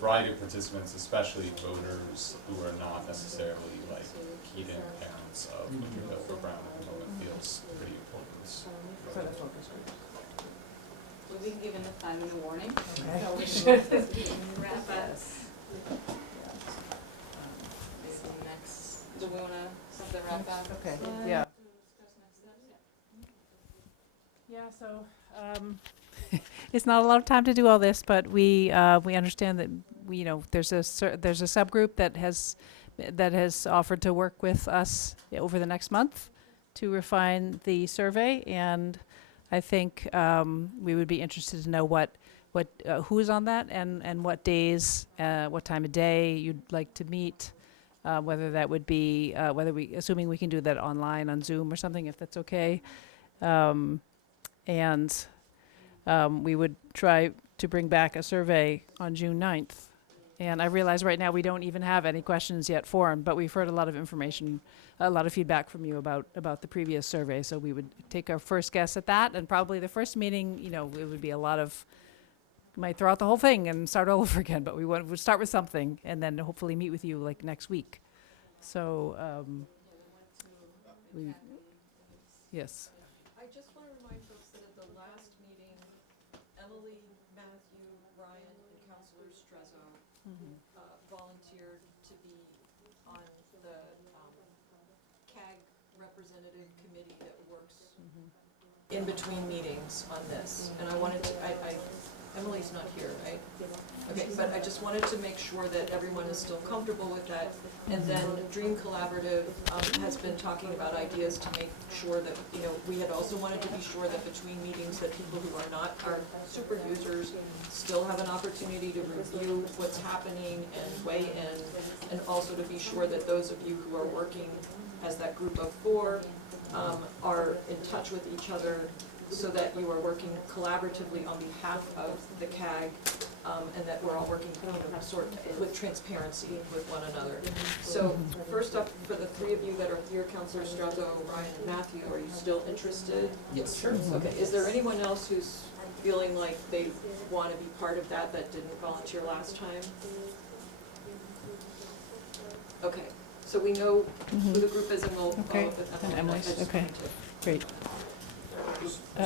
variety of participants, especially voters who are not necessarily like keyed in parents of Somerville or Brown at the moment, feels pretty important. For the focus group. We've been given a 5-minute warning, Okay. so we should wrap up. Maybe next, do we wanna set the wrap up? Okay, slide? yeah. Yeah, so it's not a lot of time to do all this, but we understand that there's a subgroup that has offered to work with us over the next month to refine the survey, and I think we would be interested to know what who's on that and what days, what time of day you'd like to meet, whether that would be assuming we can do that online on Zoom or something, if that's okay. And we would try to bring back a survey on June 9th. And I realize right now we don't even have any questions yet formed, but we've heard a lot of information, a lot of feedback from you about the previous survey. So we would take our first guess at that, and probably the first meeting, it would be a lot of, might throw out the whole thing and start all over again, but we'd start with something and then hopefully meet with you like next week. So, yes. I just want to remind folks that at the last meeting, Emily, Matthew, Ryan, and Councilor Strezzo volunteered to be on the CAG representative committee that works in between meetings on this. And I wanted to, Emily's not here, right? Okay, but I just wanted to make sure that everyone is still comfortable with that. And then Dream Collaborative has been talking about ideas to make sure that, we had also wanted to be sure that between meetings that people who are not our super users still have an opportunity to review what's happening and weigh in, and also to be sure that those of you who are working as that group of 4 are in touch with each other, so that you are working collaboratively on behalf of the CAG, and that we're all working with transparency with one another. So first up, for the 3 of you that are here, Councilor Strezzo, Ryan, and Matthew, are you still interested? Yes, sure. Okay, is there anyone else who's feeling like they want to be part of that didn't volunteer last time? Okay, so we know who the group is, and we'll follow up with Emily. And Emily's, okay, great.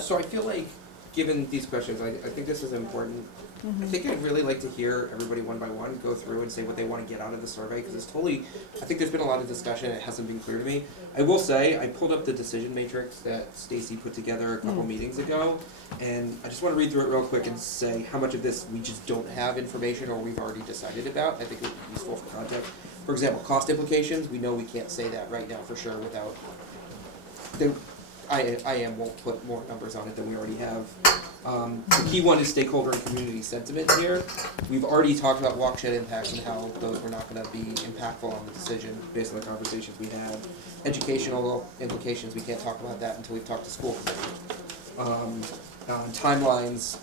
So I feel like, given these questions, I think this is important. I think I'd really like to hear everybody one by one go through and say what they want to get out of the survey, because I think there's been a lot of discussion, it hasn't been clear to me. I will say, I pulled up the decision matrix that Stacy put together a couple meetings ago, and I just want to read through it real quick and say how much of this we just don't have information or we've already decided about. I think it would be useful for context. For example, cost implications, we know we can't say that right now for sure without, IAM won't put more numbers on it than we already have. The key one is stakeholder and community sentiment here. We've already talked about watershed impacts and how those were not going to be impactful on the decision based on the conversations we had. Educational implications, we can't talk about that until we've talked to school committee. Timelines,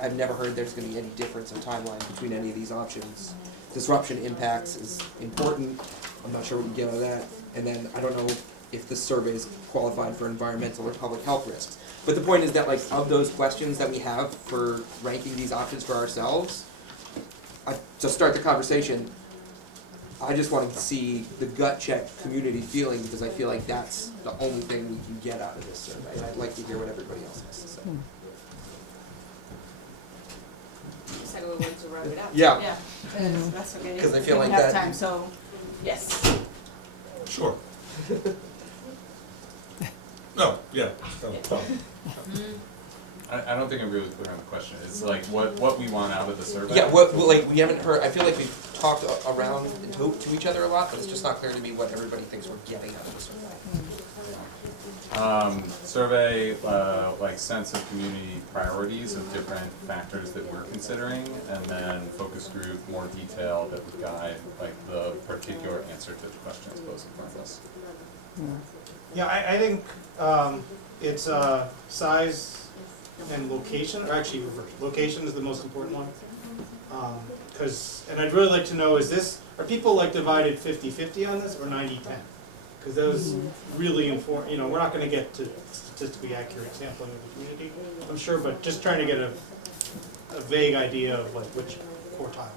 I've never heard there's going to be any difference in timeline between any of these options. Disruption impacts is important. I'm not sure what we get out of that. And then I don't know if the survey is qualified for environmental or public health risks. But the point is that, like, of those questions that we have for ranking these options for ourselves, to start the conversation, I just want to see the gut check community feeling, because I feel like that's the only thing we can get out of this survey. And I'd like to hear what everybody else has to say. So we want to wrap it up. Yeah. That's okay. 'Cause I feel like We have that- time, so, yes. Sure. No, yeah. I don't think I'm really clear on the question. It's like what we want out of the survey. Yeah, we haven't heard, I feel like we've talked around and to each other a lot, but it's just not clear to me what everybody thinks we're getting out of the survey. Survey, like sense of community priorities of different factors that we're considering, and then focus group, more detail that would guide like the particular answer to the questions posed in front of us. Yeah, I think it's size and location, or actually reverse. Location is the most important one. And I'd really like to know, are people like divided 50-50 on this, or 90-10? Because those really inform, you know, we're not gonna get to statistically accurate sampling of the community, I'm sure, but just trying to get a vague idea of like which quartile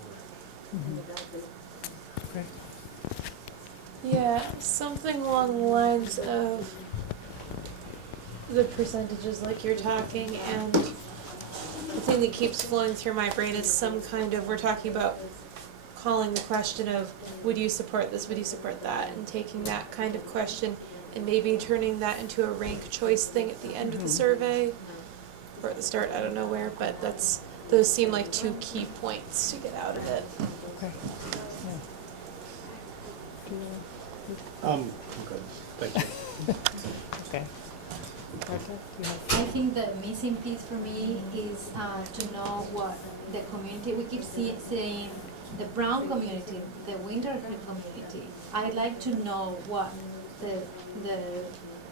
we're in. Yeah, something along the lines of the percentages like you're talking, and the thing that keeps flowing through my brain is some kind of, we're talking about calling the question of, would you support this, would you support that, and taking that kind of question and maybe turning that into a rank choice thing at the end of the survey, or at the start, I don't know where, but those seem like two key points to get out of it. Okay. Thank you. Okay. I think the missing piece for me is to know what the community, we keep saying the Brown community, the Winter Hill community. I'd like to know what the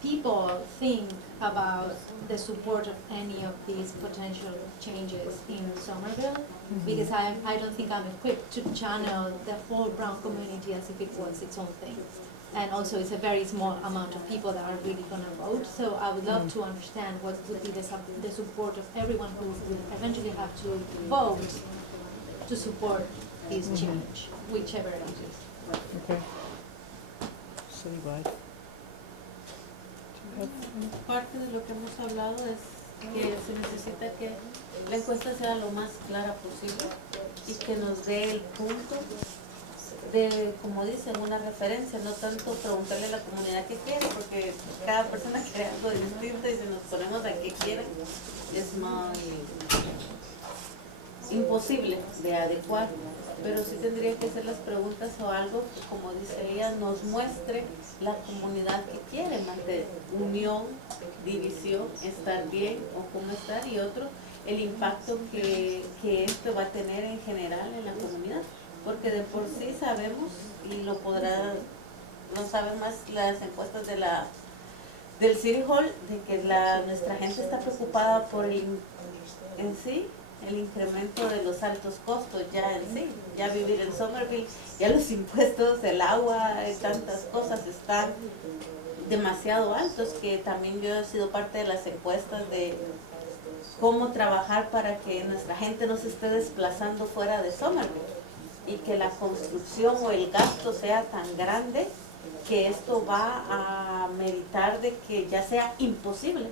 people think about the support of any of these potential changes in Somerville, because I don't think I'm equipped to channel the whole Brown community as if it was its own thing. And also it's a very small amount of people that are really gonna vote, so I would love to understand what would be the support of everyone who will eventually have to vote to support this change, whichever it is. Okay. Citywide. Parte de lo que hemos hablado es que se necesita que la encuesta sea lo más clara posible y que nos dé el punto de, como dicen, una referencia, no tanto preguntarle a la comunidad qué quiere, porque cada persona quiere algo distinto y si nos ponemos a qué quiere es más imposible de adecuar. Pero sí tendría que hacer las preguntas o algo que, como dice ella, nos muestre la comunidad que quiere, mantener unión, división, estar bien o cómo estar, y otro, el impacto que esto va a tener en general en la comunidad. Porque de por sí sabemos, y lo saben más las encuestas del City Hall, de que nuestra gente está preocupada por el incremento de los altos costos ya en sí. Ya vivir en Somerville, ya los impuestos, el agua, tantas cosas están demasiado altos, que también yo he sido parte de las encuestas de cómo trabajar para que nuestra gente no se esté desplazando fuera de Somerville y que la construcción o el gasto sea tan grande que esto va a meritar de que ya sea imposible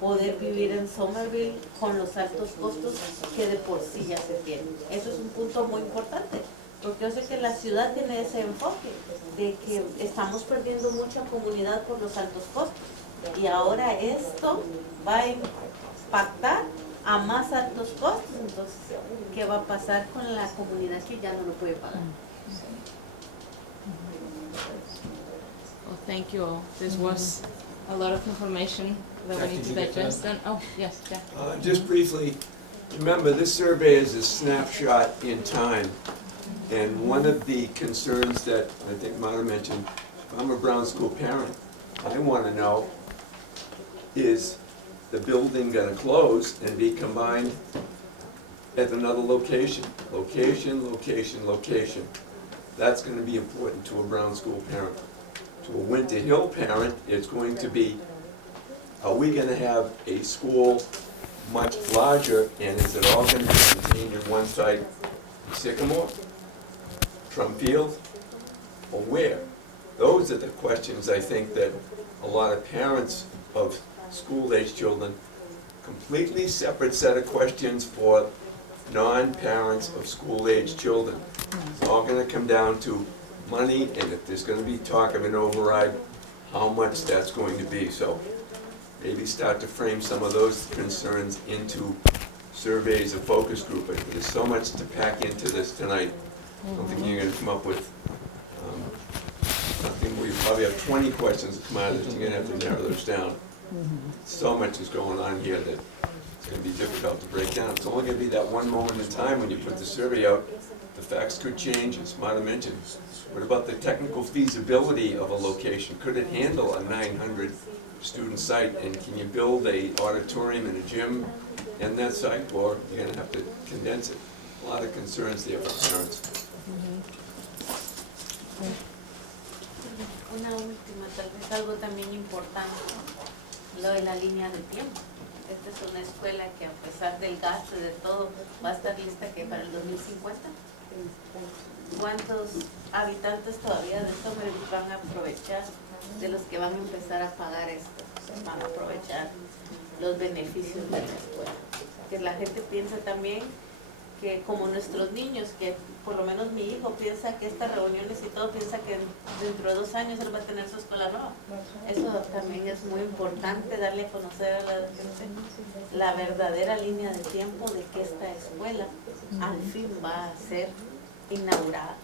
poder vivir en Somerville con los altos costos que de por sí ya se tienen. Eso es un punto muy importante, porque yo sé que la ciudad tiene ese enfoque de que estamos perdiendo mucha comunidad por los altos costos, y ahora esto va a impactar a más altos costos. Entonces, ¿qué va a pasar con la comunidad que ya no lo puede pagar? Well, thank you all. This was a lot of information that we need to digest. And, oh, yes, Jack. Just briefly, remember, this survey is a snapshot in time. And one of the concerns that I think Mona mentioned, if I'm a Brown School parent, I want to know, is the building going to close and be combined at another location? Location, location, location. That's going to be important to a Brown School parent. To a Winter Hill parent, it's going to be, are we going to have a school much larger, and is it all going to be contained in one site, Sycamore, Trump Field, or where? Those are the questions I think that a lot of parents of school-age children, completely separate set of questions for non-parents of school-age children. It's all going to come down to money, and if there's going to be talk of an override, how much that's going to be. So maybe start to frame some of those concerns into surveys, a focus group. I think there's so much to pack into this tonight. I don't think you're going to come up with, I think we probably have 20 questions to come out of this. You're going to have to narrow those down. So much is going on here that it's going to be difficult to break down. It's only going to be that one moment in time when you put the survey out. The facts could change, as Marta mentioned. What about the technical feasibility of a location? Could it handle a 900 student site? And can you build a auditorium and a gym in that site? Or you're going to have to condense it? A lot of concerns there for parents. Una última, tal vez algo también importante, lo de la línea de tiempo. Esta es una escuela que a pesar del gasto y de todo, va a estar lista que para el 2050. ¿Cuántos habitantes todavía de Somerville van a aprovechar, de los que van a empezar a pagar esto, van a aprovechar los beneficios de la escuela? Que la gente piensa también que como nuestros niños, que por lo menos mi hijo piensa que estas reuniones y todo, piensa que dentro de 2 años él va a tener su escuela nueva. Eso también es muy importante, darle a conocer a la gente la verdadera línea de tiempo de que esta escuela al fin va a ser inaugurada.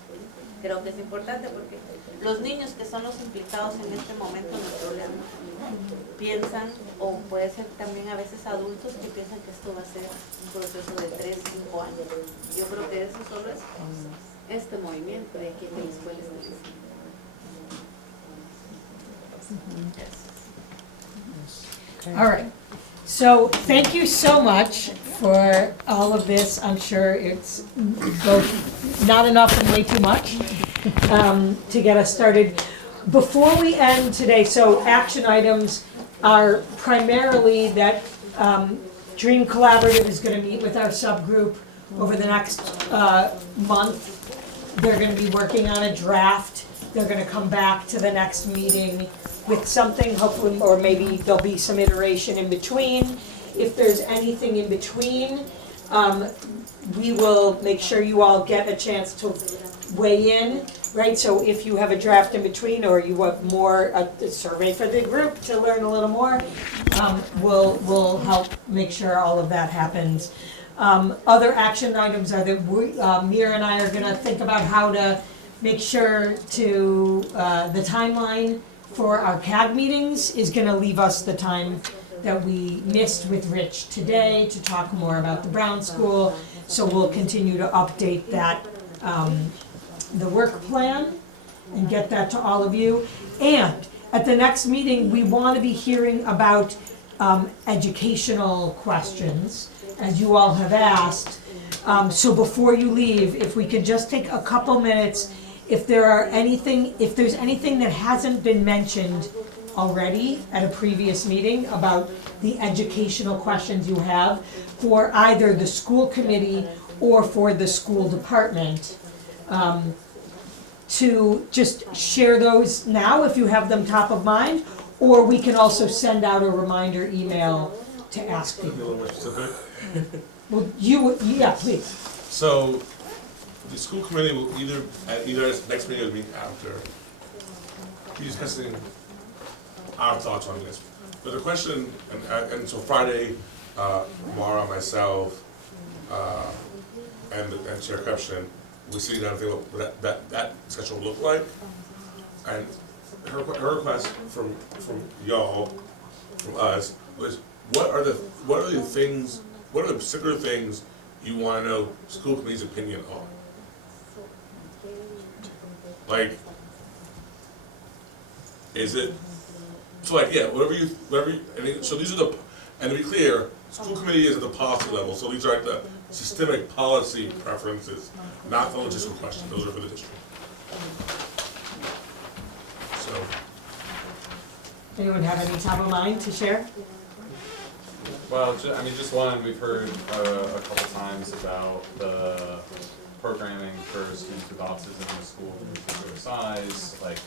Creo que es importante porque los niños, que son los implicados en este momento en el problema, piensan, o puede ser también a veces adultos que piensan que esto va a ser un proceso de 3, 5 años. Yo creo que eso solo es este movimiento de que la escuela esté lista. All right. So thank you so much for all of this. I'm sure it's both not enough and way too much to get us started. Before we end today, so action items are primarily that Dream Collaborative is going to meet with our subgroup over the next month. They're going to be working on a draft. They're going to come back to the next meeting with something, hopefully, or maybe there'll be some iteration in between. If there's anything in between, we will make sure you all get a chance to weigh in, right? So if you have a draft in between, or you want more, a survey for the group to learn a little more, we'll help make sure all of that happens. Other action items are that Mira and I are gonna think about how to make sure to, the timeline for our CAG meetings is gonna leave us the time that we missed with Rich today to talk more about the Brown School. So we'll continue to update that, the work plan, and get that to all of you. And at the next meeting, we wanna be hearing about educational questions, as you all have asked. So before you leave, if we could just take a couple minutes, if there's anything that hasn't been mentioned already at a previous meeting about the educational questions you have for either the school committee or for the school department, to just share those now if you have them top of mind, or we can also send out a reminder email to ask Be a people. little more specific. Well, yeah, please. So, the school committee will either next meeting or the meeting after, be discussing our thoughts on this. But the question, and so Friday, Mara, myself, and Chair Kupchan, we're sitting down and thinking what that discussion will look like. And her request from y'all, from us, was what are the particular things you want to know school committee's opinion on? Like, is it, so like, yeah, whatever you, so these are and to be clear, school committee is at the policy level, so these are like the systemic policy preferences, not the logistical questions, those are for the district. So. Anyone have any top of mind to share? Well, just one, we've heard a couple times about the programming for students with autism in the school, particular size, like,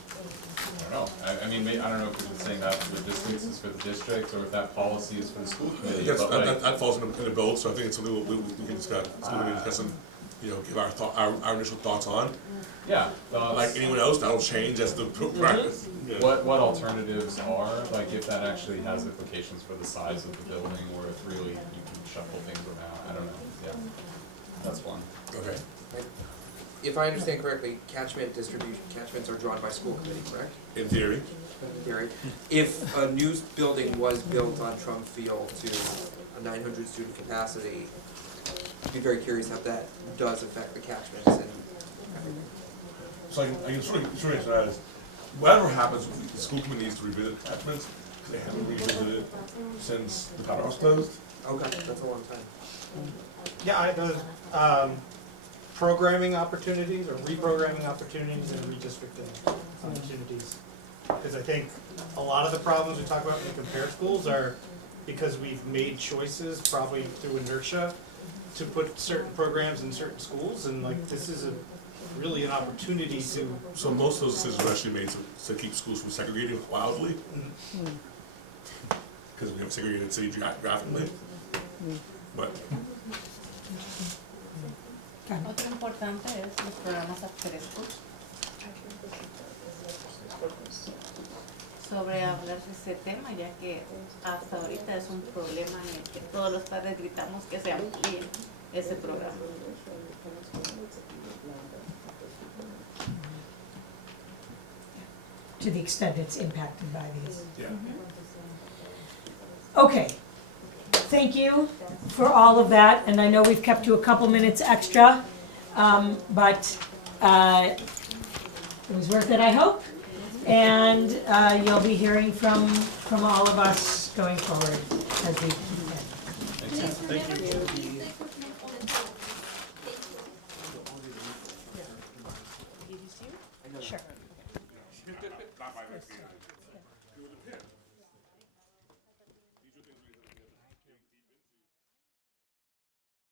I don't know. I don't know if we've been saying that logistics is for the district, or if that policy is for the school committee. Yes, but like, that falls in the both, so I think it's something we can discuss, and, give our initial thoughts on. yeah. Like anyone else, that'll change as the practice. Yeah. What alternatives are, like if that actually has implications for the size of the building, or if really you can shuffle things around, I don't know, yeah. That's one. Okay. If I understand correctly, catchments are drawn by school committee, correct? In theory. In theory. If a new building was built on Trump Field to a 900 student capacity, I'd be very curious how that does affect the catchments and everything. So I can sort of answer that as, whatever happens, the school committee needs to revisit catchments, because they haven't revisited since the powerhouse closed. Okay, that's a long time. Yeah, programming opportunities or reprogramming opportunities and redistricting opportunities. Because I think a lot of the problems we talk about in the compared schools are because we've made choices, probably through inertia, to put certain programs in certain schools, and like this is really an opportunity to. So most of those decisions were actually made to keep schools from segregating wildly? Because we have a segregated city geographically. But Otro importante es los programas after school. Sobre hablar de ese tema, ya que hasta ahorita es un problema en el que todos los padres gritamos que se amplíe ese programa. To the extent it's impacted by these. yeah. Okay, thank you for all of that, and I know we've kept you a couple minutes extra, but it was worth it, I hope. And you'll be hearing from all of us going forward as we can. Thank you. Sure. Not my